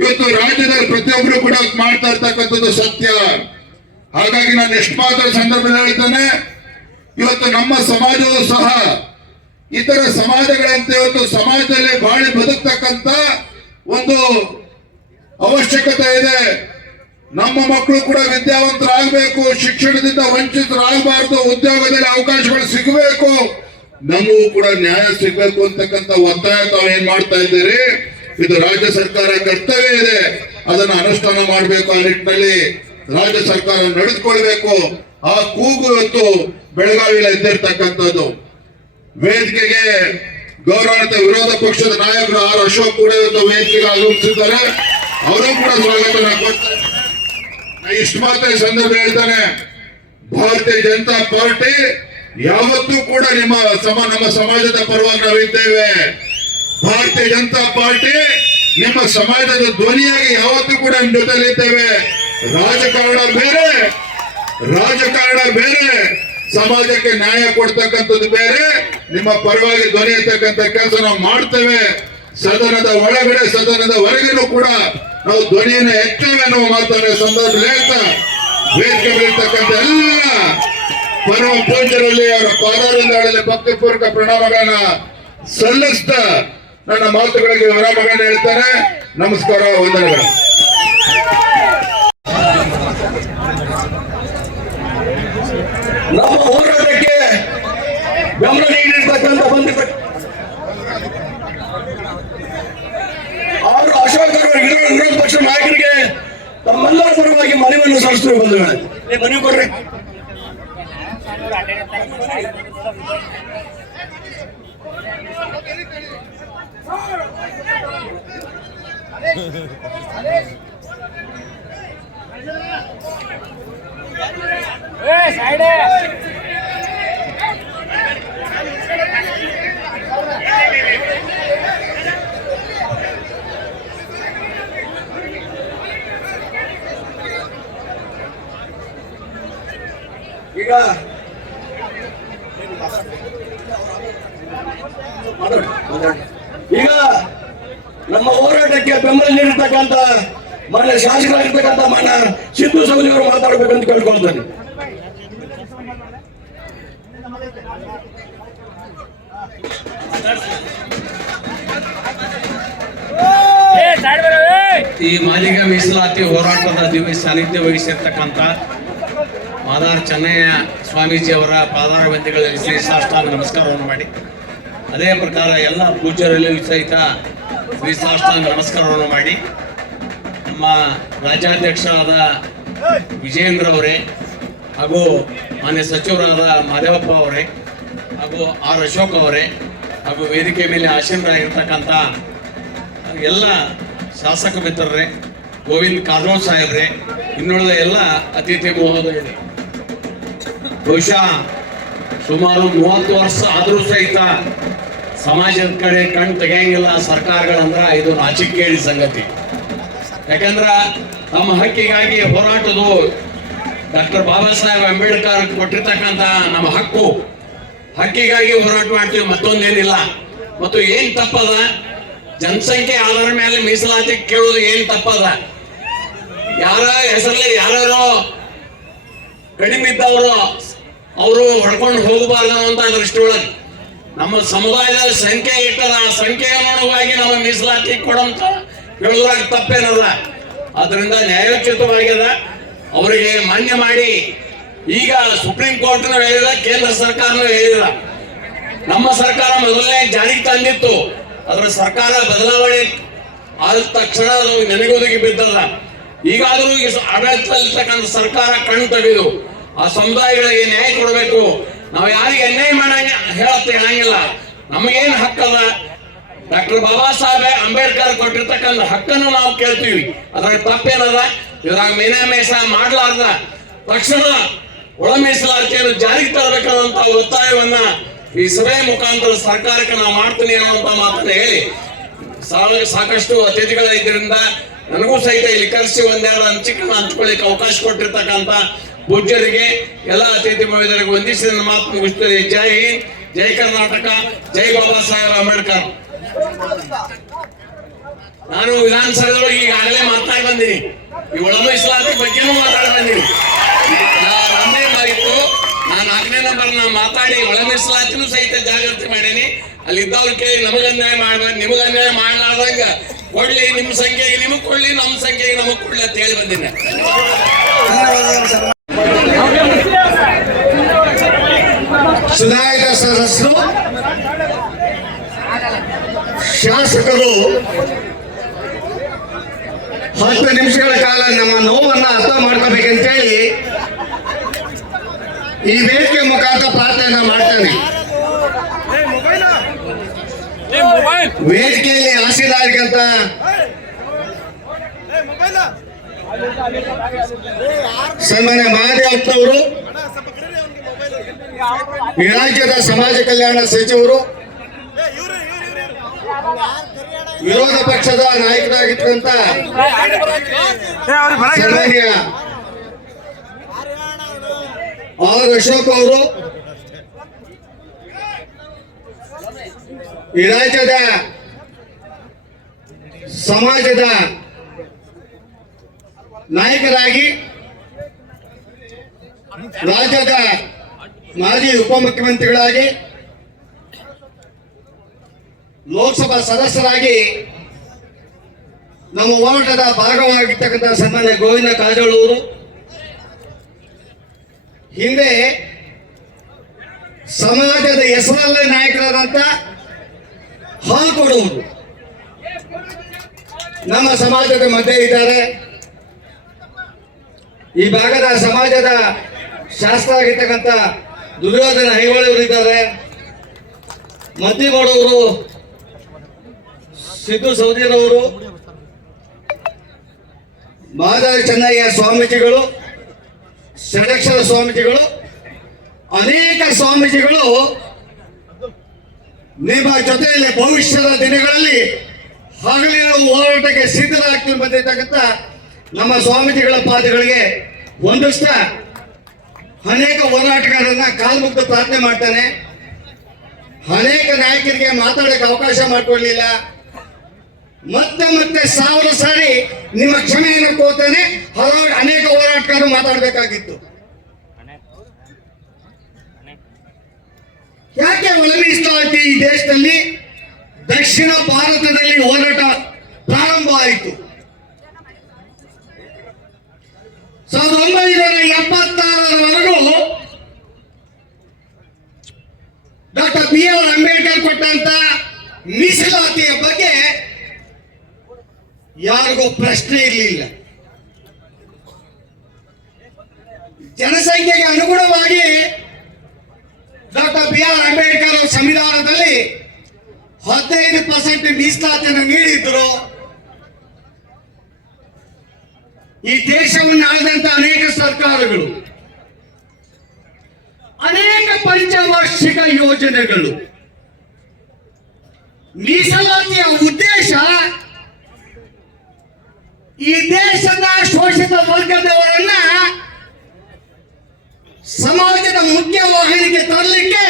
ಇವತ್ತು ರಾಜ್ಯದಲ್ಲಿ ಪ್ರತಿಯೊಬ್ಬರು ಕೂಡ ಮಾಡ್ತಾ ಇರ್ತಕ್ಕಂಥದ್ದು ಸತ್ಯ. ಹಾಗಾಗಿ ನಾನು ಎಷ್ಟು ಮಾತ್ರ ಸಂದರ್ಭದಲ್ಲಿ ಹೇಳ್ತೇನೆ, ಇವತ್ತು ನಮ್ಮ ಸಮಾಜವೂ ಸಹ ಇತರ ಸಮಾಜಗಳಂತೆ ಇವತ್ತು ಸಮಾಜದಲ್ಲಿ ಬಾಳಿ ಬದುಕ್ತಕ್ಕಂಥ ಒಂದು ಅವಶ್ಯಕತೆ ಇದೆ. ನಮ್ಮ ಮಕ್ಕಳು ಕೂಡ ವಿದ್ಯಾವಂತರಾಗಬೇಕು, ಶಿಕ್ಷಣದಿಂದ ವಂಚಿತರಾಗಬಾರದು, ಉದ್ಯೋಗದಲ್ಲಿ ಅವಕಾಶಗಳು ಸಿಗಬೇಕು, ನಮಗೂ ಕೂಡ ನ್ಯಾಯ ಸಿಗಬೇಕು ಅಂತಕ್ಕಂಥ ಒತ್ತಾಯ ತಾವು ಏನ್ ಮಾಡ್ತಾ ಇದ್ದೀರಿ, ಇದು ರಾಜ್ಯ ಸರ್ಕಾರ ಕರ್ತವ್ಯ ಇದೆ, ಅದನ್ನು ಅನುಷ್ಠಾನ ಮಾಡಬೇಕು. ಆ ನಿಟ್ಟಿನಲ್ಲಿ ರಾಜ್ಯ ಸರ್ಕಾರ ನಡೆದುಕೊಳ್ಬೇಕು. ಆ ಕೂಗು ಇವತ್ತು ಬೆಳಗಾವಿಯಲ್ಲಿ ಎದ್ದಿರ್ತಕ್ಕಂಥದ್ದು. ವೇದಿಕೆಗೆ ಗೌರವಾನ್ವಿತ ವಿರೋಧ ಪಕ್ಷದ ನಾಯಕರು ಆರ್ ಅಶೋಕ್ ಕೂಡ ಇವತ್ತು ವೇದಿಕೆಗೆ ಆಗಮಿಸಿದ್ದಾರೆ. ಅವರು ಕೂಡ ಸ್ವಾಗತ ಕೊಡ್ತಾರೆ. ಇಷ್ಟು ಮಾತ್ರ ಈ ಸಂದರ್ಭ ಹೇಳ್ತಾನೆ, ಭಾರತೀಯ ಜನತಾ ಪಾರ್ಟಿ ಯಾವತ್ತೂ ಕೂಡ ನಮ್ಮ ಸಮಾಜದ ಪರವಾಗಿ ನಾವಿದ್ದೇವೆ. ಭಾರತೀಯ ಜನತಾ ಪಾರ್ಟಿ ನಿಮ್ಮ ಸಮಾಜದ ಧ್ವನಿಯಾಗಿ ಯಾವತ್ತೂ ಕೂಡ ನಿಮ್ಮ ಜೊತೆಲಿದ್ದೇವೆ. ರಾಜಕಾರಣ ಬೇರೆ, ಸಮಾಜಕ್ಕೆ ನ್ಯಾಯ ಕೊಡ್ತಕ್ಕಂಥದ್ದು ಬೇರೆ. ನಿಮ್ಮ ಪರವಾಗಿ ಧ್ವನಿ ಎತ್ತಕ್ಕಂಥ ಕೆಲಸ ನಾವು ಮಾಡ್ತೇವೆ. ಸದನದ ಒಳಗಡೆ ಸದನದ ಹೊರಗೇನೂ ಕೂಡ ನಾವು ಧ್ವನಿಯನ್ನು ಎತ್ತೇವೆ ಅನ್ನುವ ಮಾತನ್ನು ಸಂದರ್ಭದಲ್ಲಿ ಹೇಳ್ತಾ ವೇದಿಕೆ ಬೀಳ್ತಕ್ಕಂಥ ಎಲ್ಲ ಪರಮ ಪೂಜ್ಯರಲ್ಲಿ ಅವರ ಪಾದಾರಿಂದಾಡಲಿ ಭಕ್ತಿಪೂರ್ವಕ ಪ್ರಣಾಮಗಳನ್ನ ಸಲ್ಲಿಸ್ತಾ ನನ್ನ ಮಾತುಗಳಿಗೆ ವಿರಾಮಗಳನ್ನ ಹೇಳ್ತಾರೆ. ನಮಸ್ಕಾರ, ವಂದನೆಗಳು. ನಮ್ಮ ಹೋರಾಟಕ್ಕೆ ಬೆಂಬಲ ನೀಡಿರ್ತಕ್ಕಂಥ ಅವರು ಅಶೋಕರು ವಿರೋಧ ಪಕ್ಷ ನಾಯಕರಿಗೆ ತಮ್ಮೆಲ್ಲರ ಪರವಾಗಿ ಮನವಿಯನ್ನು ಸಲ್ಲಿಸುವ ಬಂಧುಗಳೇ, ಮನವಿ ಕೊಡ್ರಿ. ಈಗ ನಮ್ಮ ಹೋರಾಟಕ್ಕೆ ಬೆಂಬಲ ನೀಡಿರ್ತಕ್ಕಂಥ ಮಾನ್ಯ ಶಾಸಕರಾಗಿರ್ತಕ್ಕಂಥ ಮಾನ್ಯ ಸಿದ್ದು ಸವದಿ ಅವರು ಮಾತಾಡಬೇಕಂತ ಕೇಳ್ಕೊಳ್ತೇನೆ. ಈ ಮಾದಿಗ ಮೀಸಲಾತಿ ಹೋರಾಟದ ದಿವ್ಯ ಸಾನ್ನಿಧ್ಯ ವಹಿಸಿರ್ತಕ್ಕಂಥ ಮಾದಾರ್ ಚೆನ್ನಯ್ಯ ಸ್ವಾಮೀಜಿ ಅವರ ಪಾದಾರ ವಂದಿಗಳಲ್ಲಿ ಶ್ರೀ ಸಾಷ್ಟಾಂಗ ನಮಸ್ಕಾರವನ್ನು ಮಾಡಿ, ಅದೇ ಪ್ರಕಾರ ಎಲ್ಲ ಪೂಜ್ಯರಲ್ಲಿಯೂ ಸಹಿತ ಶ್ರೀ ಸಾಷ್ಟಾಂಗ ನಮಸ್ಕಾರವನ್ನು ಮಾಡಿ, ನಮ್ಮ ರಾಜ್ಯಾಧ್ಯಕ್ಷರಾದ ವಿಜೇಂದ್ರ ಅವರೇ ಹಾಗೂ ಮಾನ್ಯ ಸಚಿವರಾದ ಮಾದೇವಪ್ಪ ಅವರೇ ಹಾಗೂ ಆರ್ ಅಶೋಕ್ ಅವರೇ ಹಾಗೂ ವೇದಿಕೆ ಮೇಲೆ ಆಸೀನರಾಗಿರ್ತಕ್ಕಂಥ ಎಲ್ಲ ಶಾಸಕ ಮಿತ್ರರೇ, ಗೋವಿಂದ್ ಕಾರಜೋಳ ಸಾಹೇಬ್ರೆ, ಇನ್ನುಳಿದ ಎಲ್ಲ ಅತಿಥಿ ಮಹೋದಯರೇ, ಬಹುಶಃ ಸುಮಾರು 30 ವರ್ಷ ಆದರೂ ಸಹಿತ ಸಮಾಜದ ಕಡೆ ಕಣ್ ತೆಗೆಯಂಗಿಲ್ಲ ಸರ್ಕಾರಗಳಂದ್ರ ಇದು ನಾಚಿಕೇಡಿ ಸಂಗತಿ. ಯಾಕಂದ್ರ ತಮ್ಮ ಹಕ್ಕಿಗಾಗಿ ಹೋರಾಟದು ಡಾಕ್ಟರ್ ಬಾಬಾ ಸಾಹೇಬ್ ಅಂಬೇಡ್ಕರ್ ಕೊಟ್ಟಿರ್ತಕ್ಕಂಥ ನಮ್ಮ ಹಕ್ಕಿಗಾಗಿ ಹೋರಾಟ ಮಾಡ್ತೀವಿ, ಮತ್ತೊಂದೇನಿಲ್ಲ. ಮತ್ತು ಏನ್ ತಪ್ಪದ, ಜನಸಂಖ್ಯೆ ಆಧಾರ ಮೇಲೆ ಮೀಸಲಾತಿ ಕೇಳೋದು ಏನ್ ತಪ್ಪದ? ಯಾರ ಹೆಸರಲ್ಲಿ ಯಾರ್ಯಾರೋ ಕಡಿಮೆ ಇದ್ದವರು ಅವರು ಹೊಡ್ಕೊಂಡು ಹೋಗಬಾರ್ದು ಅಂತ ದೃಷ್ಟಿಯೊಳಗೆ ನಮ್ಮ ಸಮುದಾಯದ ಸಂಖ್ಯೆ ಇಟ್ಟದ, ಆ ಸಂಖ್ಯೆಯ ಅನುಗುಣವಾಗಿ ನಮ್ಮ ಮೀಸಲಾತಿ ಕೊಡಂತ ಹೇಳುವಾಗ ತಪ್ಪೇನಲ್ಲ. ಆದ್ರಿಂದ ನ್ಯಾಯೋಚಿತವಾಗ್ಯದ, ಅವರಿಗೆ ಮಾನ್ಯ ಮಾಡಿ. ಈಗ ಸುಪ್ರೀಂ ಕೋರ್ಟ್ನ ಹೇಳಿದ, ಕೇಂದ್ರ ಸರ್ಕಾರನೂ ಹೇಳಿದ. ನಮ್ಮ ಸರ್ಕಾರ ಮೊದಲನೇ ಜಾರಿಗೆ ತಂದಿತ್ತು, ಅದರ ಸರ್ಕಾರ ಬದಲಾವಣೆ ಆದ ತಕ್ಷಣ ಅದು ನೆನೆಗುದಿಗೆ ಬಿದ್ದಲ್ಲ. ಈಗಾದರೂ ಈ ಆಡಳಿತದಲ್ಲಿರ್ತಕ್ಕಂಥ ಸರ್ಕಾರ ಕಣ್ಣು ತೆಗೆದು ಆ ಸಮುದಾಯಗಳಿಗೆ ನ್ಯಾಯ ಕೊಡಬೇಕು. ನಾವು ಯಾರಿಗೆ ಅನ್ಯಾಯ ಹೇಳಂಗಿಲ್ಲ, ನಮಗೇನು ಹಕ್ಕಲ್ಲ, ಡಾಕ್ಟರ್ ಬಾಬಾ ಸಾಹೇಬ್ ಅಂಬೇಡ್ಕರ್ ಕೊಟ್ಟಿರ್ತಕ್ಕಂಥ ಹಕ್ಕನ್ನು ನಾವು ಕೇಳ್ತೀವಿ. ಅದ್ರಾಗ ತಪ್ಪೇನದ? ಇದ್ರಾಗ ಮೀನಾಮೇಷ ಮಾಡ್ಲಾರ್ದ ತಕ್ಷಣ ಒಳ ಮೀಸಲಾತಿಯನ್ನು ಜಾರಿಗೆ ತರಬೇಕಾದಂತ ಒತ್ತಾಯವನ್ನ ಈ ಸಭೆಯ ಮುಖಾಂತರ ಸರ್ಕಾರಕ್ಕೆ ನಾವು ಮಾಡ್ತೀನಿ ಅನ್ನುವಂತ ಮಾತನ್ನ ಹೇಳಿ, ಸಾಕಷ್ಟು ಅತಿಥಿಗಳ ಇದರಿಂದ ನನಗೂ ಸಹಿತ ಇಲ್ಲಿ ಕರೆಸಿ ಒಂದೆರಡು ಹಂಚಿಕೆಯನ್ನು ಹಂಚ್ಕೊಳ್ಳಿಕ್ಕೆ ಅವಕಾಶ ಕೊಟ್ಟಿರ್ತಕ್ಕಂಥ ಪೂಜ್ಯರಿಗೆ, ಎಲ್ಲ ಅತಿಥಿ ಮಹಿಳೆಯರಿಗೆ ವಂದಿಸಿ ನನ್ನ ಮಾತು ಮುಗಿಸ್ತೇನೆ. ಜೈ ಹಿಂದ್, ಜೈ ಕರ್ನಾಟಕ, ಜೈ ಬಾಬಾ ಸಾಹೇಬ್ ಅಂಬೇಡ್ಕರ್. ನಾನು ವಿಧಾನಸಭೆದೊಳಗೆ ಈಗಾಗಲೇ ಮಾತಾಡಿ ಬಂದೀನಿ, ಈ ಒಳ ಮೀಸಲಾತಿ ಬಗ್ಗೆನೂ ಮಾತಾಡಿ ಬಂದೀನಿ. ನಂದೇನಾಗಿತ್ತು, ನಾನು 4ನೇ ನಂಬರ್ ಮಾತಾಡಿ ಒಳ ಮೀಸಲಾತಿನೂ ಸಹಿತ ಜಾಗೃತಿ ಮಾಡೀನಿ. ಅಲ್ಲಿ ಇದ್ದವ್ರ ಕೇಳಿ ನಮಗ ಅನ್ಯಾಯ ಮಾಡ್ಬೇಕು, ನಿಮಗ ಅನ್ಯಾಯ ಮಾಡ್ಲಾರ್ದಂಗ ಕೊಡ್ಲಿ, ನಿಮ್ಮ ಸಂಖ್ಯೆಗೆ ನಿಮಗ್ ಕೊಡ್ಲಿ, ನಮ್ಮ ಸಂಖ್ಯೆಗೆ ನಮಗ್ ಕೊಡ್ಲಿ ಅಂತ ಹೇಳಿ ಬಂದಿನಿ. ಚುನಾಯಿತ ಸದಸ್ಯರು, ಶಾಸಕರು 10 ನಿಮಿಷಗಳ ಕಾಲ ನಮ್ಮ ನೋವನ್ನ ಅರ್ಥ ಮಾಡ್ಕೋಬೇಕಂತೇಳಿ ಈ ವೇದಿಕೆ ಮುಖಾಂತರ ಪ್ರಾರ್ಥನೆ ಮಾಡ್ತಾನೆ. ವೇದಿಕೆಯಲ್ಲಿ ಆಸೀನರಾಗಿರ್ತಕ್ಕಂಥ ಸನ್ಮಾನ್ಯ ಮಹಾದೇವಪ್ಪನವರು, ಈ ರಾಜ್ಯದ ಸಮಾಜ ಕಲ್ಯಾಣ ಸಚಿವರು, ವಿರೋಧ ಪಕ್ಷದ ನಾಯಕರಾಗಿರ್ತಕ್ಕಂಥ ಸನ್ಮಾನ್ಯ ಆರ್ ಅಶೋಕ್ ಅವರು, ಈ ರಾಜ್ಯದ ಸಮಾಜದ ನಾಯಕರಾಗಿ ರಾಜ್ಯದ ಮಾಜಿ ಉಪಮುಖ್ಯಮಂತ್ರಿಗಳಾಗಿ ಲೋಕಸಭಾ ಸದಸ್ಯರಾಗಿ ನಮ್ಮ ಹೋರಾಟದ ಭಾಗವಾಗಿರ್ತಕ್ಕಂಥ ಸನ್ಮಾನ್ಯ ಗೋವಿಂದ ಕಾರಜೋಳ ಅವರು ಹಿಂದೆ ಸಮಾಜದ ಹೆಸರಲ್ಲೇ ನಾಯಕರಾದಂತ ಹಾಲು ಕೊಡುವರು ನಮ್ಮ ಸಮಾಜದ ಮಧ್ಯೆ ಇದ್ದಾರೆ. ಈ ಭಾಗದ ಸಮಾಜದ ಶಾಸ್ತ್ರ ಆಗಿರ್ತಕ್ಕಂಥ ದುರ್ಯೋಧನ ಐಹೊಳೆಯವರು ಇದ್ದಾರೆ. ಮತ್ತಿಗೌಡವರು, ಸಿದ್ದು ಸೌದಿರವರು, ಮಾದಾರಿ ಚೆನ್ನಯ್ಯ ಸ್ವಾಮೀಜಿಗಳು, ಷಡಕ್ಷರ ಸ್ವಾಮೀಜಿಗಳು, ಅನೇಕ ಸ್ವಾಮೀಜಿಗಳು ನಿಮ್ಮ ಜೊತೆಯಲ್ಲಿ ಭವಿಷ್ಯದ ದಿನಗಳಲ್ಲಿ ಹಗಲಿನ ಹೋರಾಟಕ್ಕೆ ಸಿದ್ಧರಾಗ್ತಿ ಬಂದಿರ್ತಕ್ಕಂಥ ನಮ್ಮ ಸ್ವಾಮೀಜಿಗಳ ಪಾದಗಳಿಗೆ ಹೊಂದಿಸ್ತಾ ಅನೇಕ ಹೋರಾಟಗಾರರನ್ನ ಕಾಲ್ಮುಕ್ತ ಪ್ರಾರ್ಥನೆ ಮಾಡ್ತಾನೆ. ಅನೇಕ ನಾಯಕರಿಗೆ ಮಾತಾಡಕ್ಕೆ ಅವಕಾಶ ಮಾಡಿಕೊಡ್ಲಿಲ್ಲ. ಮತ್ತೆ ಮತ್ತೆ 1000 ಸಾರಿ ನಿಮ್ಮ ಕ್ಷಮೆಯನ್ನು ಕೋರ್ತೇನೆ. ಅನೇಕ ಹೋರಾಟಗಾರರು ಮಾತಾಡಬೇಕಾಗಿತ್ತು. ಯಾಕೆ ಒಳ ಮೀಸಲಾತಿ ಈ ದೇಶದಲ್ಲಿ ದಕ್ಷಿಣ ಭಾರತದಲ್ಲಿ ಹೋರಾಟ ಪ್ರಾರಂಭ ಆಯಿತು? 1976ರವರೆಗೂ ಡಾಕ್ಟರ್ BR ಅಂಬೇಡ್ಕರ್ ಕೊಟ್ಟಂತ ಮೀಸಲಾತಿಯ ಬಗ್ಗೆ ಯಾರಿಗೂ ಪ್ರಶ್ನೆ ಇರಲಿಲ್ಲ. ಜನಸಂಖ್ಯೆಗೆ ಅನುಗುಣವಾಗಿ ಡಾಕ್ಟರ್ BR ಅಂಬೇಡ್ಕರ್ ಸಂವಿಧಾನದಲ್ಲಿ 15% ಮೀಸಲಾತಿಯನ್ನು ನೀಡಿದ್ರು. ಈ ದೇಶವನ್ನು ಆಳಿದಂತ ಅನೇಕ ಸರ್ಕಾರಗಳು, ಅನೇಕ ಪಂಚವಾರ್ಷಿಕ ಯೋಜನೆಗಳು. ಮೀಸಲಾತಿಯ ಉದ್ದೇಶ ಈ ದೇಶದ ಶೋಷಿತ ವರ್ಗದವರನ್ನ ಸಮಾಜದ ಮುಖ್ಯವಾಹಿನಿಗೆ ತರಲಿಕ್ಕೆ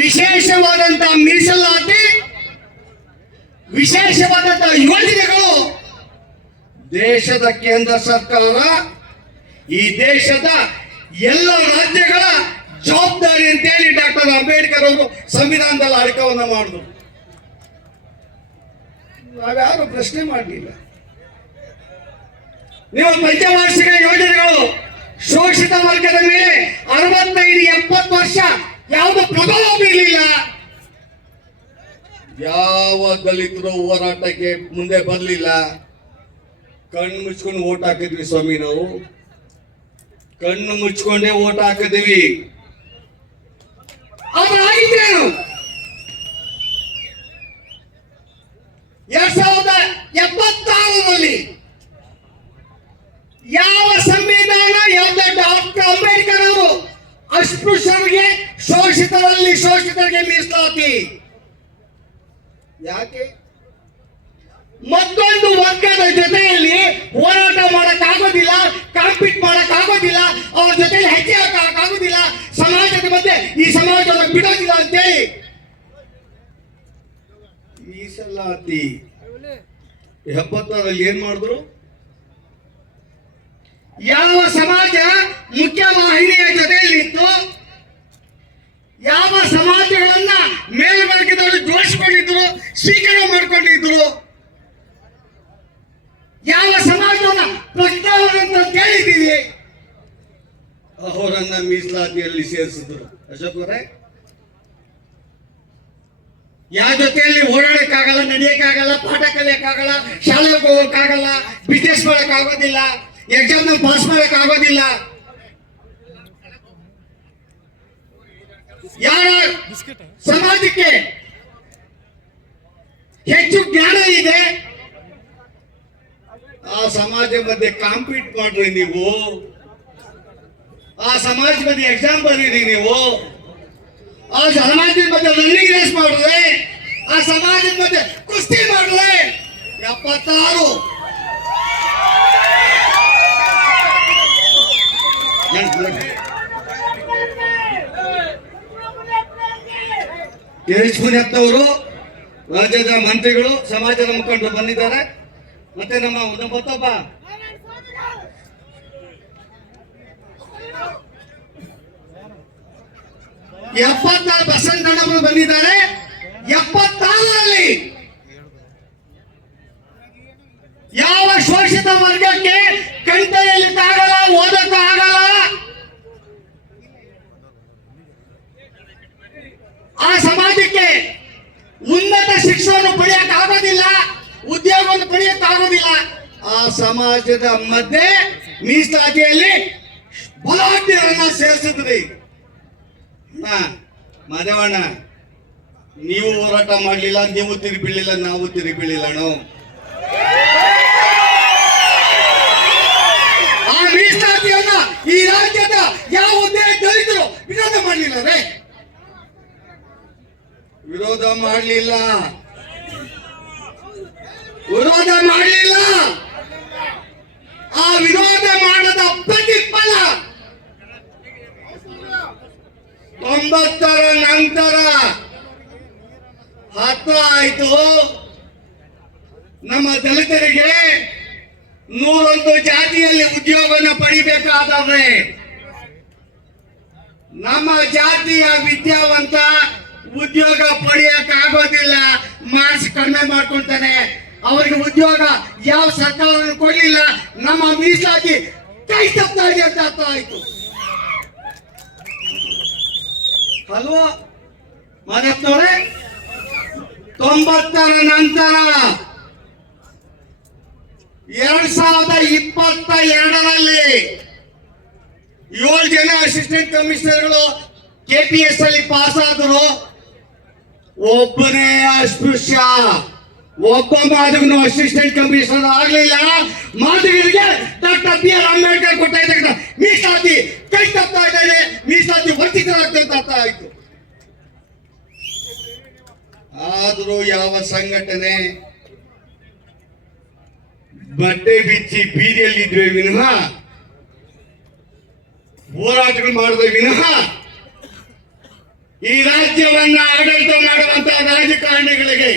ವಿಶೇಷವಾದಂತಹ ಮೀಸಲಾತಿ, ವಿಶೇಷವಾದಂತಹ ಯೋಜನೆಗಳು ದೇಶದ ಕೇಂದ್ರ ಸರ್ಕಾರ, ಈ ದೇಶದ ಎಲ್ಲ ರಾಜ್ಯಗಳ ಜವಾಬ್ದಾರಿ ಅಂತೇಳಿ ಡಾಕ್ಟರ್ ಅಂಬೇಡ್ಕರ್ ಅವರು ಸಂವಿಧಾನದಲ್ಲಿ ಅಡಕವನ್ನ ಮಾಡಿದ್ರು. ನಾವ್ಯಾರು ಪ್ರಶ್ನೆ ಮಾಡಲಿಲ್ಲ. ನೀವು ಪಂಚವಾರ್ಷಿಕ ಯೋಜನೆಗಳು ಶೋಷಿತ ವರ್ಗದ ಮೇಲೆ 65-70 ವರ್ಷ ಯಾವುದು ಪ್ರಭಾವ ಬೀರಲಿಲ್ಲ. ಯಾವ ದಲಿತರು ಹೋರಾಟಕ್ಕೆ ಮುಂದೆ ಬರಲಿಲ್ಲ. ಕಣ್ಣು ಮುಚ್ಕೊಂಡು ಓಟ್ ಹಾಕಿದ್ವಿ ಸ್ವಾಮಿ. ನಾವು ಕಣ್ಣು ಮುಚ್ಕೊಂಡೇ ಓಟ್ ಹಾಕಿದ್ವಿ. ಅದಾಗಿದ್ದೇನು 2076ರಲ್ಲಿ ಯಾವ ಸಂವಿಧಾನ, ಯಾವ ಡಾಕ್ಟರ್ ಅಂಬೇಡ್ಕರ್ ಅವರು ಅಸ್ಪೃಶ್ಯರಿಗೆ, ಶೋಷಿತರಿಗೆ ಮೀಸಲಾತಿ ಯಾಕೆ? ಮತ್ತೊಂದು ವರ್ಗದ ಜೊತೆಯಲ್ಲಿ ಹೋರಾಟ ಮಾಡಕ್ಕಾಗೋದಿಲ್ಲ, ಕಾಂಪೀಟ್ ಮಾಡಕ್ಕಾಗೋದಿಲ್ಲ, ಅವ್ರ ಜೊತೆಯಲ್ಲಿ ಹೆಜ್ಜೆ ಹಾಕಕ್ಕಾಗೋದಿಲ್ಲ, ಸಮಾಜದ ಮಧ್ಯೆ ಈ ಸಮಾಜವನ್ನು ಬಿಡೋದಿಲ್ಲ ಅಂತೇಳಿ ಮೀಸಲಾತಿ 76ರಲ್ಲಿ ಏನ್ ಮಾಡಿದ್ರು? ಯಾವ ಸಮಾಜ ಮುಖ್ಯ ವಾಹಿನಿಯ ಜೊತೆಯಲ್ಲಿ ಇತ್ತು, ಯಾವ ಸಮಾಜಗಳನ್ನ ಮೇಲ್ವರ್ಗದವರು ಜೋಡಿಸಿಕೊಂಡಿದ್ರು, ಸ್ವೀಕಾರ ಮಾಡಿಕೊಂಡಿದ್ರು, ಯಾವ ಸಮಾಜವನ್ನ ಪ್ರಶ್ನಾವನ್ನ ಕೇಳಿದ್ದೀವಿ, ಅವರನ್ನ ಮೀಸಲಾತಿಯಲ್ಲಿ ಸೇರಿಸಿದ್ರು. ಅಶೋಕ್ ಅವರೇ, ಯಾವ ಜೊತೆಯಲ್ಲಿ ಓಡಾಡಕ್ಕಾಗಲ್ಲ, ನಡೆಯಕ್ಕಾಗಲ್ಲ, ಪಾಠ ಕಲಿಯಕ್ಕಾಗಲ್ಲ, ಶಾಲೆಗೆ ಹೋಗಕ್ಕಾಗಲ್ಲ, ಬಿಸ್ನೆಸ್ ಮಾಡಕ್ ಆಗೋದಿಲ್ಲ, ಎಕ್ಸಾಮ್ ಪಾಸ್ ಮಾಡಕ್ ಆಗೋದಿಲ್ಲ, ಯಾರ ಸಮಾಜಕ್ಕೆ ಹೆಚ್ಚು ಜ್ಞಾನ ಇದೆ ಆ ಸಮಾಜ ಮಧ್ಯೆ ಕಾಂಪೀಟ್ ಮಾಡ್ರಿ ನೀವು. ಆ ಸಮಾಜ ಮಧ್ಯೆ ಎಕ್ಸಾಮ್ ಬರೀರಿ ನೀವು. ಆ ಸಮಾಜದ ಮಧ್ಯೆ ರನ್ನಿಂಗ್ ರೇಸ್ ಮಾಡಿದ್ರೆ, ಆ ಸಮಾಜದ ಮಧ್ಯೆ ಕುಸ್ತಿ ಮಾಡಿದ್ರೆ 76 ಅವರು ರಾಜ್ಯದ ಮಂತ್ರಿಗಳು, ಸಮಾಜದ ಮುಖಂಡರು ಬಂದಿದ್ದಾರೆ. ಮತ್ತೆ ನಮ್ಮ ಮತ್ತೊಬ್ಬ 74 ಬಸವಣ್ಣನವರು ಬಂದಿದ್ದಾರೆ. 76ರಲ್ಲಿ ಯಾವ ಶೋಷಿತ ವರ್ಗಕ್ಕೆ ಕಣ್ಕೈಯಲ್ಲಿಕ್ಕಾಗಲ್ಲ, ಓದಕ್ಕಾಗಲ್ಲ, ಆ ಸಮಾಜಕ್ಕೆ ಉನ್ನತ ಶಿಕ್ಷಣವನ್ನು ಪಡೆಯಕ್ಕಾಗೋದಿಲ್ಲ, ಉದ್ಯೋಗವನ್ನು ಪಡೆಯಕ್ಕಾಗೋದಿಲ್ಲ, ಆ ಸಮಾಜದ ಮಧ್ಯೆ ಮೀಸಲಾತಿಯಲ್ಲಿ ಬಲಾಢ್ಯರನ್ನ ಸೇರಿಸಿದ್ರಿ. ಮಾದೇವಣ್ಣ, ನೀವು ಹೋರಾಟ ಮಾಡಲಿಲ್ಲ, ನೀವು ತಿರುಗಿ ಬೀಳಿಲ್ಲ, ನಾವು ತಿರುಗಿ ಬೀಳಿಲ್ಲ. ಆ ಮೀಸಲಾತಿಯನ್ನ ಈ ರಾಜ್ಯದ ಯಾವುದೇ ದಲಿತರು ವಿರೋಧ ಮಾಡಲಿಲ್ಲ ರೇ, ವಿರೋಧ ಮಾಡಲಿಲ್ಲ. ಆ ವಿರೋಧ ಮಾಡದ ಪ್ರತಿಫಲ 90ರ ನಂತರ ಹತ್ರ ಆಯ್ತು. ನಮ್ಮ ದಲಿತರಿಗೆ 101 ಜಾತಿಯಲ್ಲಿ ಉದ್ಯೋಗವನ್ನು ಪಡಿಬೇಕಾದ್ರೆ ನಮ್ಮ ಜಾತಿಯ ವಿದ್ಯಾವಂತ ಉದ್ಯೋಗ ಪಡೆಯಕ್ಕಾಗೋದಿಲ್ಲ, ಮಾರ್ಕ್ಸ್ ಕಡಿಮೆ ಮಾಡ್ಕೊಳ್ತಾನೆ. ಅವರಿಗೆ ಉದ್ಯೋಗ ಯಾವ ಸರ್ಕಾರ ಕೊಡ್ಲಿಲ್ಲ, ನಮ್ಮ ಮೀಸಲಾತಿ ಕೈ ತಪ್ತಾ ಇದೆ ಅಂತ ಅರ್ಥ ಆಯ್ತು ಅಲ್ವಾ ಮಾದಪ್ಪನವರೇ? 90ರ ನಂತರ 2022ರಲ್ಲಿ 7 ಜನ ಅಸಿಸ್ಟೆಂಟ್ ಕಮಿಷನರ್ಗಳು KPS ಅಲ್ಲಿ ಪಾಸ್ ಆದರು. ಒಬ್ಬನೇ ಅಸ್ಪೃಶ್ಯ, ಒಬ್ಬ ಮಾದಿಗನು ಅಸಿಸ್ಟೆಂಟ್ ಕಮಿಷನರ್ ಆಗಲಿಲ್ಲ. ಮಾದಿಗರಿಗೆ ಡಾಕ್ಟರ್ BR ಅಂಬೇಡ್ಕರ್ ಕೊಟ್ಟ ಮೀಸಲಾತಿ ಕೈ ತಪ್ತಾ ಇದ್ದಾರೆ, ಮೀಸಲಾತಿ ವಂಚಿತರಾಗ್ತದೆ ಅಂತ ಅರ್ಥ ಆಯ್ತು. ಆದರೂ ಯಾವ ಸಂಘಟನೆ ಬಟ್ಟೆ ಬಿಚ್ಚಿ ಬೀದಿಯಲ್ಲಿದ್ವಿ ವಿನಃ, ಹೋರಾಟಗಳು ಮಾಡಿದ್ವಿ ವಿನಃ, ಈ ರಾಜ್ಯವನ್ನ ಆಡಳಿತ ಮಾಡುವಂತಹ ರಾಜಕಾರಣಿಗಳಿಗೆ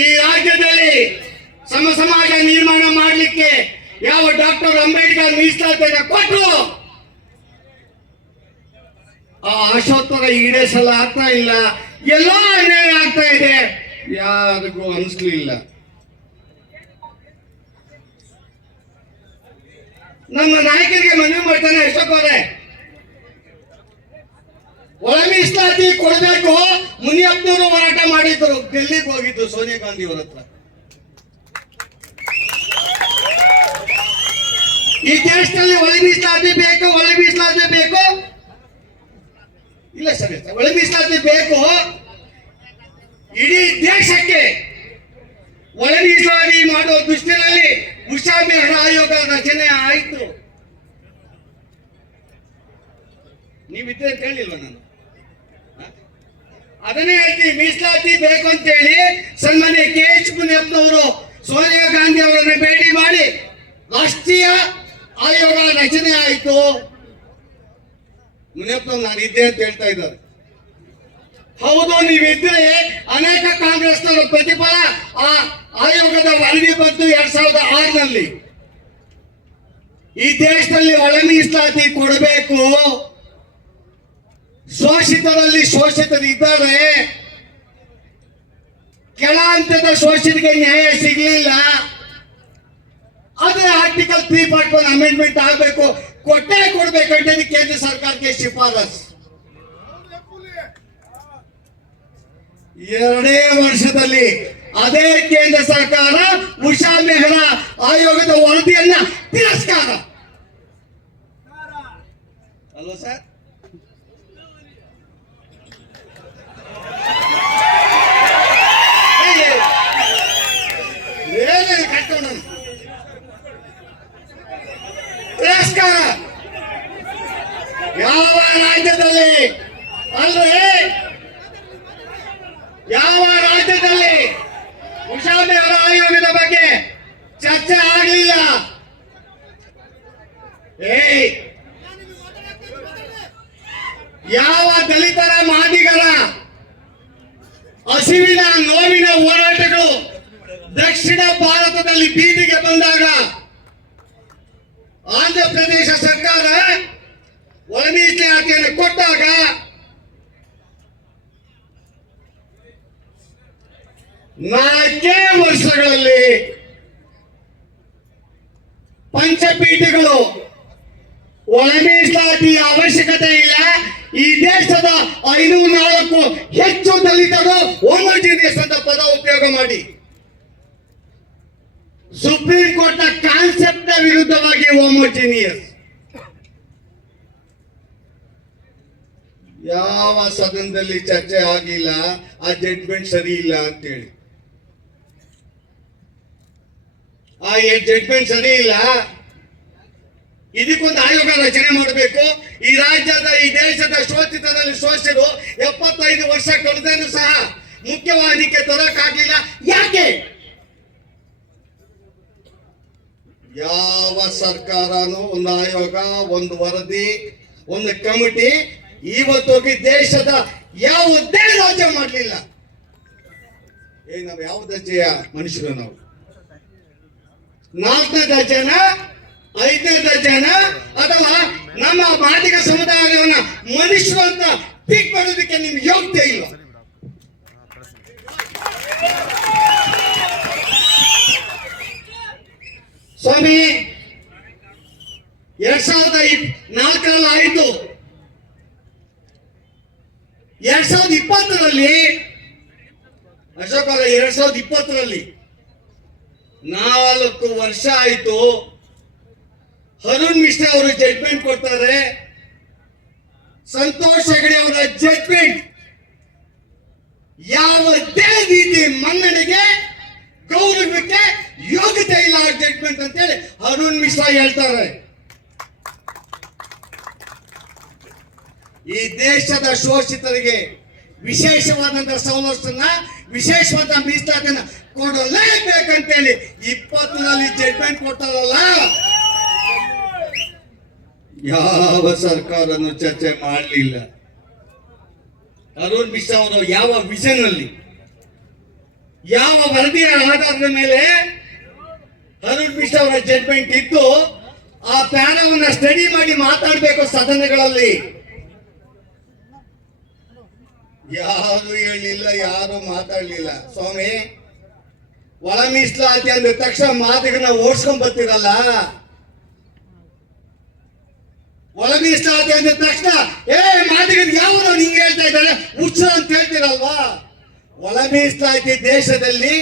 ಈ ರಾಜ್ಯದಲ್ಲಿ ಸಮಾಜ ನಿರ್ಮಾಣ ಮಾಡಲಿಕ್ಕೆ ಯಾವ ಡಾಕ್ಟರ್ ಅಂಬೇಡ್ಕರ್ ಮೀಸಲಾತಿಯನ್ನು ಕೊಟ್ಟರು, ಆ ಆಶೋತ್ತರ ಈಡೇರಿಸಲು ಆಗ್ತಾ ಇಲ್ಲ. ಎಲ್ಲೋ ಅನ್ಯಾಯ ಆಗ್ತಾ ಇದೆ, ಯಾರಿಗೂ ಅನಿಸ್ಲಿಲ್ಲ. ನಮ್ಮ ನಾಯಕರಿಗೆ ಮನವಿ ಮಾಡ್ತಾನೆ ಎಷ್ಟೊತ್ತವ್ರೆ, ಒಳ ಮೀಸಲಾತಿ ಕೊಡಬೇಕು. ಮುನಿಯಪ್ಪನವರು ಹೋರಾಟ ಮಾಡಿದ್ರು, ಡೆಲ್ಲಿಗೆ ಹೋಗಿದ್ದು ಸೋನಿಯಾ ಗಾಂಧಿ ಅವರ ಹತ್ರ. ಈ ದೇಶದಲ್ಲಿ ಒಳ ಮೀಸಲಾತಿ ಬೇಕು, ಒಳ ಮೀಸಲಾತಿ ಬೇಕು. ಇಲ್ಲ ಸರ್, ಒಳ ಮೀಸಲಾತಿ ಬೇಕು. ಇಡೀ ದೇಶಕ್ಕೆ ಒಳ ಮೀಸಲಾತಿ ಮಾಡುವ ದೃಷ್ಟಿಯಲ್ಲಿ ಉಷಾ ಮೆಹ್ರಾ ಆಯೋಗ ರಚನೆ ಆಯಿತು. ನೀವಿದ್ರೆ ಕೇಳಿಲ್ವ ನಾನು? ಅದನ್ನೇ ಹೇಳ್ತೀವಿ, ಮೀಸಲಾತಿ ಬೇಕು ಅಂತೇಳಿ ಸನ್ಮಾನ್ಯ KH ಮುನಿಯಪ್ಪನವರು ಸೋನಿಯಾ ಗಾಂಧಿ ಅವರನ್ನು ಭೇಟಿ ಮಾಡಿ ರಾಷ್ಟ್ರೀಯ ಆಯೋಗ ರಚನೆ ಆಯಿತು. ಮುನಿಯಪ್ಪನವ್ರು ನಾನು ಇದ್ದೆ ಅಂತ ಹೇಳ್ತಾ ಇದ್ದಾರೆ. ಹೌದು, ನೀವಿದ್ರೆ ಅನೇಕ ಕಾಂಗ್ರೆಸ್ನವರ ಪ್ರತಿಫಲ ಆ ಆಯೋಗದ ವರದಿ ಬಂತು 2006ನಲ್ಲಿ. ಈ ದೇಶದಲ್ಲಿ ಒಳ ಮೀಸಲಾತಿ ಕೊಡಬೇಕು. ಶೋಷಿತರಲ್ಲಿ ಶೋಷಿತರು ಇದ್ದಾರೆ, ಕೆಳ ಹಂತದ ಶೋಷಿತರಿಗೆ ನ್ಯಾಯ ಸಿಗಲಿಲ್ಲ. ಆದ್ರೆ ಆರ್ಟಿಕಲ್ 3.1 ಅಮೆಂಡ್ಮೆಂಟ್ ಆಗಬೇಕು, ಕೊಟ್ಟೆ ಕೊಡ್ಬೇಕಂತ ಕೇಂದ್ರ ಸರ್ಕಾರಕ್ಕೆ ಶಿಫಾರಸ್. 2 ವರ್ಷದಲ್ಲಿ ಅದೇ ಕೇಂದ್ರ ಸರ್ಕಾರ ಉಷಾ ಮೆಹ್ರಾ ಆಯೋಗದ ವರದಿಯನ್ನ ತಿರಸ್ಕಾರ. ಅಲ್ವಾ ಸರ್? ತಿರಸ್ಕಾರ. ಯಾವ ರಾಜ್ಯದಲ್ಲಿ ಅಲ್ವೇ, ಯಾವ ರಾಜ್ಯದಲ್ಲಿ ಉಷಾ ಮೆಹ್ರಾ ಆಯೋಗದ ಬಗ್ಗೆ ಚರ್ಚೆ ಆಗಲಿಲ್ಲ? ಯಾವ ದಲಿತರ ಮಾದಿಗರ ಹಸಿವಿನ ನೋವಿನ ಹೋರಾಟಗಳು ದಕ್ಷಿಣ ಭಾರತದಲ್ಲಿ ಬೀದಿಗೆ ಬಂದಾಗ ಆಂಧ್ರ ಪ್ರದೇಶ ಸರ್ಕಾರ ಒಳ ಮೀಸಲಾತಿಯನ್ನು ಕೊಟ್ಟಾಗ 4 ವರ್ಷಗಳಲ್ಲಿ ಪಂಚಪೀಠಗಳು ಒಳ ಮೀಸಲಾತಿಯ ಅವಶ್ಯಕತೆ ಇಲ್ಲ, ಈ ದೇಶದ 504 ಹೆಚ್ಚು ದಲಿತರು ಹೋಮೋಜಿನಿಯಸ್ ಅಂತ ಪದ ಉಪಯೋಗ ಮಾಡಿ ಸುಪ್ರೀಂ ಕೋರ್ಟ್ ನ ಕಾನ್ಸೆಪ್ಟ್ ನ ವಿರುದ್ಧವಾಗಿ ಹೋಮೋಜಿನಿಯಸ್ ಯಾವ ಸದನದಲ್ಲಿ ಚರ್ಚೆ ಆಗಿಲ್ಲ, ಆ ಜಡ್ಜ್ಮೆಂಟ್ ಸರಿ ಇಲ್ಲ ಅಂತೇಳಿ. ಆ ಜಡ್ಜ್ಮೆಂಟ್ ಸರಿ ಇಲ್ಲ, ಇದಕ್ಕೊಂದು ಆಯೋಗ ರಚನೆ ಮಾಡಬೇಕು. ಈ ರಾಜ್ಯದ ಈ ದೇಶದ ಶೋಷಿತದಲ್ಲಿ ಶೋಷಿತರು 75 ವರ್ಷ ಕಳೆದೇನು ಸಹ ಮುಖ್ಯವಾಹಿನಿಗೆ ತರಕ್ಕಾಗಲಿಲ್ಲ. ಯಾಕೆ? ಯಾವ ಸರ್ಕಾರನೂ ಒಂದು ಆಯೋಗ, ಒಂದು ವರದಿ, ಒಂದು ಕಮಿಟಿ ಇವತ್ತೋಗಿ ದೇಶದ ಯಾವುದೇ ರಾಜ್ಯ ಮಾಡಲಿಲ್ಲ. ನಾವು ಯಾವ ದರ್ಜೆಯ ಮನುಷ್ಯರು? ನಾವು 4ನೇ ದರ್ಜೆನ, 5ನೇ ದರ್ಜೆನ, ಅಥವಾ ನಮ್ಮ ಮಾದಿಗ ಸಮುದಾಯವನ್ನ ಮನುಷ್ಯರು ಅಂತ ಪೀಕ್ ಮಾಡೋದಕ್ಕೆ ನಿಮ್ಗೆ ಯೋಗ್ಯತೆ ಇಲ್ಲ. ಸ್ವಾಮಿ 2004 ಆಯಿತು. 2020ರಲ್ಲಿ ಅಶೋಕ್ 2020ರಲ್ಲಿ 4 ವರ್ಷ ಆಯಿತು. ಅರುಣ್ ಮಿಶ್ರಾ ಅವರು ಜಡ್ಜ್ಮೆಂಟ್ ಕೊಡ್ತಾರೆ. ಸಂತೋಷ್ ಹೆಗಡೆ ಅವರ ಜಡ್ಜ್ಮೆಂಟ್ ಯಾವುದೇ ರೀತಿ ಮನ್ನಣೆಗೆ ಗೌರವಕ್ಕೆ ಯೋಗ್ಯತೆ ಇಲ್ಲ ಜಡ್ಜ್ಮೆಂಟ್ ಅಂತೇಳಿ ಅರುಣ್ ಮಿಶ್ರಾ ಹೇಳ್ತಾರೆ. ಈ ದೇಶದ ಶೋಷಿತರಿಗೆ ವಿಶೇಷವಾದಂತಹ ಸವಲತ್ತನ್ನ, ವಿಶೇಷವಾದ ಮೀಸಲಾತಿಯನ್ನ ಕೊಡಲೇಬೇಕಂತೇಳಿ 20ರಲ್ಲಿ ಜಡ್ಜ್ಮೆಂಟ್ ಕೊಟ್ಟಾರಲ್ಲ, ಯಾವ ಸರ್ಕಾರನು ಚರ್ಚೆ ಮಾಡಲಿಲ್ಲ. ಅರುಣ್ ಮಿಶ್ರಾ ಅವರು ಯಾವ ವಿಷನ್ ಅಲ್ಲಿ, ಯಾವ ವರದಿಯ ಆಧಾರದ ಮೇಲೆ ಅರುಣ್ ಮಿಶ್ರಾ ಅವರ ಜಡ್ಜ್ಮೆಂಟ್ ಇದ್ದು ಆ ಪ್ಯಾನವನ್ನ ಸ್ಟಡಿ ಮಾಡಿ ಮಾತಾಡಬೇಕು ಸದನಗಳಲ್ಲಿ. ಯಾರು ಹೇಳಲಿಲ್ಲ, ಯಾರು ಮಾತಾಡ್ಲಿಲ್ಲ. ಸ್ವಾಮಿ, ಒಳ ಮೀಸಲಾತಿ ಅಂದ ತಕ್ಷಣ ಮಾದಿಗನ ಓಡಿಸ್ಕೊಂಡ್ ಬರ್ತಿರಲ್ಲ, ಒಳ ಮೀಸಲಾತಿ ಅಂದ ತಕ್ಷಣ ಮಾದಿಗನ್ ಯಾವ ಹಿಂಗೆ ಹೇಳ್ತಾ ಇದ್ದಾರೆ ಹುಚ್ಚ ಅಂತ ಹೇಳ್ತಿರಲ್ವಾ? ಒಳ ಮೀಸಲಾತಿ ದೇಶದಲ್ಲಿ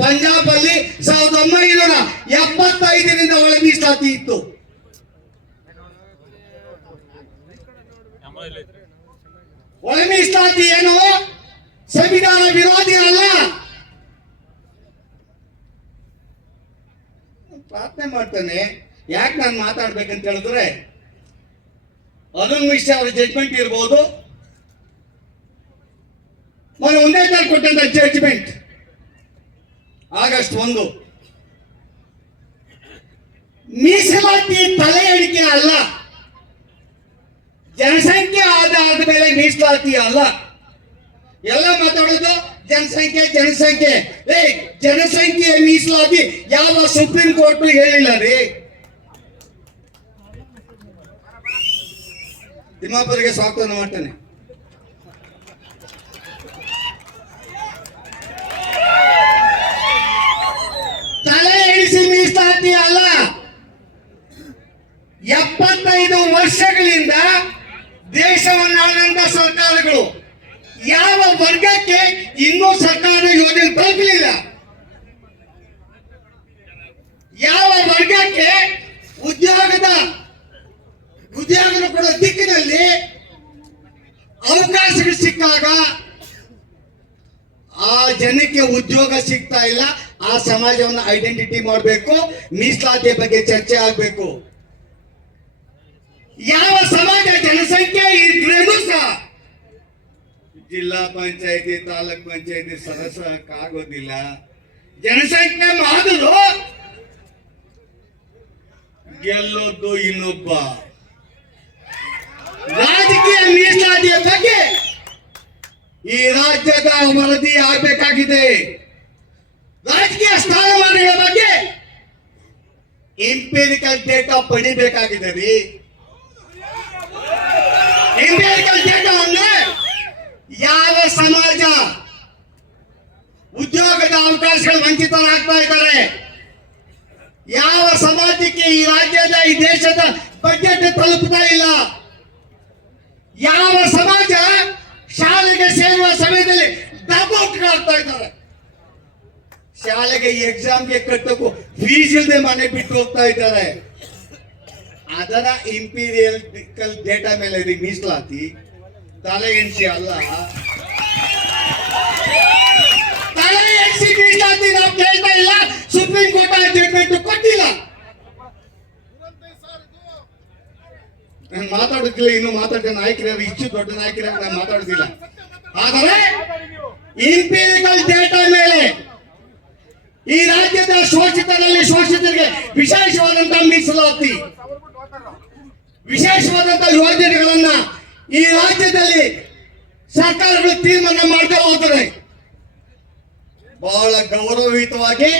ಪಂಜಾಬ್ ಅಲ್ಲಿ 1975ರಿಂದ ಒಳ ಮೀಸಲಾತಿ ಇತ್ತು. ಒಳ ಮೀಸಲಾತಿ ಏನು ಸಂವಿಧಾನ ವಿರೋಧಿ ಅಲ್ಲ. ಪ್ರಾರ್ಥನೆ ಮಾಡ್ತಾನೆ, ಯಾಕೆ ನಾನು ಮಾತಾಡ್ಬೇಕಂತ ಹೇಳಿದ್ರೆ ಅರುಣ್ ಮಿಶ್ರಾ ಅವರ ಜಡ್ಜ್ಮೆಂಟ್ ಇರ್ಬೋದು. ಮೊನ್ನೆ 1ನೇ ತಾರೀಕು ಕೊಟ್ಟಂತ ಜಡ್ಜ್ಮೆಂಟ್ ಆಗಸ್ಟ್ 1. ಮೀಸಲಾತಿ ತಲೆ ಎಣಿಕೆ ಅಲ್ಲ, ಜನಸಂಖ್ಯೆ ಆಧಾರದ ಮೇಲೆ ಮೀಸಲಾತಿ ಅಲ್ಲ. ಎಲ್ಲ ಮಾತಾಡೋದು ಜನಸಂಖ್ಯೆ ಜನಸಂಖ್ಯೆ. ಜನಸಂಖ್ಯೆ ಮೀಸಲಾತಿ ಯಾವ ಸುಪ್ರೀಂ ಕೋರ್ಟ್ ಹೇಳಿಲ್ಲ ರೀ. ತಿಮ್ಮಾಪುರಿಗೆ ಸ್ವಾಗತ ಮಾಡ್ತೇನೆ. ತಲೆ ಎಣಿಸಿ ಮೀಸಲಾತಿ ಅಲ್ಲ. 75 ವರ್ಷಗಳಿಂದ ದೇಶವನ್ನಾಳಂತ ಸರ್ಕಾರಗಳು ಯಾವ ವರ್ಗಕ್ಕೆ ಇನ್ನೂ ಸರ್ಕಾರ ಯೋಜನೆ ತಲುಪಲಿಲ್ಲ, ಯಾವ ವರ್ಗಕ್ಕೆ ಉದ್ಯೋಗ ಕೊಡೋ ದಿಕ್ಕಿನಲ್ಲಿ ಅವಕಾಶಗಳು ಸಿಕ್ಕಾಗ ಆ ಜನಕ್ಕೆ ಉದ್ಯೋಗ ಸಿಗ್ತಾ ಇಲ್ಲ. ಆ ಸಮಾಜವನ್ನು ಐಡೆಂಟಿಟಿ ಮಾಡಬೇಕು, ಮೀಸಲಾತಿ ಬಗ್ಗೆ ಚರ್ಚೆ ಆಗಬೇಕು. ಯಾವ ಸಮಾಜ ಜನಸಂಖ್ಯೆ ಇದ್ರೂ ಸಹ ಜಿಲ್ಲಾ ಪಂಚಾಯತಿ ತಾಲೂಕ್ ಪಂಚಾಯತಿ ಸದಸ್ಯರಾಗೋದಿಲ್ಲ. ಜನಸಂಖ್ಯೆ ಮಾಡಿದ್ರು ಗೆಲ್ಲೋದು ಇನ್ನೊಬ್ಬ. ರಾಜಕೀಯ ಮೀಸಲಾತಿಯ ಬಗ್ಗೆ ಈ ರಾಜ್ಯದ ವರದಿ ಆಗಬೇಕಾಗಿದೆ. ರಾಜಕೀಯ ಸ್ಥಾನಮಾನಗಳ ಬಗ್ಗೆ ಇಂಪಿರಿಕಲ್ ಡೇಟಾ ಪಡಿಬೇಕಾಗಿದೆ ರೀ. ಇಂಪಿರಿಕಲ್ ಡೇಟಾ ಅಂದ್ರೆ ಯಾವ ಸಮಾಜ ಉದ್ಯೋಗದ ಅವಕಾಶಗಳು ವಂಚಿತರಾಗ್ತಾ ಇದ್ದಾರೆ, ಯಾವ ಸಮಾಜಕ್ಕೆ ಈ ರಾಜ್ಯದ ಈ ದೇಶದ ಬಜೆಟ್ ತಲುಪ್ತಾ ಇಲ್ಲ, ಯಾವ ಸಮಾಜ ಶಾಲೆಗೆ ಸೇರುವ ಸಮಯದಲ್ಲಿ ಡಬೌಟ್ಗಳಾಗ್ತಾ ಇದ್ದಾರೆ, ಶಾಲೆಗೆ ಎಕ್ಸಾಮ್ಗೆ ಕಟ್ಟೋಕು ಫೀಸ್ ಇಲ್ಲದೆ ಮನೆ ಬಿಟ್ಟು ಹೋಗ್ತಾ ಇದ್ದಾರೆ. ಅದರ ಇಂಪೀರಿಯಲ್ ಡೇಟಾ ಮೇಲೆ ಮೀಸಲಾತಿ ತಲೆ ಎಣಿಸಿ ಅಲ್ಲ, ತಲೆ ಎಣಿಸಿ ಮೀಸಲಾತಿ ನಾವು ಕೇಳ್ತಾ ಇಲ್ಲ. ಸುಪ್ರೀಂ ಕೋರ್ಟ್ ಜಡ್ಮೆಂಟ್ ಕೊಟ್ಟಿಲ್ಲ. ನಾನು ಮಾತಾಡುತ್ತಿಲ್ಲ, ಇನ್ನು ಮಾತಾಡ್ತೇನೆ. ನಾಯಕರು ಇಷ್ಟು ದೊಡ್ಡ ನಾಯಕರ ನಾನು ಮಾತಾಡುತ್ತಿಲ್ಲ. ಆದರೆ ಇಂಪೀರಿಕಲ್ ಡೇಟಾ ಮೇಲೆ ಈ ರಾಜ್ಯದ ಶೋಷಿತರಲ್ಲಿ ಶೋಷಿತರಿಗೆ ವಿಶೇಷವಾದಂತಹ ಮೀಸಲಾತಿ, ವಿಶೇಷವಾದಂತಹ ಯೋಜನೆಗಳನ್ನ ಈ ರಾಜ್ಯದಲ್ಲಿ ಸರ್ಕಾರಗಳು ತೀರ್ಮಾನ ಮಾಡ್ತಾ ಹೋದರೆ ಬಹಳ ಗೌರವಯುತವಾಗಿ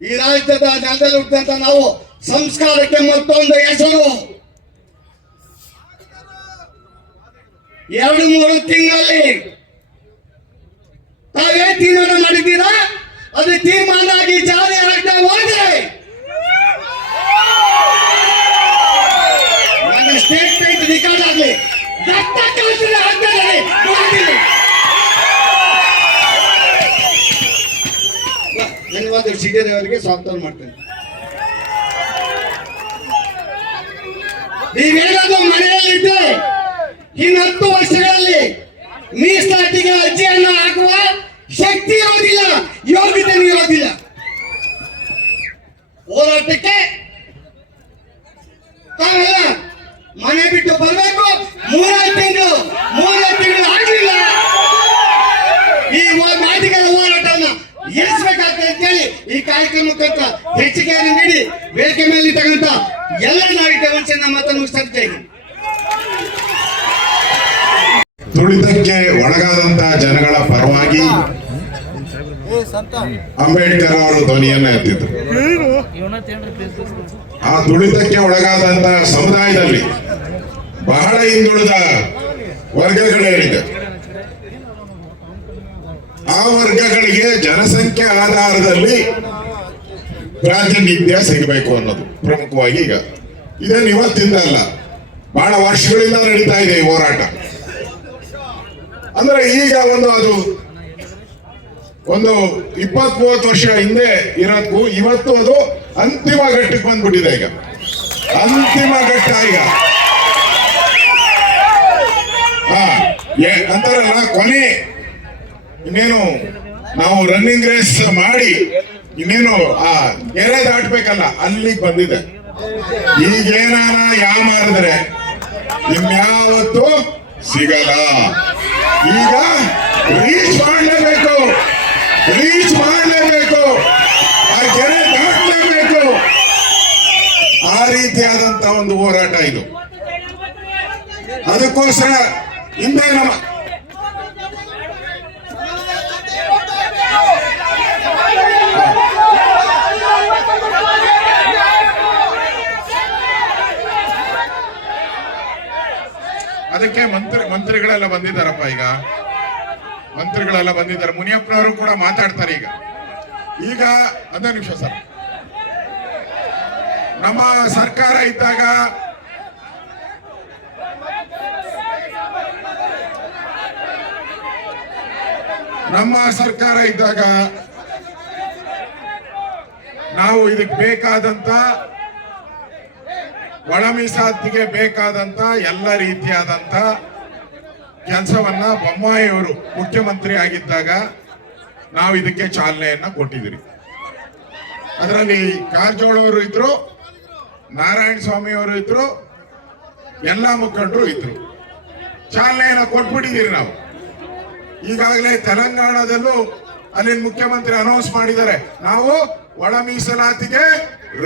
ಈ ರಾಜ್ಯದ ನೆಲದಲ್ಲಿ ಹುಟ್ಟಿದಂತ ನಾವು ಸಂಸ್ಕಾರಕ್ಕೆ ಮತ್ತೊಂದು ಹೆಸರು. 2-3 ತಿಂಗಳಲ್ಲಿ ತಾವೇ ತೀರ್ಮಾನ ಮಾಡಿದ್ದೀರಾ, ಅದು ತೀರ್ಮಾನ ಆಗಿ ಜಾರಿ ಆಗ್ತಾ ಹೋದ್ರೆ ನನ್ನ ಸ್ಟೇಟ್ಮೆಂಟ್ ರೆಕಾರ್ಡ್ ಆಗಲಿ. ಧನ್ಯವಾದ. ಸಿದ್ದೇದೇವ್ ಅವರಿಗೆ ಸ್ವಾಗತ ಮಾಡ್ತೇನೆ. ನೀವೇನಾದ್ರೂ ಮನೆಯಲ್ಲಿದ್ದು ಇನ್ನು 10 ವರ್ಷಗಳಲ್ಲಿ ಮೀಸಲಾತಿಗೆ ಅರ್ಜಿಯನ್ನು ಹಾಕುವ ಶಕ್ತಿ ಇರೋದಿಲ್ಲ, ಯೋಗ್ಯತೆ ಇರೋದಿಲ್ಲ. ಹೋರಾಟಕ್ಕೆ ತಾವೆಲ್ಲ ಮನೆ ಬಿಟ್ಟು ಬರಬೇಕು. 3 ತಿಂಗಳು ಆಗಲಿಲ್ಲ. ಈ ಮಾದಿಗರ ಹೋರಾಟವನ್ನ ಎಲ್ಲಿಸಬೇಕಾಗ್ತದೆ ಅಂತೇಳಿ ಈ ಕಾರ್ಯಕ್ರಮಕ್ಕೆ ಹೆಚ್ಚಿಗೆ ನೀಡಿ ವೇದಿಕೆ ಮೇಲೆ ತಗೊಂಡ ಎಲ್ಲ ನಾಯಕ ನಮ್ಮ ಮಾತನ್ನು ಮುಗಿಸ್ತಾ ಇದ್ದೀನಿ. ತುಳಿತಕ್ಕೆ ಒಳಗಾದಂತಹ ಜನಗಳ ಪರವಾಗಿ ಅಂಬೇಡ್ಕರ್ ಅವರು ಧ್ವನಿಯನ್ನ ಎತ್ತಿದ್ರು. ಆ ತುಳಿತಕ್ಕೆ ಒಳಗಾದಂತಹ ಸಮುದಾಯದಲ್ಲಿ ಬಹಳ ಹಿಂದುಳಿದ ವರ್ಗಗಳೇನಿದೆ, ಆ ವರ್ಗಗಳಿಗೆ ಜನಸಂಖ್ಯೆ ಆಧಾರದಲ್ಲಿ ಪ್ರಾತಿನಿಧ್ಯ ಸಿಗಬೇಕು ಅನ್ನೋದು ಪ್ರಮುಖವಾಗಿ. ಈಗ ಇದೇನು ಇವತ್ತಿಂದ ಅಲ್ಲ, ಬಹಳ ವರ್ಷಗಳಿಂದ ನಡೀತಾ ಇದೆ ಈ ಹೋರಾಟ. ಅಂದ್ರೆ ಈಗ ಅದು 20-30 ವರ್ಷ ಹಿಂದೆ ಇರೋದಕ್ಕೂ ಇವತ್ತು ಅದು ಅಂತಿಮ ಘಟ್ಟಕ್ಕೆ ಬಂದ್ಬಿಟ್ಟಿದೆ. ಈಗ ಅಂತಿಮ ಘಟ್ಟ. ಈಗ ಅಂತಾರಲ್ಲ, ಕೊನೆ ಇನ್ನೇನು ನಾವು ರನ್ನಿಂಗ್ ರೇಸ್ ಮಾಡಿ ಇನ್ನೇನು ಆ ಗೆರೆ ದಾಟ್ಬೇಕಲ್ಲ, ಅಲ್ಲಿಗೆ ಬಂದಿದೆ. ಈಗೇನಾರ ಯಾಮಾರಿದ್ರೆ ಇನ್ಯಾವತ್ತೂ ಸಿಗಲ್ಲ. ಈಗ ರೀಚ್ ಮಾಡಲೇಬೇಕು, ಆ ಗೆರೆ ದಾಟಲೇಬೇಕು. ಆ ರೀತಿಯಾದಂತ ಒಂದು ಹೋರಾಟ ಇದು. ಅದಕ್ಕೋಸ್ಕರ ಹಿಂದೆ ನಮ್ಮ ಅದಕ್ಕೆ ಮಂತ್ರಿಗಳೆಲ್ಲ ಬಂದಿದ್ದಾರಪ್ಪ. ಈಗ ಮಂತ್ರಿಗಳೆಲ್ಲ ಬಂದಿದ್ದಾರೆ. ಮುನಿಯಪ್ಪನವರು ಕೂಡ ಮಾತಾಡ್ತಾರೆ. ಈಗ 1 ನಿಮಿಷ ಸರ್. ನಮ್ಮ ಸರ್ಕಾರ ಇದ್ದಾಗ ನಾವು ಇದಕ್ಕೆ ಬೇಕಾದಂತ ಒಳ ಮೀಸಲಾತಿಗೆ ಬೇಕಾದಂತ ಎಲ್ಲ ರೀತಿಯಾದಂತ ಕೆಲಸವನ್ನ ಬೊಮ್ಮಾಯಿಯವರು ಮುಖ್ಯಮಂತ್ರಿ ಆಗಿದ್ದಾಗ ನಾವು ಇದಕ್ಕೆ ಚಾಲನೆಯನ್ನ ಕೊಟ್ಟಿದ್ದೀರಿ. ಅದರಲ್ಲಿ ಕಾರಜೋಳ ಅವರು ಇದ್ರು, ನಾರಾಯಣ ಸ್ವಾಮಿ ಅವರು ಇದ್ರು, ಎಲ್ಲ ಮುಖಂಡರು ಇದ್ರು. ಚಾಲನೆಯನ್ನ ಕೊಟ್ಬಿಟ್ಟಿದ್ದೀರಿ ನಾವು. ಈಗಾಗಲೇ ತೆಲಂಗಾಣದಲ್ಲೂ ಅಲ್ಲಿನ ಮುಖ್ಯಮಂತ್ರಿ ಅನೌನ್ಸ್ ಮಾಡಿದ್ದಾರೆ, ನಾವು ಒಳ ಮೀಸಲಾತಿಗೆ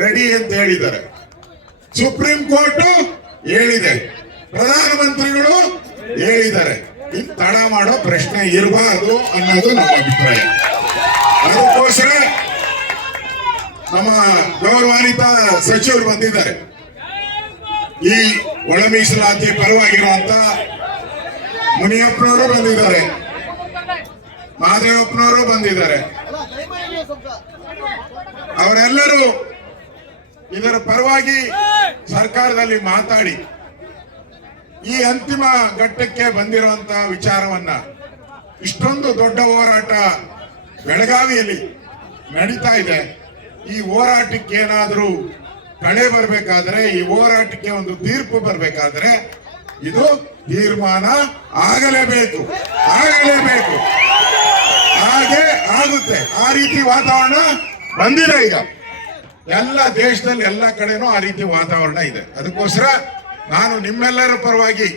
ರೆಡಿ ಅಂತ ಹೇಳಿದ್ದಾರೆ. ಸುಪ್ರೀಂ ಕೋರ್ಟ್ ಹೇಳಿದೆ, ಪ್ರಧಾನಮಂತ್ರಿಗಳು ಹೇಳಿದ್ದಾರೆ. ಇನ್ ತಡ ಮಾಡೋ ಪ್ರಶ್ನೆ ಇರಬಾರದು ಅನ್ನೋದು ನಮ್ಮ ಅಭಿಪ್ರಾಯ. ಅದಕ್ಕೋಸ್ಕರ ನಮ್ಮ ಗೌರವಾನ್ವಿತ ಸಚಿವರು ಬಂದಿದ್ದಾರೆ. ಈ ಒಳ ಮೀಸಲಾತಿ ಪರವಾಗಿರುವಂತ ಮುನಿಯಪ್ಪನವರು ಬಂದಿದ್ದಾರೆ, ಮಹಾದೇವಪ್ಪನವರು ಬಂದಿದ್ದಾರೆ. ಅವರೆಲ್ಲರೂ ಇದರ ಪರವಾಗಿ ಸರ್ಕಾರದಲ್ಲಿ ಮಾತಾಡಿ ಈ ಅಂತಿಮ ಘಟ್ಟಕ್ಕೆ ಬಂದಿರುವಂತಹ ವಿಚಾರವನ್ನ, ಇಷ್ಟೊಂದು ದೊಡ್ಡ ಹೋರಾಟ ಬೆಳಗಾವಿಯಲ್ಲಿ ನಡೀತಾ ಇದೆ, ಈ ಹೋರಾಟಕ್ಕೆ ಏನಾದರೂ ಕಳೆ ಬರಬೇಕಾದ್ರೆ, ಈ ಹೋರಾಟಕ್ಕೆ ಒಂದು ತೀರ್ಪು ಬರಬೇಕಾದ್ರೆ ಇದು ತೀರ್ಮಾನ ಆಗಲೇಬೇಕು. ಹಾಗೆ ಆಗುತ್ತೆ. ಆ ರೀತಿ ವಾತಾವರಣ ಬಂದಿದೆ. ಈಗ ಎಲ್ಲ ದೇಶದಲ್ಲಿ ಎಲ್ಲ ಕಡೆನೂ ಆ ರೀತಿ ವಾತಾವರಣ ಇದೆ. ಅದಕ್ಕೋಸ್ಕರ ನಾನು ನಿಮ್ಮೆಲ್ಲರ ಪರವಾಗಿ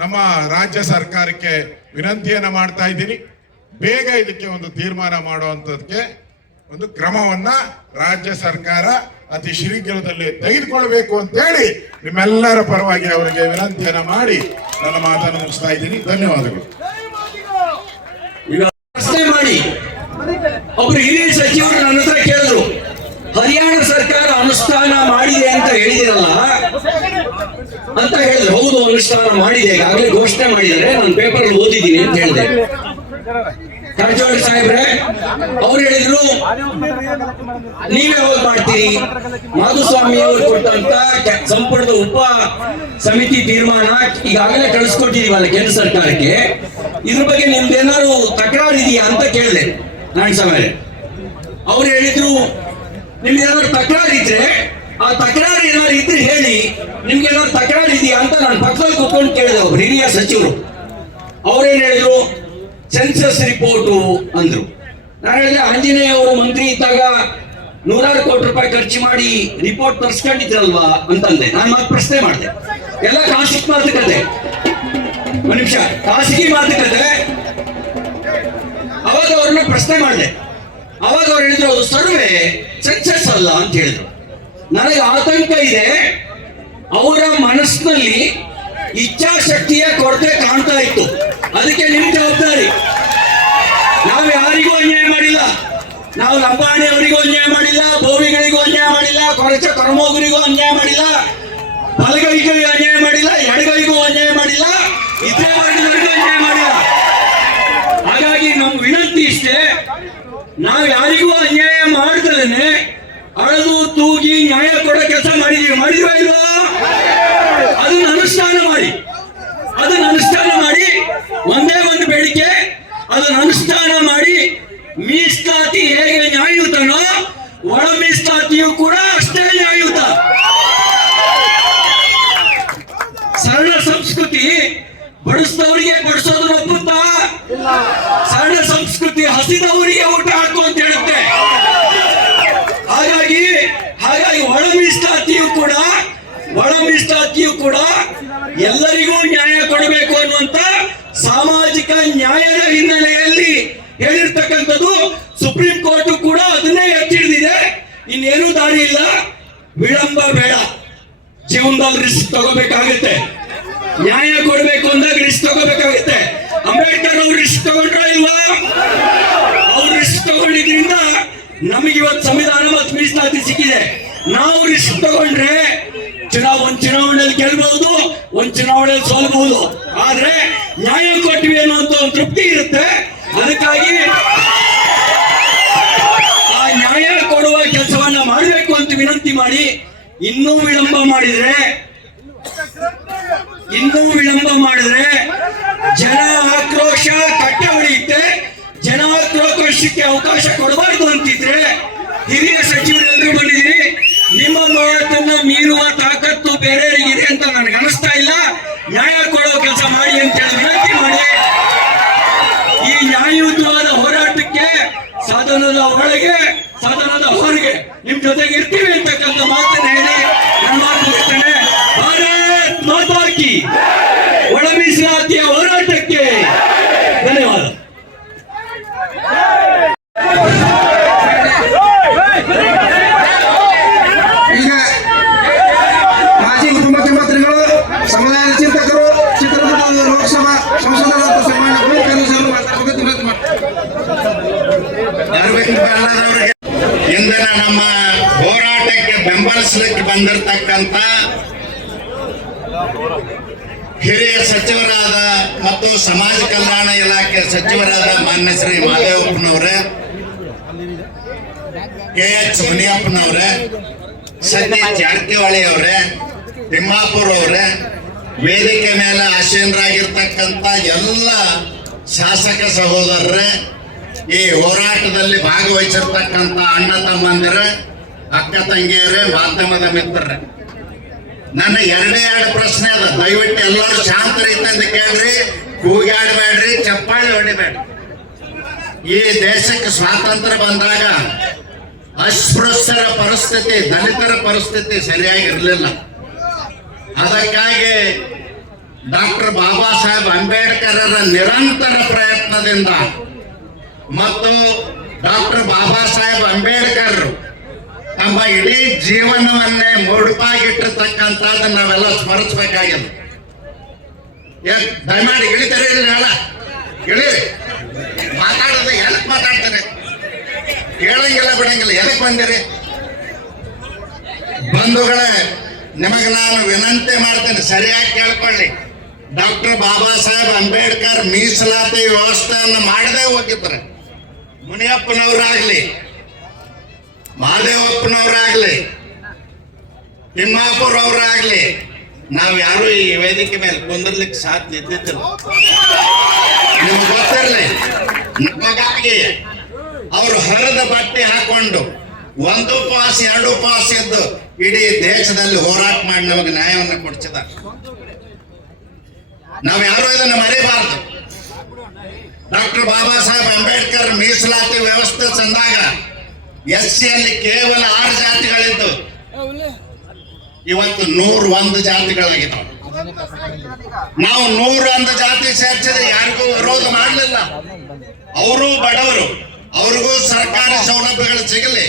ನಮ್ಮ ರಾಜ್ಯ ಸರ್ಕಾರಕ್ಕೆ ವಿನಂತಿಯನ್ನ ಮಾಡ್ತಾ ಇದ್ದೀನಿ. ಬೇಗ ಇದಕ್ಕೆ ಒಂದು ತೀರ್ಮಾನ ಮಾಡುವಂತದಕ್ಕೆ ಒಂದು ಕ್ರಮವನ್ನ ರಾಜ್ಯ ಸರ್ಕಾರ ಅತಿ ಶೀಘ್ರದಲ್ಲಿ ತೆಗೆದುಕೊಳ್ಬೇಕು ಅಂತ ಹೇಳಿ ನಿಮ್ಮೆಲ್ಲರ ಪರವಾಗಿ ಅವರಿಗೆ ವಿನಂತಿಯನ್ನ ಮಾಡಿ ನನ್ನ ಮಾತನ್ನು ಮುಗಿಸ್ತಾ ಇದ್ದೀನಿ. ಧನ್ಯವಾದಗಳು. ಪ್ರಶ್ನೆ ಮಾಡಿ ಒಬ್ರು ಹಿರಿಯ ಸಚಿವರು ನನ್ನ ಹತ್ರ ಕೇಳಿದ್ರು, ಹರಿಯಾಣ ಸರ್ಕಾರ ಅನುಷ್ಠಾನ ಮಾಡಿದೆ ಅಂತ ಹೇಳಿದಿರಲ್ಲ ಅಂತ ಹೇಳಿದ್ರು. ಹೌದು, ಅನುಷ್ಠಾನ ಮಾಡಿದೆ, ಈಗಾಗಲೇ ಘೋಷಣೆ ಮಾಡಿದ್ದಾರೆ, ನಾನು ಪೇಪರ್ ಓದಿದ್ದೀನಿ ಅಂತ ಹೇಳಿದೆ. ಕಾರಜೋಳ ಸಾಹೇಬ್ರೆ ಅವ್ರು ಹೇಳಿದ್ರು, ನೀವೇ ಯಾವಾಗ ಮಾಡ್ತೀರಿ? ಮಾಧುಸ್ವಾಮಿ ಅವರು ಕೊಟ್ಟಂತ ಸಂಪುಟದ ಉಪ ಸಮಿತಿ ತೀರ್ಮಾನ ಈಗಾಗಲೇ ಕಳಿಸ್ಕೊಟ್ಟಿದೀವಲ್ಲ ಕೇಂದ್ರ ಸರ್ಕಾರಕ್ಕೆ, ಇದ್ರ ಬಗ್ಗೆ ನಿಮ್ದೇನಾದ್ರು ತಕರಾರು ಇದೆಯಾ ಅಂತ ಕೇಳಿದೆ ನಾನು ಸಮಯ. ಅವ್ರು ಹೇಳಿದ್ರು, ನಿಮ್ಗೆ ಏನಾದ್ರು ತಕರಾರು ಇದ್ರೆ ಆ ತಕರಾರು ಏನಾದ್ರು ಇದ್ರೆ ಹೇಳಿ, ನಿಮ್ಗೆ ಏನಾದ್ರು ತಕರಾರು ಇದೆಯಾ ಅಂತ ನಾನು ಪಕ್ಕದಲ್ಲಿ ಕೂತ್ಕೊಂಡು ಕೇಳಿದೆ. ಒಬ್ರು ಹಿರಿಯ ಸಚಿವರು ಅವ್ರೇನ್ ಹೇಳಿದ್ರು, ಸೆನ್ಸಸ್ ರಿಪೋರ್ಟು ಅಂದ್ರು. ನಾನು ಹೇಳಿದೆ, ಆಂಜನೇಯ ಅವರು ಮಂತ್ರಿ ಇದ್ದಾಗ 100 ಕೋಟಿ ರೂಪಾಯಿ ಖರ್ಚು ಮಾಡಿ ರಿಪೋರ್ಟ್ ತರಿಸ್ಕೊಂಡಿದ್ರಲ್ವಾ ಅಂತಂದೆ. ನಾನು ಮತ್ತೆ ಪ್ರಶ್ನೆ ಮಾಡಿದೆ, ಎಲ್ಲ ಖಾಸಗಿ ಮಾತುಕತೆ, ಒಂದು ನಿಮಿಷ, ಖಾಸಗಿ ಮಾತುಕತೆ. ಅವಾಗ ಅವ್ರನ್ನ ಪ್ರಶ್ನೆ ಮಾಡಿದೆ. ಅವಾಗ ಅವ್ರು ಹೇಳಿದ್ರು, ಅದು ಸರ್ವೆ ಸಕ್ಸಸ್ ಅಲ್ಲ ಅಂತ ಹೇಳಿದ್ರು. ನನಗೆ ಆತಂಕ ಇದೆ, ಅವರ ಮನಸ್ಸಿನಲ್ಲಿ ಇಚ್ಛಾಶಕ್ತಿಯ ಕೊರತೆ ಕಾಣ್ತಾ ಇತ್ತು. ಅದಕ್ಕೆ ನಿಮ್ ಜವಾಬ್ದಾರಿ. ನಾವು ಯಾರಿಗೂ ಅನ್ಯಾಯ ಮಾಡಿಲ್ಲ, ನಾವು ಲಂಬಾಣಿ ಅವರಿಗೂ ಅನ್ಯಾಯ ಮಾಡಿಲ್ಲ, ಬೋವಿಗಳಿಗೂ ಅನ್ಯಾಯ ಮಾಡಿಲ್ಲ, ಕೊರಚ ಕರ್ಮೋಗರಿಗೂ ಅನ್ಯಾಯ ಮಾಡಿಲ್ಲ, ಬಲಗೈಗೂ ಅನ್ಯಾಯ ಮಾಡಿಲ್ಲ, ಎಡಗೈಗೂ ಅನ್ಯಾಯ ಮಾಡಿಲ್ಲ, ಇತರೆ ವರ್ಗದವರಿಗೂ ಅನ್ಯಾಯ ಮಾಡಿಲ್ಲ. ಹಾಗಾಗಿ ನಮ್ಮ ವಿನಂತಿ ಇಷ್ಟೇ, ನಾವು ಯಾರಿಗೂ ಅನ್ಯಾಯ ಮಾಡ್ದಲೇನೆ ಅಳದು ತೂಗಿ ನ್ಯಾಯ ಕೊಡೋ ಕೆಲಸ ಮಾಡಿದೀವ ಇಲ್ವಾ? ಅದನ್ನ ಅನುಷ್ಠಾನ ಮಾಡಿ ಒಂದೇ ಒಂದು ಬೇಡಿಕೆ, ಅದನ್ನು ಅನುಷ್ಠಾನ ಮಾಡಿ ಮೀಸಲಾತಿ ಹೇಗೆ ನ್ಯಾಯಯುತನೋ ಒಳ ಮೀಸಲಾತಿಯು ಕೂಡ ಅಷ್ಟೇ ನ್ಯಾಯಯುತ. ಸರಳ ಸಂಸ್ಕೃತಿ ಬಡಿಸಿದವರಿಗೆ ಬಡಿಸೋದನ್ನ ಒಪ್ಪುತ್ತಾ? ಸರಳ ಸಂಸ್ಕೃತಿ ಹಸಿದವರಿಗೆ ಊಟ ಹಾಕು ಅಂತ ಹೇಳುತ್ತೆ. ಹಾಗಾಗಿ ಒಳ ಮೀಸಲಾತಿಯು ಕೂಡ ಎಲ್ಲರಿಗೂ ನ್ಯಾಯ ಕೊಡಬೇಕು ಅನ್ನುವಂತ ಸಾಮಾಜಿಕ ನ್ಯಾಯದ ಹಿನ್ನೆಲೆಯಲ್ಲಿ ಹೇಳಿರ್ತಕ್ಕಂಥದ್ದು. ಸುಪ್ರೀಂ ಕೋರ್ಟ್ ಕೂಡ ಅದನ್ನೇ ಎತ್ತಿ ಹಿಡಿದಿದೆ. ಇನ್ನೇನು ದಾರಿ ಇಲ್ಲ, ವಿಳಂಬ ಬೇಡ. ಜೀವನದಲ್ಲಿ ರಿಸ್ಕ್ ತಗೋಬೇಕಾಗುತ್ತೆ, ನ್ಯಾಯ ಕೊಡಬೇಕು ಅಂದಾಗ ರಿಸ್ಕ್ ತಗೋಬೇಕಾಗುತ್ತೆ. ಅಂಬೇಡ್ಕರ್ ಅವ್ರು ರಿಸ್ಕ್ ತಗೊಂಡ್ರ ಇಲ್ವಾ? ಅವ್ರು ರಿಸ್ಕ್ ತಗೊಂಡಿದ್ರಿಂದ ನಮಗೆ ಇವತ್ತು ಸಂವಿಧಾನ ಮತ್ತು ಮೀಸಲಾತಿ ಸಿಕ್ಕಿದೆ. ನಾವು ರಿಸ್ಕ್ ತಗೊಂಡ್ರೆ ಒಂದ್ ಚುನಾವಣೆಯಲ್ಲಿ ಗೆಲ್ಬಹುದು, ಒಂದ್ ಚುನಾವಣೆಯಲ್ಲಿ ಸೋಲ್ಬಹುದು. ಆದ್ರೆ ನ್ಯಾಯ ಕೊಟ್ಟಿವಿ ಅನ್ನುವಂತ ಒಂದು ತೃಪ್ತಿ ಇರುತ್ತೆ. ಅದಕ್ಕಾಗಿ ಆ ನ್ಯಾಯ ಕೊಡುವ ಕೆಲಸವನ್ನ ಮಾಡಬೇಕು ಅಂತ ವಿನಂತಿ ಮಾಡಿ, ಇನ್ನೂ ವಿಳಂಬ ಮಾಡಿದ್ರೆ ಜನ ಆಕ್ರೋಶ ಕಟ್ಟ ಹೊಡೆಯುತ್ತೆ. ಜನ ಆಕ್ರೋಶಕ್ಕೆ ಅವಕಾಶ ಕೊಡಬಾರ್ದು ಅಂತಿದ್ರೆ ಹಿರಿಯ ಸಚಿವರೆಲ್ಲರೂ ಬಂದಿದ್ದೀರಿ, ನಿಮ್ಮ ಮಾತನ್ನ ಮೀರುವ ತಾಕತ್ತು ಬೇರೆಯವರಿಗಿದೆ ಅಂತ ನನಗೆ ಅನಿಸ್ತಾ ಇಲ್ಲ. ನ್ಯಾಯ ಕೊಡುವ ಕೆಲಸ ಮಾಡಿ ಅಂತ ಹೇಳಿ ವಿನಂತಿ ಮಾಡಿ, ಈ ನ್ಯಾಯಯುತವಾದ ಹೋರಾಟಕ್ಕೆ ಸದನದ ಒಳಗೆ ಸದನದ ಹೊರಗೆ ನಿಮ್ ಜೊತೆಗೆ ಇರ್ತೀವಿ ಅಂತಕ್ಕಂಥ ಮಾತನ್ನ ಹೇಳಿ ನನ್ನ ಮಾತು ಮುಗಿಸ್ತೇನೆ. ಭಾರತ್ ಮಾತಾ ಕಿ. ಒಳ ಮೀಸಲಾತಿಯ ಹೋರಾಟಕ್ಕೆ ಧನ್ಯವಾದ. ಈಗ ಮಾಜಿ ಉಪಮುಖ್ಯಮಂತ್ರಿಗಳು, ಸಮುದಾಯದ ಚಿಂತಕರು, ಚಿತ್ರದುರ್ಗ ಲೋಕಸಭಾ ಬೆಂಬಲಿಸಲಿಕ್ಕೆ ಬಂದಿರತಕ್ಕಂತ ಹಿರಿಯ ಸಚಿವರಾದ ಮತ್ತು ಸಮಾಜ ಕಲ್ಯಾಣ ಇಲಾಖೆ ಸಚಿವರಾದ ಮಾನ್ಯ ಶ್ರೀ ಮಾದೇವಪ್ಪನವರೇ, KH ಮುನಿಯಪ್ಪನವರೇ, ಸತೀಶ್ ಜಾರಕಿಹೊಳಿ ಅವರೇ, ತಿಮ್ಮಾಪುರ್ ಅವರೇ, ವೇದಿಕೆ ಮೇಲೆ ಆಸೀನರಾಗಿರ್ತಕ್ಕಂಥ ಎಲ್ಲ ಶಾಸಕ ಸಹೋದರರೇ, ಈ ಹೋರಾಟದಲ್ಲಿ ಭಾಗವಹಿಸಿರ್ತಕ್ಕಂಥ ಅಣ್ಣ ತಮ್ಮಂದಿರ, ಅಕ್ಕ ತಂಗಿಯರೇ, ಮಾಧ್ಯಮದ ಮಿತ್ರರೇ, ನನ್ನ ಎರಡು ಪ್ರಶ್ನೆ ಅದ. ದಯವಿಟ್ಟು ಎಲ್ಲರೂ ಶಾಂತ ರೀತಿಯಿಂದ ಕೇಳ್ರಿ, ಕೂಗಾಡಬೇಡ್ರಿ, ಚಪ್ಪಾಳಿ ಹೊಡಿಬೇಡ್ರಿ. ಈ ದೇಶಕ್ಕೆ ಸ್ವಾತಂತ್ರ್ಯ ಬಂದಾಗ ಅಸ್ಪೃಶ್ಯರ ಪರಿಸ್ಥಿತಿ, ದಲಿತರ ಪರಿಸ್ಥಿತಿ ಸರಿಯಾಗಿರ್ಲಿಲ್ಲ. ಅದಕ್ಕಾಗಿ ಡಾಕ್ಟರ್ ಬಾಬಾ ಸಾಹೇಬ್ ಅಂಬೇಡ್ಕರರ ನಿರಂತರ ಪ್ರಯತ್ನದಿಂದ ಮತ್ತು ಡಾಕ್ಟರ್ ಬಾಬಾ ಸಾಹೇಬ್ ಅಂಬೇಡ್ಕರ್ ತಮ್ಮ ಇಡೀ ಜೀವನವನ್ನೇ ಮುಡುಪಾಗಿಟ್ಟಿರ್ತಕ್ಕಂಥದ್ದು ನಾವೆಲ್ಲ ಸ್ಮರಿಸಬೇಕಾಗಿದೆ. ದಯಮಾಡಿ ಇಳಿತಾರೆ ಇಲ್ಲ ಇಳಿ, ಮಾತಾಡೋದು ಎದಕ್ಕೆ ಮಾತಾಡ್ತಾರೆ? ಕೇಳಂಗಿಲ್ಲ ಬಿಡಂಗಿಲ್ಲ, ಎದಕ್ಕೆ ಬಂದಿರಿ? ಬಂಧುಗಳೇ, ನಿಮಗೆ ನಾನು ವಿನಂತಿ ಮಾಡ್ತೇನೆ, ಸರಿಯಾಗಿ ಕೇಳ್ಕೊಳ್ಳಿ. ಡಾಕ್ಟರ್ ಬಾಬಾ ಸಾಹೇಬ್ ಅಂಬೇಡ್ಕರ್ ಮೀಸಲಾತಿ ವ್ಯವಸ್ಥೆಯನ್ನು ಮಾಡದೇ ಹೋಗಿದ್ದಾರೆ. ಮುನಿಯಪ್ಪನವರಾಗ್ಲಿ, ಮಹಾದೇವಪ್ಪನವರಾಗ್ಲಿ, ತಿಮ್ಮಾಪುರ್ ಅವರಾಗ್ಲಿ, ನಾವು ಯಾರು ಈ ವೇದಿಕೆ ಮೇಲೆ ಕುಂದಿರ್ಲಿಕ್ಕೆ ಸಾಧ್ಯ ಇದ್ದಿದ್ದಿಲ್ಲ. ನಿಮ್ಗೆ ಗೊತ್ತಿರಲಿ, ನಮಗಾಗಿ ಅವರು ಹರಿದ ಬಟ್ಟೆ ಹಾಕೊಂಡು 1 ಉಪವಾಸ 2 ಉಪವಾಸ ಎದ್ದು ಇಡೀ ದೇಶದಲ್ಲಿ ಹೋರಾಟ ಮಾಡಿ ನಮಗೆ ನ್ಯಾಯವನ್ನು ಕೊಡಿಸಿದ್ದಾರೆ. ನಾವು ಯಾರು ಇದನ್ನು ಮರೆಯಬಾರದು. ಡಾಕ್ಟರ್ ಬಾಬಾ ಸಾಹೇಬ್ ಅಂಬೇಡ್ಕರ್ ಮೀಸಲಾತಿ ವ್ಯವಸ್ಥೆ ತಂದಾಗ SC ಯಲ್ಲಿ ಕೇವಲ 6 ಜಾತಿಗಳಿದ್ದು, ಇವತ್ತು 101 ಜಾತಿಗಳಾಗಿದ್ದಾವೆ. ನಾವು 101 ಜಾತಿ ಸೇರ್ಸಿದ್ರೆ ಯಾರಿಗೂ ವಿರೋಧ ಮಾಡಲಿಲ್ಲ. ಅವರು ಬಡವರು, ಅವ್ರಿಗೂ ಸರ್ಕಾರಿ ಸೌಲಭ್ಯಗಳು ಸಿಗಲಿ,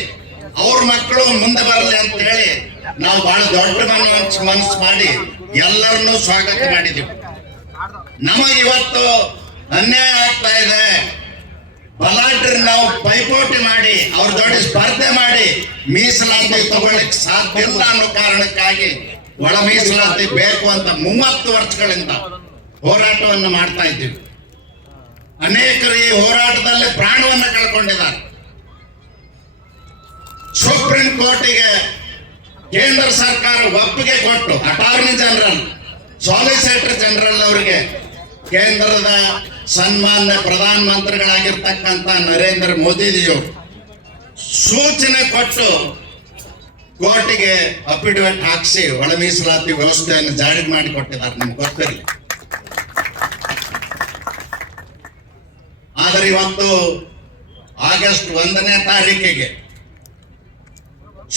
ಅವ್ರ ಮಕ್ಕಳು ಮುಂದೆ ಬರಲಿ ಅಂತ ಹೇಳಿ ನಾವು ಬಹಳ ದೊಡ್ಡ ಮನಸ್ಸು ಮಾಡಿ ಎಲ್ಲರನ್ನೂ ಸ್ವಾಗತ ಮಾಡಿದ್ದೀವಿ. ನಮಗೆ ಇವತ್ತು ಅನ್ಯಾಯ ಆಗ್ತಾ ಇದೆ. ಬಲಾಢ್ಯರು ನಾವು ಪೈಪೋಟಿ ಮಾಡಿ ಅವ್ರ ಜೋಡಿ ಸ್ಪರ್ಧೆ ಮಾಡಿ ಮೀಸಲಾತಿ ತಗೊಳ್ಳಿಕ್ಕೆ ಸಾಧ್ಯ ಇಲ್ಲ ಅನ್ನೋ ಕಾರಣಕ್ಕಾಗಿ ಒಳ ಮೀಸಲಾತಿ ಬೇಕು ಅಂತ 30 ವರ್ಷಗಳಿಂದ ಹೋರಾಟವನ್ನು ಮಾಡ್ತಾ ಇದ್ದೀವಿ. ಅನೇಕರು ಈ ಹೋರಾಟದಲ್ಲಿ ಪ್ರಾಣವನ್ನು ಕಳ್ಕೊಂಡಿದ್ದಾರೆ. ಸುಪ್ರೀಂ ಕೋರ್ಟಿಗೆ ಕೇಂದ್ರ ಸರ್ಕಾರ ಒಪ್ಪಿಗೆ ಕೊಟ್ಟು ಅಟಾರ್ನಿ ಜನರಲ್, ಸಾಲಿಸಿಟರ್ ಜನರಲ್ ಅವರಿಗೆ ಕೇಂದ್ರದ ಸನ್ಮಾನ್ಯ ಪ್ರಧಾನ ಮಂತ್ರಿಗಳಾಗಿರ್ತಕ್ಕಂಥ ನರೇಂದ್ರ ಮೋದಿಜಿಯವರು ಸೂಚನೆ ಕೊಟ್ಟು ಕೋರ್ಟಿಗೆ ಅಫಿಡವಿಟ್ ಹಾಕಿಸಿ ಒಳ ಮೀಸಲಾತಿ ವ್ಯವಸ್ಥೆಯನ್ನು ಜಾರಿ ಮಾಡಿಕೊಟ್ಟಿದ್ದಾರೆ. ನಿಮ್ಗೆ ಗೊತ್ತಿರಲಿ. ಆದರೆ ಇವತ್ತು ಆಗಸ್ಟ್ 1ನೇ ತಾರೀಕಿಗೆ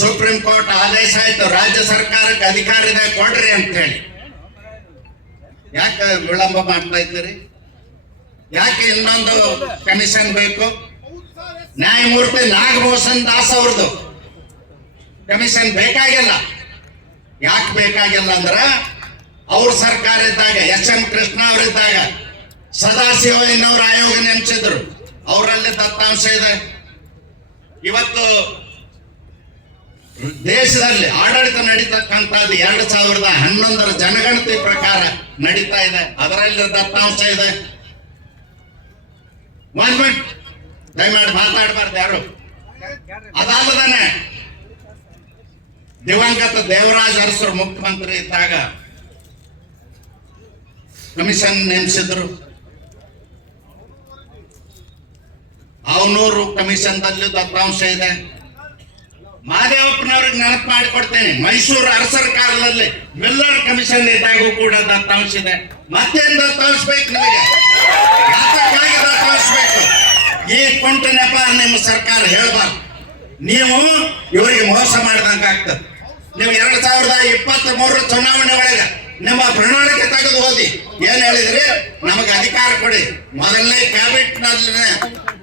ಸುಪ್ರೀಂ ಕೋರ್ಟ್ ಆದೇಶ ಆಯ್ತು, ರಾಜ್ಯ ಸರ್ಕಾರಕ್ಕೆ ಅಧಿಕಾರ ಇದೆ ಕೊಡ್ರಿ ಅಂತ ಹೇಳಿ. ಯಾಕೆ ವಿಳಂಬ ಮಾಡ್ತಾ ಇದ್ದೀರಿ? ಯಾಕೆ ಇನ್ನೊಂದು ಕಮಿಷನ್ ಬೇಕು? ನ್ಯಾಯಮೂರ್ತಿ ನಾಗಭೂಷಣ್ ದಾಸ್ ಅವ್ರದ್ದು ಕಮಿಷನ್ ಬೇಕಾಗಿಲ್ಲ. ಯಾಕೆ ಬೇಕಾಗಿಲ್ಲ ಅಂದ್ರ ಅವ್ರ ಸರ್ಕಾರ ಇದ್ದಾಗ SM ಕೃಷ್ಣ ಅವರಿದ್ದಾಗ ಸದಾಶಿವಯ್ಯನವ್ರ ಆಯೋಗ ನೇಮಿಸಿದ್ರು, ಅವರಲ್ಲಿ ದತ್ತಾಂಶ ಇದೆ. ಇವತ್ತು ದೇಶದಲ್ಲಿ ಆಡಳಿತ ನಡೀತಕ್ಕಂಥದ್ದು 2011ರ ಜನಗಣತಿ ಪ್ರಕಾರ ನಡೀತಾ ಇದೆ, ಅದರಲ್ಲಿ ದತ್ತಾಂಶ ಇದೆ. 1 ಮಿನಿಟ್ ದಯಮಾಡಿ ಮಾತಾಡಬಾರ್ದು ಯಾರು. ಅದಲ್ಲದೇ ದಿವಂಗತ ದೇವರಾಜ್ ಅರಸರು ಮುಖ್ಯಮಂತ್ರಿ ಇದ್ದಾಗ ಕಮಿಷನ್ ನೇಮಿಸಿದ್ರು. ಅವನೂರು ಕಮಿಷನ್ದಲ್ಲಿ ದತ್ತಾಂಶ ಇದೆ. ಮಹಾದೇವಪ್ಪನವ್ರಿಗೆ ನೆನಪು ಮಾಡಿಕೊಡ್ತೇನೆ, ಮೈಸೂರು ಅರಸರ ಕಾಲದಲ್ಲಿ ಮಿಲ್ಲರ್ ಕಮಿಷನ್ ಇದ್ದಾಗೂ ಕೂಡ ದತ್ತಾಂಶ ಇದೆ. ಮತ್ತೇನು ದತ್ತಾಂಶ ಬೇಕು ನಿಮಗೆ? ಯಾತಕ್ಕಾಗಿ ದತ್ತಾಂಶ ಬೇಕು? ಈ ಕುಂಟ ನೆಪ ನಿಮ್ಮ ಸರ್ಕಾರ ಹೇಳಬಾರ್ದು. ನೀವು ಇವರಿಗೆ ಮೋಸ ಮಾಡಿದಂಗಾಗ್ತದೆ. ನೀವು 2023 ಚುನಾವಣೆ ಒಳಗೆ ನಿಮ್ಮ ಪ್ರಣಾಳಿಕೆ ತೆಗೆದು ಓದಿ. ಏನ್ ಹೇಳಿದ್ರಿ? ನಮಗೆ ಅಧಿಕಾರ ಕೊಡಿ. ಮೊದಲನೇ ಕ್ಯಾಬಿನೆಟ್ ನಲ್ಲಿ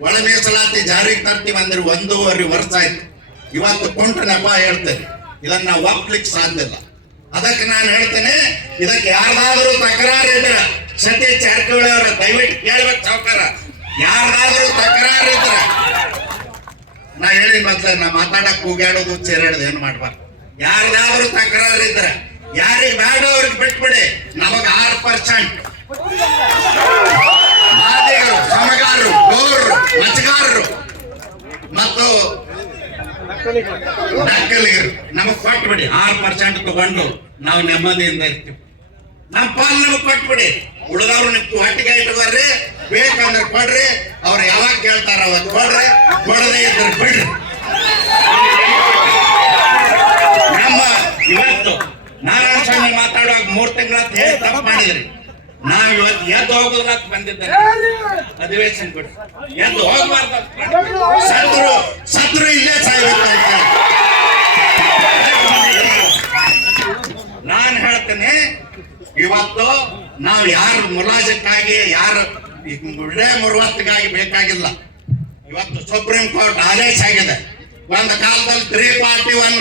ಒಳ ಮೀಸಲಾತಿ ಜಾರಿಗೆ ತರ್ತೀವಿ ಅಂದ್ರೆ 1.5 ವರ್ಷ ಆಯ್ತು. ಇವತ್ತು ಕುಂಟ ನೆಪ ಹೇಳ್ತೇನೆ, ಇದನ್ನ ನಾವು ಒಪ್ಲಿಕ್ಕೆ ಸಾಧ್ಯ ಇಲ್ಲ. ಅದಕ್ಕೆ ನಾನು ಹೇಳ್ತೇನೆ, ಇದಕ್ಕೆ ಯಾರ್ದಾದ್ರೂ ತಕರಾರು ಇದ್ರ ಸತೀಶ್ ಜಾರಕಿಹೊಳಿ ಅವರ ದಯವಿಟ್ಟು ಕೇಳ್ಬೇಕು ಸಾವುಕಾರ. ಯಾರ್ದಾದ್ರೂ ತಕರಾರು ಇದ್ರ ನಾ ಹೇಳಿ ಮೊದ್ಲ ನಾ ಮಾತಾಡಕ್ ಕೂಗಾಡೋದು ಚೇರಾಡೋದು ಏನು ಮಾಡ್ಬಾರ್ದು. ಯಾರ್ದಾದ್ರೂ ತಕರಾರಿದ್ರೆ ಯಾರಿಗೆ ಬೇಡ ಅವ್ರಿಗೆ ಬಿಟ್ಬಿಡಿ. ನಮಗ 6% ಮಾದಿಗರು, ಸಮಗಾರರು, ಗೌರರು, ಮಚಗಾರರು ಮತ್ತು ನಕ್ಕಲಿಗರು ನಮಗ್ ಕೊಟ್ಬಿಡಿ. 6% ತಗೊಂಡು ನಾವು ನೆಮ್ಮದಿಯಿಂದ ಇರ್ತೀವಿ. ನಮ್ಮ ಪಾಲ್ ನಮಗ್ ಕೊಟ್ಬಿಡಿ. ಉಳಿದವ್ರು ನಿಮ್ಗೆ ಹೊಟ್ಟಿಗೆ ಇಟ್ಕೊಳ್ರಿ, ಬೇಕಂದ್ರೆ ಕೊಡ್ರಿ. ಅವ್ರು ಯಾವಾಗ ಕೇಳ್ತಾರ ಅವತ್ತು ಕೊಡ್ರಿ, ಕೊಡದೇ ಇದ್ರೆ ಬಿಡ್ರಿ. ನಮ್ಮ ಇವತ್ತು ನಾರಾಯಣ ಸ್ವಾಮಿ ಮಾತಾಡುವಾಗ 3 ತಿಂಗಳ ಹೇಳಿ ತಪ್ಪು ಮಾಡಿದ್ರಿ. ನಾವ್ ಇವತ್ತು ಎದ್ದು ಹೋಗೋದಿಲ್ಲ ಅಂತ ಬಂದಿದ್ದಾರೆ. ಅಧಿವೇಶನ ಬಿಡಿ, ಎದ್ದು ಹೋಗ್ಬಾರ್ದು. ಸತ್ರು ಇಲ್ಲೇ ಸಾಯ್ಬೇಕು ಅಂತ ನಾನು ಹೇಳ್ತೇನೆ. ಇವತ್ತು ನಾವು ಯಾರು ಮುಲಾಜಕ್ಕಾಗಿ, ಯಾರು ವಿಡೇ ಮುರುವತ್ತಿಗಾಗಿ ಬೇಕಾಗಿಲ್ಲ. ಇವತ್ತು ಸುಪ್ರೀಂ ಕೋರ್ಟ್ ಆದೇಶ ಆಗಿದೆ. ಒಂದು ಕಾಲದಲ್ಲಿ 341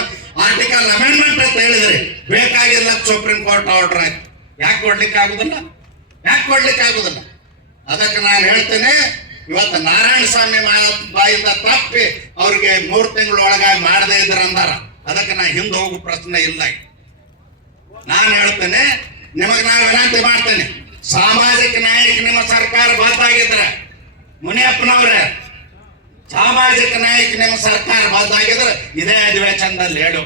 ಆರ್ಟಿಕಲ್ ಅಮೆಂಡ್ಮೆಂಟ್ ಅಂತ ಹೇಳಿದ್ರಿ, ಬೇಕಾಗಿಲ್ಲ. ಸುಪ್ರೀಂ ಕೋರ್ಟ್ ಆರ್ಡರ್ ಆಯ್ತು. ಯಾಕೆ ಕೊಡ್ಲಿಕ್ಕೆ ಆಗುದಿಲ್ಲ? ಅದಕ್ಕೆ ನಾನು ಹೇಳ್ತೇನೆ, ಇವತ್ತು ನಾರಾಯಣ ಸ್ವಾಮಿ ಬಾಯಿಂದ ತಪ್ಪಿ ಅವ್ರಿಗೆ 3 ತಿಂಗಳೊಳಗಾಗಿ ಮಾಡದೇ ಇದ್ರ ಅಂದಾರ. ಅದಕ್ಕೆ ನಾ ಹಿಂದೆ ಹೋಗೋ ಪ್ರಶ್ನೆ ಇಲ್ಲ. ನಾನು ಹೇಳ್ತೇನೆ, ನಿಮಗೆ ನಾನು ವಿನಂತಿ ಮಾಡ್ತೇನೆ, ಸಾಮಾಜಿಕ ನ್ಯಾಯಕ್ಕೆ ನಿಮ್ಮ ಸರ್ಕಾರ ಬದ್ಧಾಗಿದ್ರೆ, ಮುನಿಯಪ್ಪನವ್ರೆ, ಸಾಮಾಜಿಕ ನ್ಯಾಯಕ್ಕೆ ನಿಮ್ಮ ಸರ್ಕಾರ ಬದ್ಧಾಗಿದ್ರೆ ಇದೇ ಅಧಿವೇಶನದಲ್ಲಿ ಹೇಳು.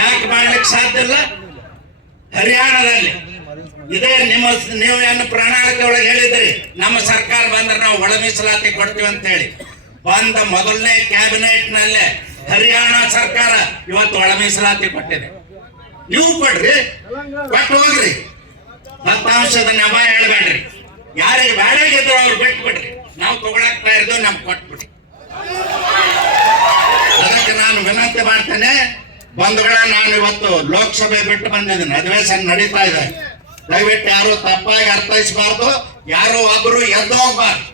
ಯಾಕೆ ಮಾಡ್ಲಿಕ್ಕೆ ಸಾಧ್ಯ ಇಲ್ಲ? ಹರಿಯಾಣದಲ್ಲಿ ಇದೇ ನೀವು ಏನು ಪ್ರಣಾಳಿಕೆ ಒಳಗೆ ಹೇಳಿದ್ರಿ, ನಮ್ಮ ಸರ್ಕಾರ ಬಂದ್ರೆ ನಾವು ಒಳ ಮೀಸಲಾತಿ ಕೊಡ್ತೀವಿ ಅಂತ ಹೇಳಿ. ಬಂದ ಮೊದಲನೇ ಕ್ಯಾಬಿನೆಟ್ ನಲ್ಲೇ ಹರಿಯಾಣ ಸರ್ಕಾರ ಇವತ್ತು ಒಳ ಮೀಸಲಾತಿ ಕೊಟ್ಟಿದೆ. ನೀವು ಕೊಡ್ರಿ, ಕೊಟ್ಟು ಹೋಗ್ರಿ. ದತ್ತಾಂಶದ ನೆಪ ಹೇಳ್ಬೇಡ್ರಿ. ಯಾರಿಗೆ ಬೇಡಾಗಿದ್ರು ಅವ್ರು ಬಿಟ್ಟು ಬಿಡ್ರಿ. ನಾವು ತಗೊಳಕ್ತಾ ಇರೋದು ನಮ್ಗೆ ಕೊಟ್ಬಿಡ್ರಿ. ಅದಕ್ಕೆ ನಾನು ವಿನಂತಿ ಮಾಡ್ತೇನೆ, ಬಂಧುಗಳ, ನಾನು ಇವತ್ತು ಲೋಕಸಭೆ ಬಿಟ್ಟು ಬಂದಿದ್ದೀನಿ. ಅಧಿವೇಶನ ನಡೀತಾ ಇದೆ. ದಯವಿಟ್ಟು ಯಾರು ತಪ್ಪಾಗಿ ಅರ್ಥೈಸಬಾರ್ದು, ಯಾರು ಒಬ್ರು ಎದ್ದು ಹೋಗ್ಬಾರ್ದು.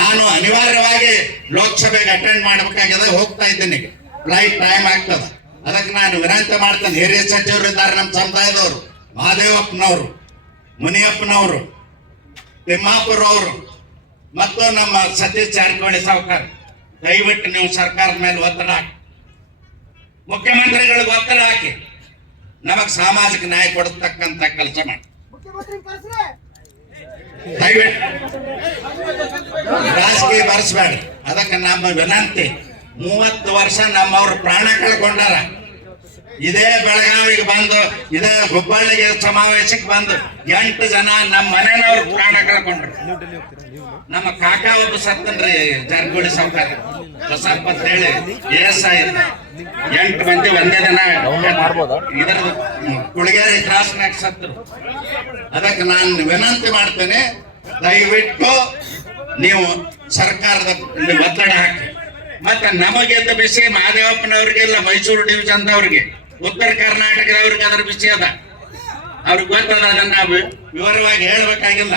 ನಾನು ಅನಿವಾರ್ಯವಾಗಿ ಲೋಕಸಭೆಗೆ ಅಟೆಂಡ್ ಮಾಡಬೇಕಾಗಿದೆ, ಹೋಗ್ತಾ ಇದ್ದೀನಿ. ಫ್ಲೈಟ್ ಟೈಮ್ ಆಗ್ತದೆ. ಅದಕ್ಕೆ ನಾನು ವಿನಂತಿ ಮಾಡ್ತೇನೆ, ಹಿರಿಯ ಸಚಿವರು ಇದ್ದಾರೆ ನಮ್ಮ ಸಮುದಾಯದವರು, ಮಹಾದೇವಪ್ಪನವರು, ಮುನಿಯಪ್ಪನವರು, ತಿಮ್ಮಾಪುರ ಅವರು ಮತ್ತು ನಮ್ಮ ಸತೀಶ್ ಜಾರಕಿಹೊಳಿ ಸಾವುಕಾರ, ದಯವಿಟ್ಟು ನೀವು ಸರ್ಕಾರದ ಮೇಲೆ ಒತ್ತಡ ಹಾಕಿ, ಮುಖ್ಯಮಂತ್ರಿಗಳಿಗೆ ಒತ್ತಡ ಹಾಕಿ, ನಮಗ್ ಸಾಮಾಜಿಕ ನ್ಯಾಯ ಕೊಡತಕ್ಕಂತ ಕೆಲಸ ಮಾಡಿ. ದಯವಿಟ್ಟು ರಾಜಕೀಯ ಬರೆಸಬೇಡಿ. ಅದಕ್ಕೆ ನಮ್ಮ ವಿನಂತಿ, 30 ವರ್ಷ ನಮ್ಮವ್ರು ಪ್ರಾಣ ಕಳ್ಕೊಂಡಾರ. ಇದೇ ಬೆಳಗಾವಿಗೆ ಬಂದು, ಇದೇ ಹುಬ್ಬಳ್ಳಿಗೆ ಸಮಾವೇಶಕ್ಕೆ ಬಂದು 8 ಜನ ನಮ್ಮ ಮನೆಯವ್ರು ಪ್ರಾಣ ಕಳ್ಕೊಂಡ್ರು. ನಮ್ಮ ಕಾಕ ಒಬ್ಬ ಸತ್ತನ್ರಿ, ಜಾರಕಿಹೊಳಿ ಸಾವುಕಾರ ಬಸಪ್ಪ ಅಂತ ಹೇಳಿ ASI. 8 ಮಂದಿ ಒಂದೇ ದಿನ ಇದರ ಕುಳಗೇರಿ ಕ್ರಾಸ್ನಾಗ ಸತ್ತರು. ಅದಕ್ಕೆ ನಾನು ವಿನಂತಿ ಮಾಡ್ತೇನೆ, ದಯವಿಟ್ಟು ನೀವು ಸರ್ಕಾರದ ಒತ್ತಡ ಹಾಕಿ. ಮತ್ತೆ ನಮಗೆ ಅಂತ ವಿಷಯ ಮಹಾದೇವಪ್ಪನವ್ರಿಗೆಲ್ಲ ಮೈಸೂರು ಡಿವಿಷನ್ದವ್ರಿಗೆ, ಉತ್ತರ ಕರ್ನಾಟಕದವ್ರಿಗೆ ಅದರ ವಿಷಯ ಅದ, ಅವ್ರಿಗೆ ಗೊತ್ತದ. ಅದನ್ನ ವಿವರವಾಗಿ ಹೇಳ್ಬೇಕಾಗಿಲ್ಲ.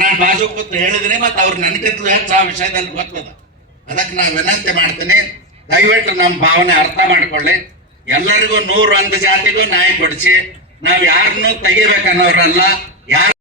ನಾನು ಬಾಜು ಕೂತು ಹೇಳಿದ್ದೀನಿ, ಮತ್ತೆ ಅವ್ರು ನನಗಿಂತಲೂ ಹೆಚ್ಚು ಆ ವಿಷಯದಲ್ಲಿ ಗೊತ್ತದ. ಅದಕ್ಕೆ ನಾನು ವಿನಂತಿ ಮಾಡ್ತೀನಿ, ದಯವಿಟ್ಟು ನಮ್ಮ ಭಾವನೆ ಅರ್ಥ ಮಾಡ್ಕೊಳ್ಳಿ. ಎಲ್ಲರಿಗೂ 101 ಜಾತಿಗೂ ನ್ಯಾಯ ಕೊಡಿಸಿ. ನಾವು ಯಾರನ್ನೂ ತೆಗಿಬೇಕನ್ನೋರಲ್ಲ. ಯಾರು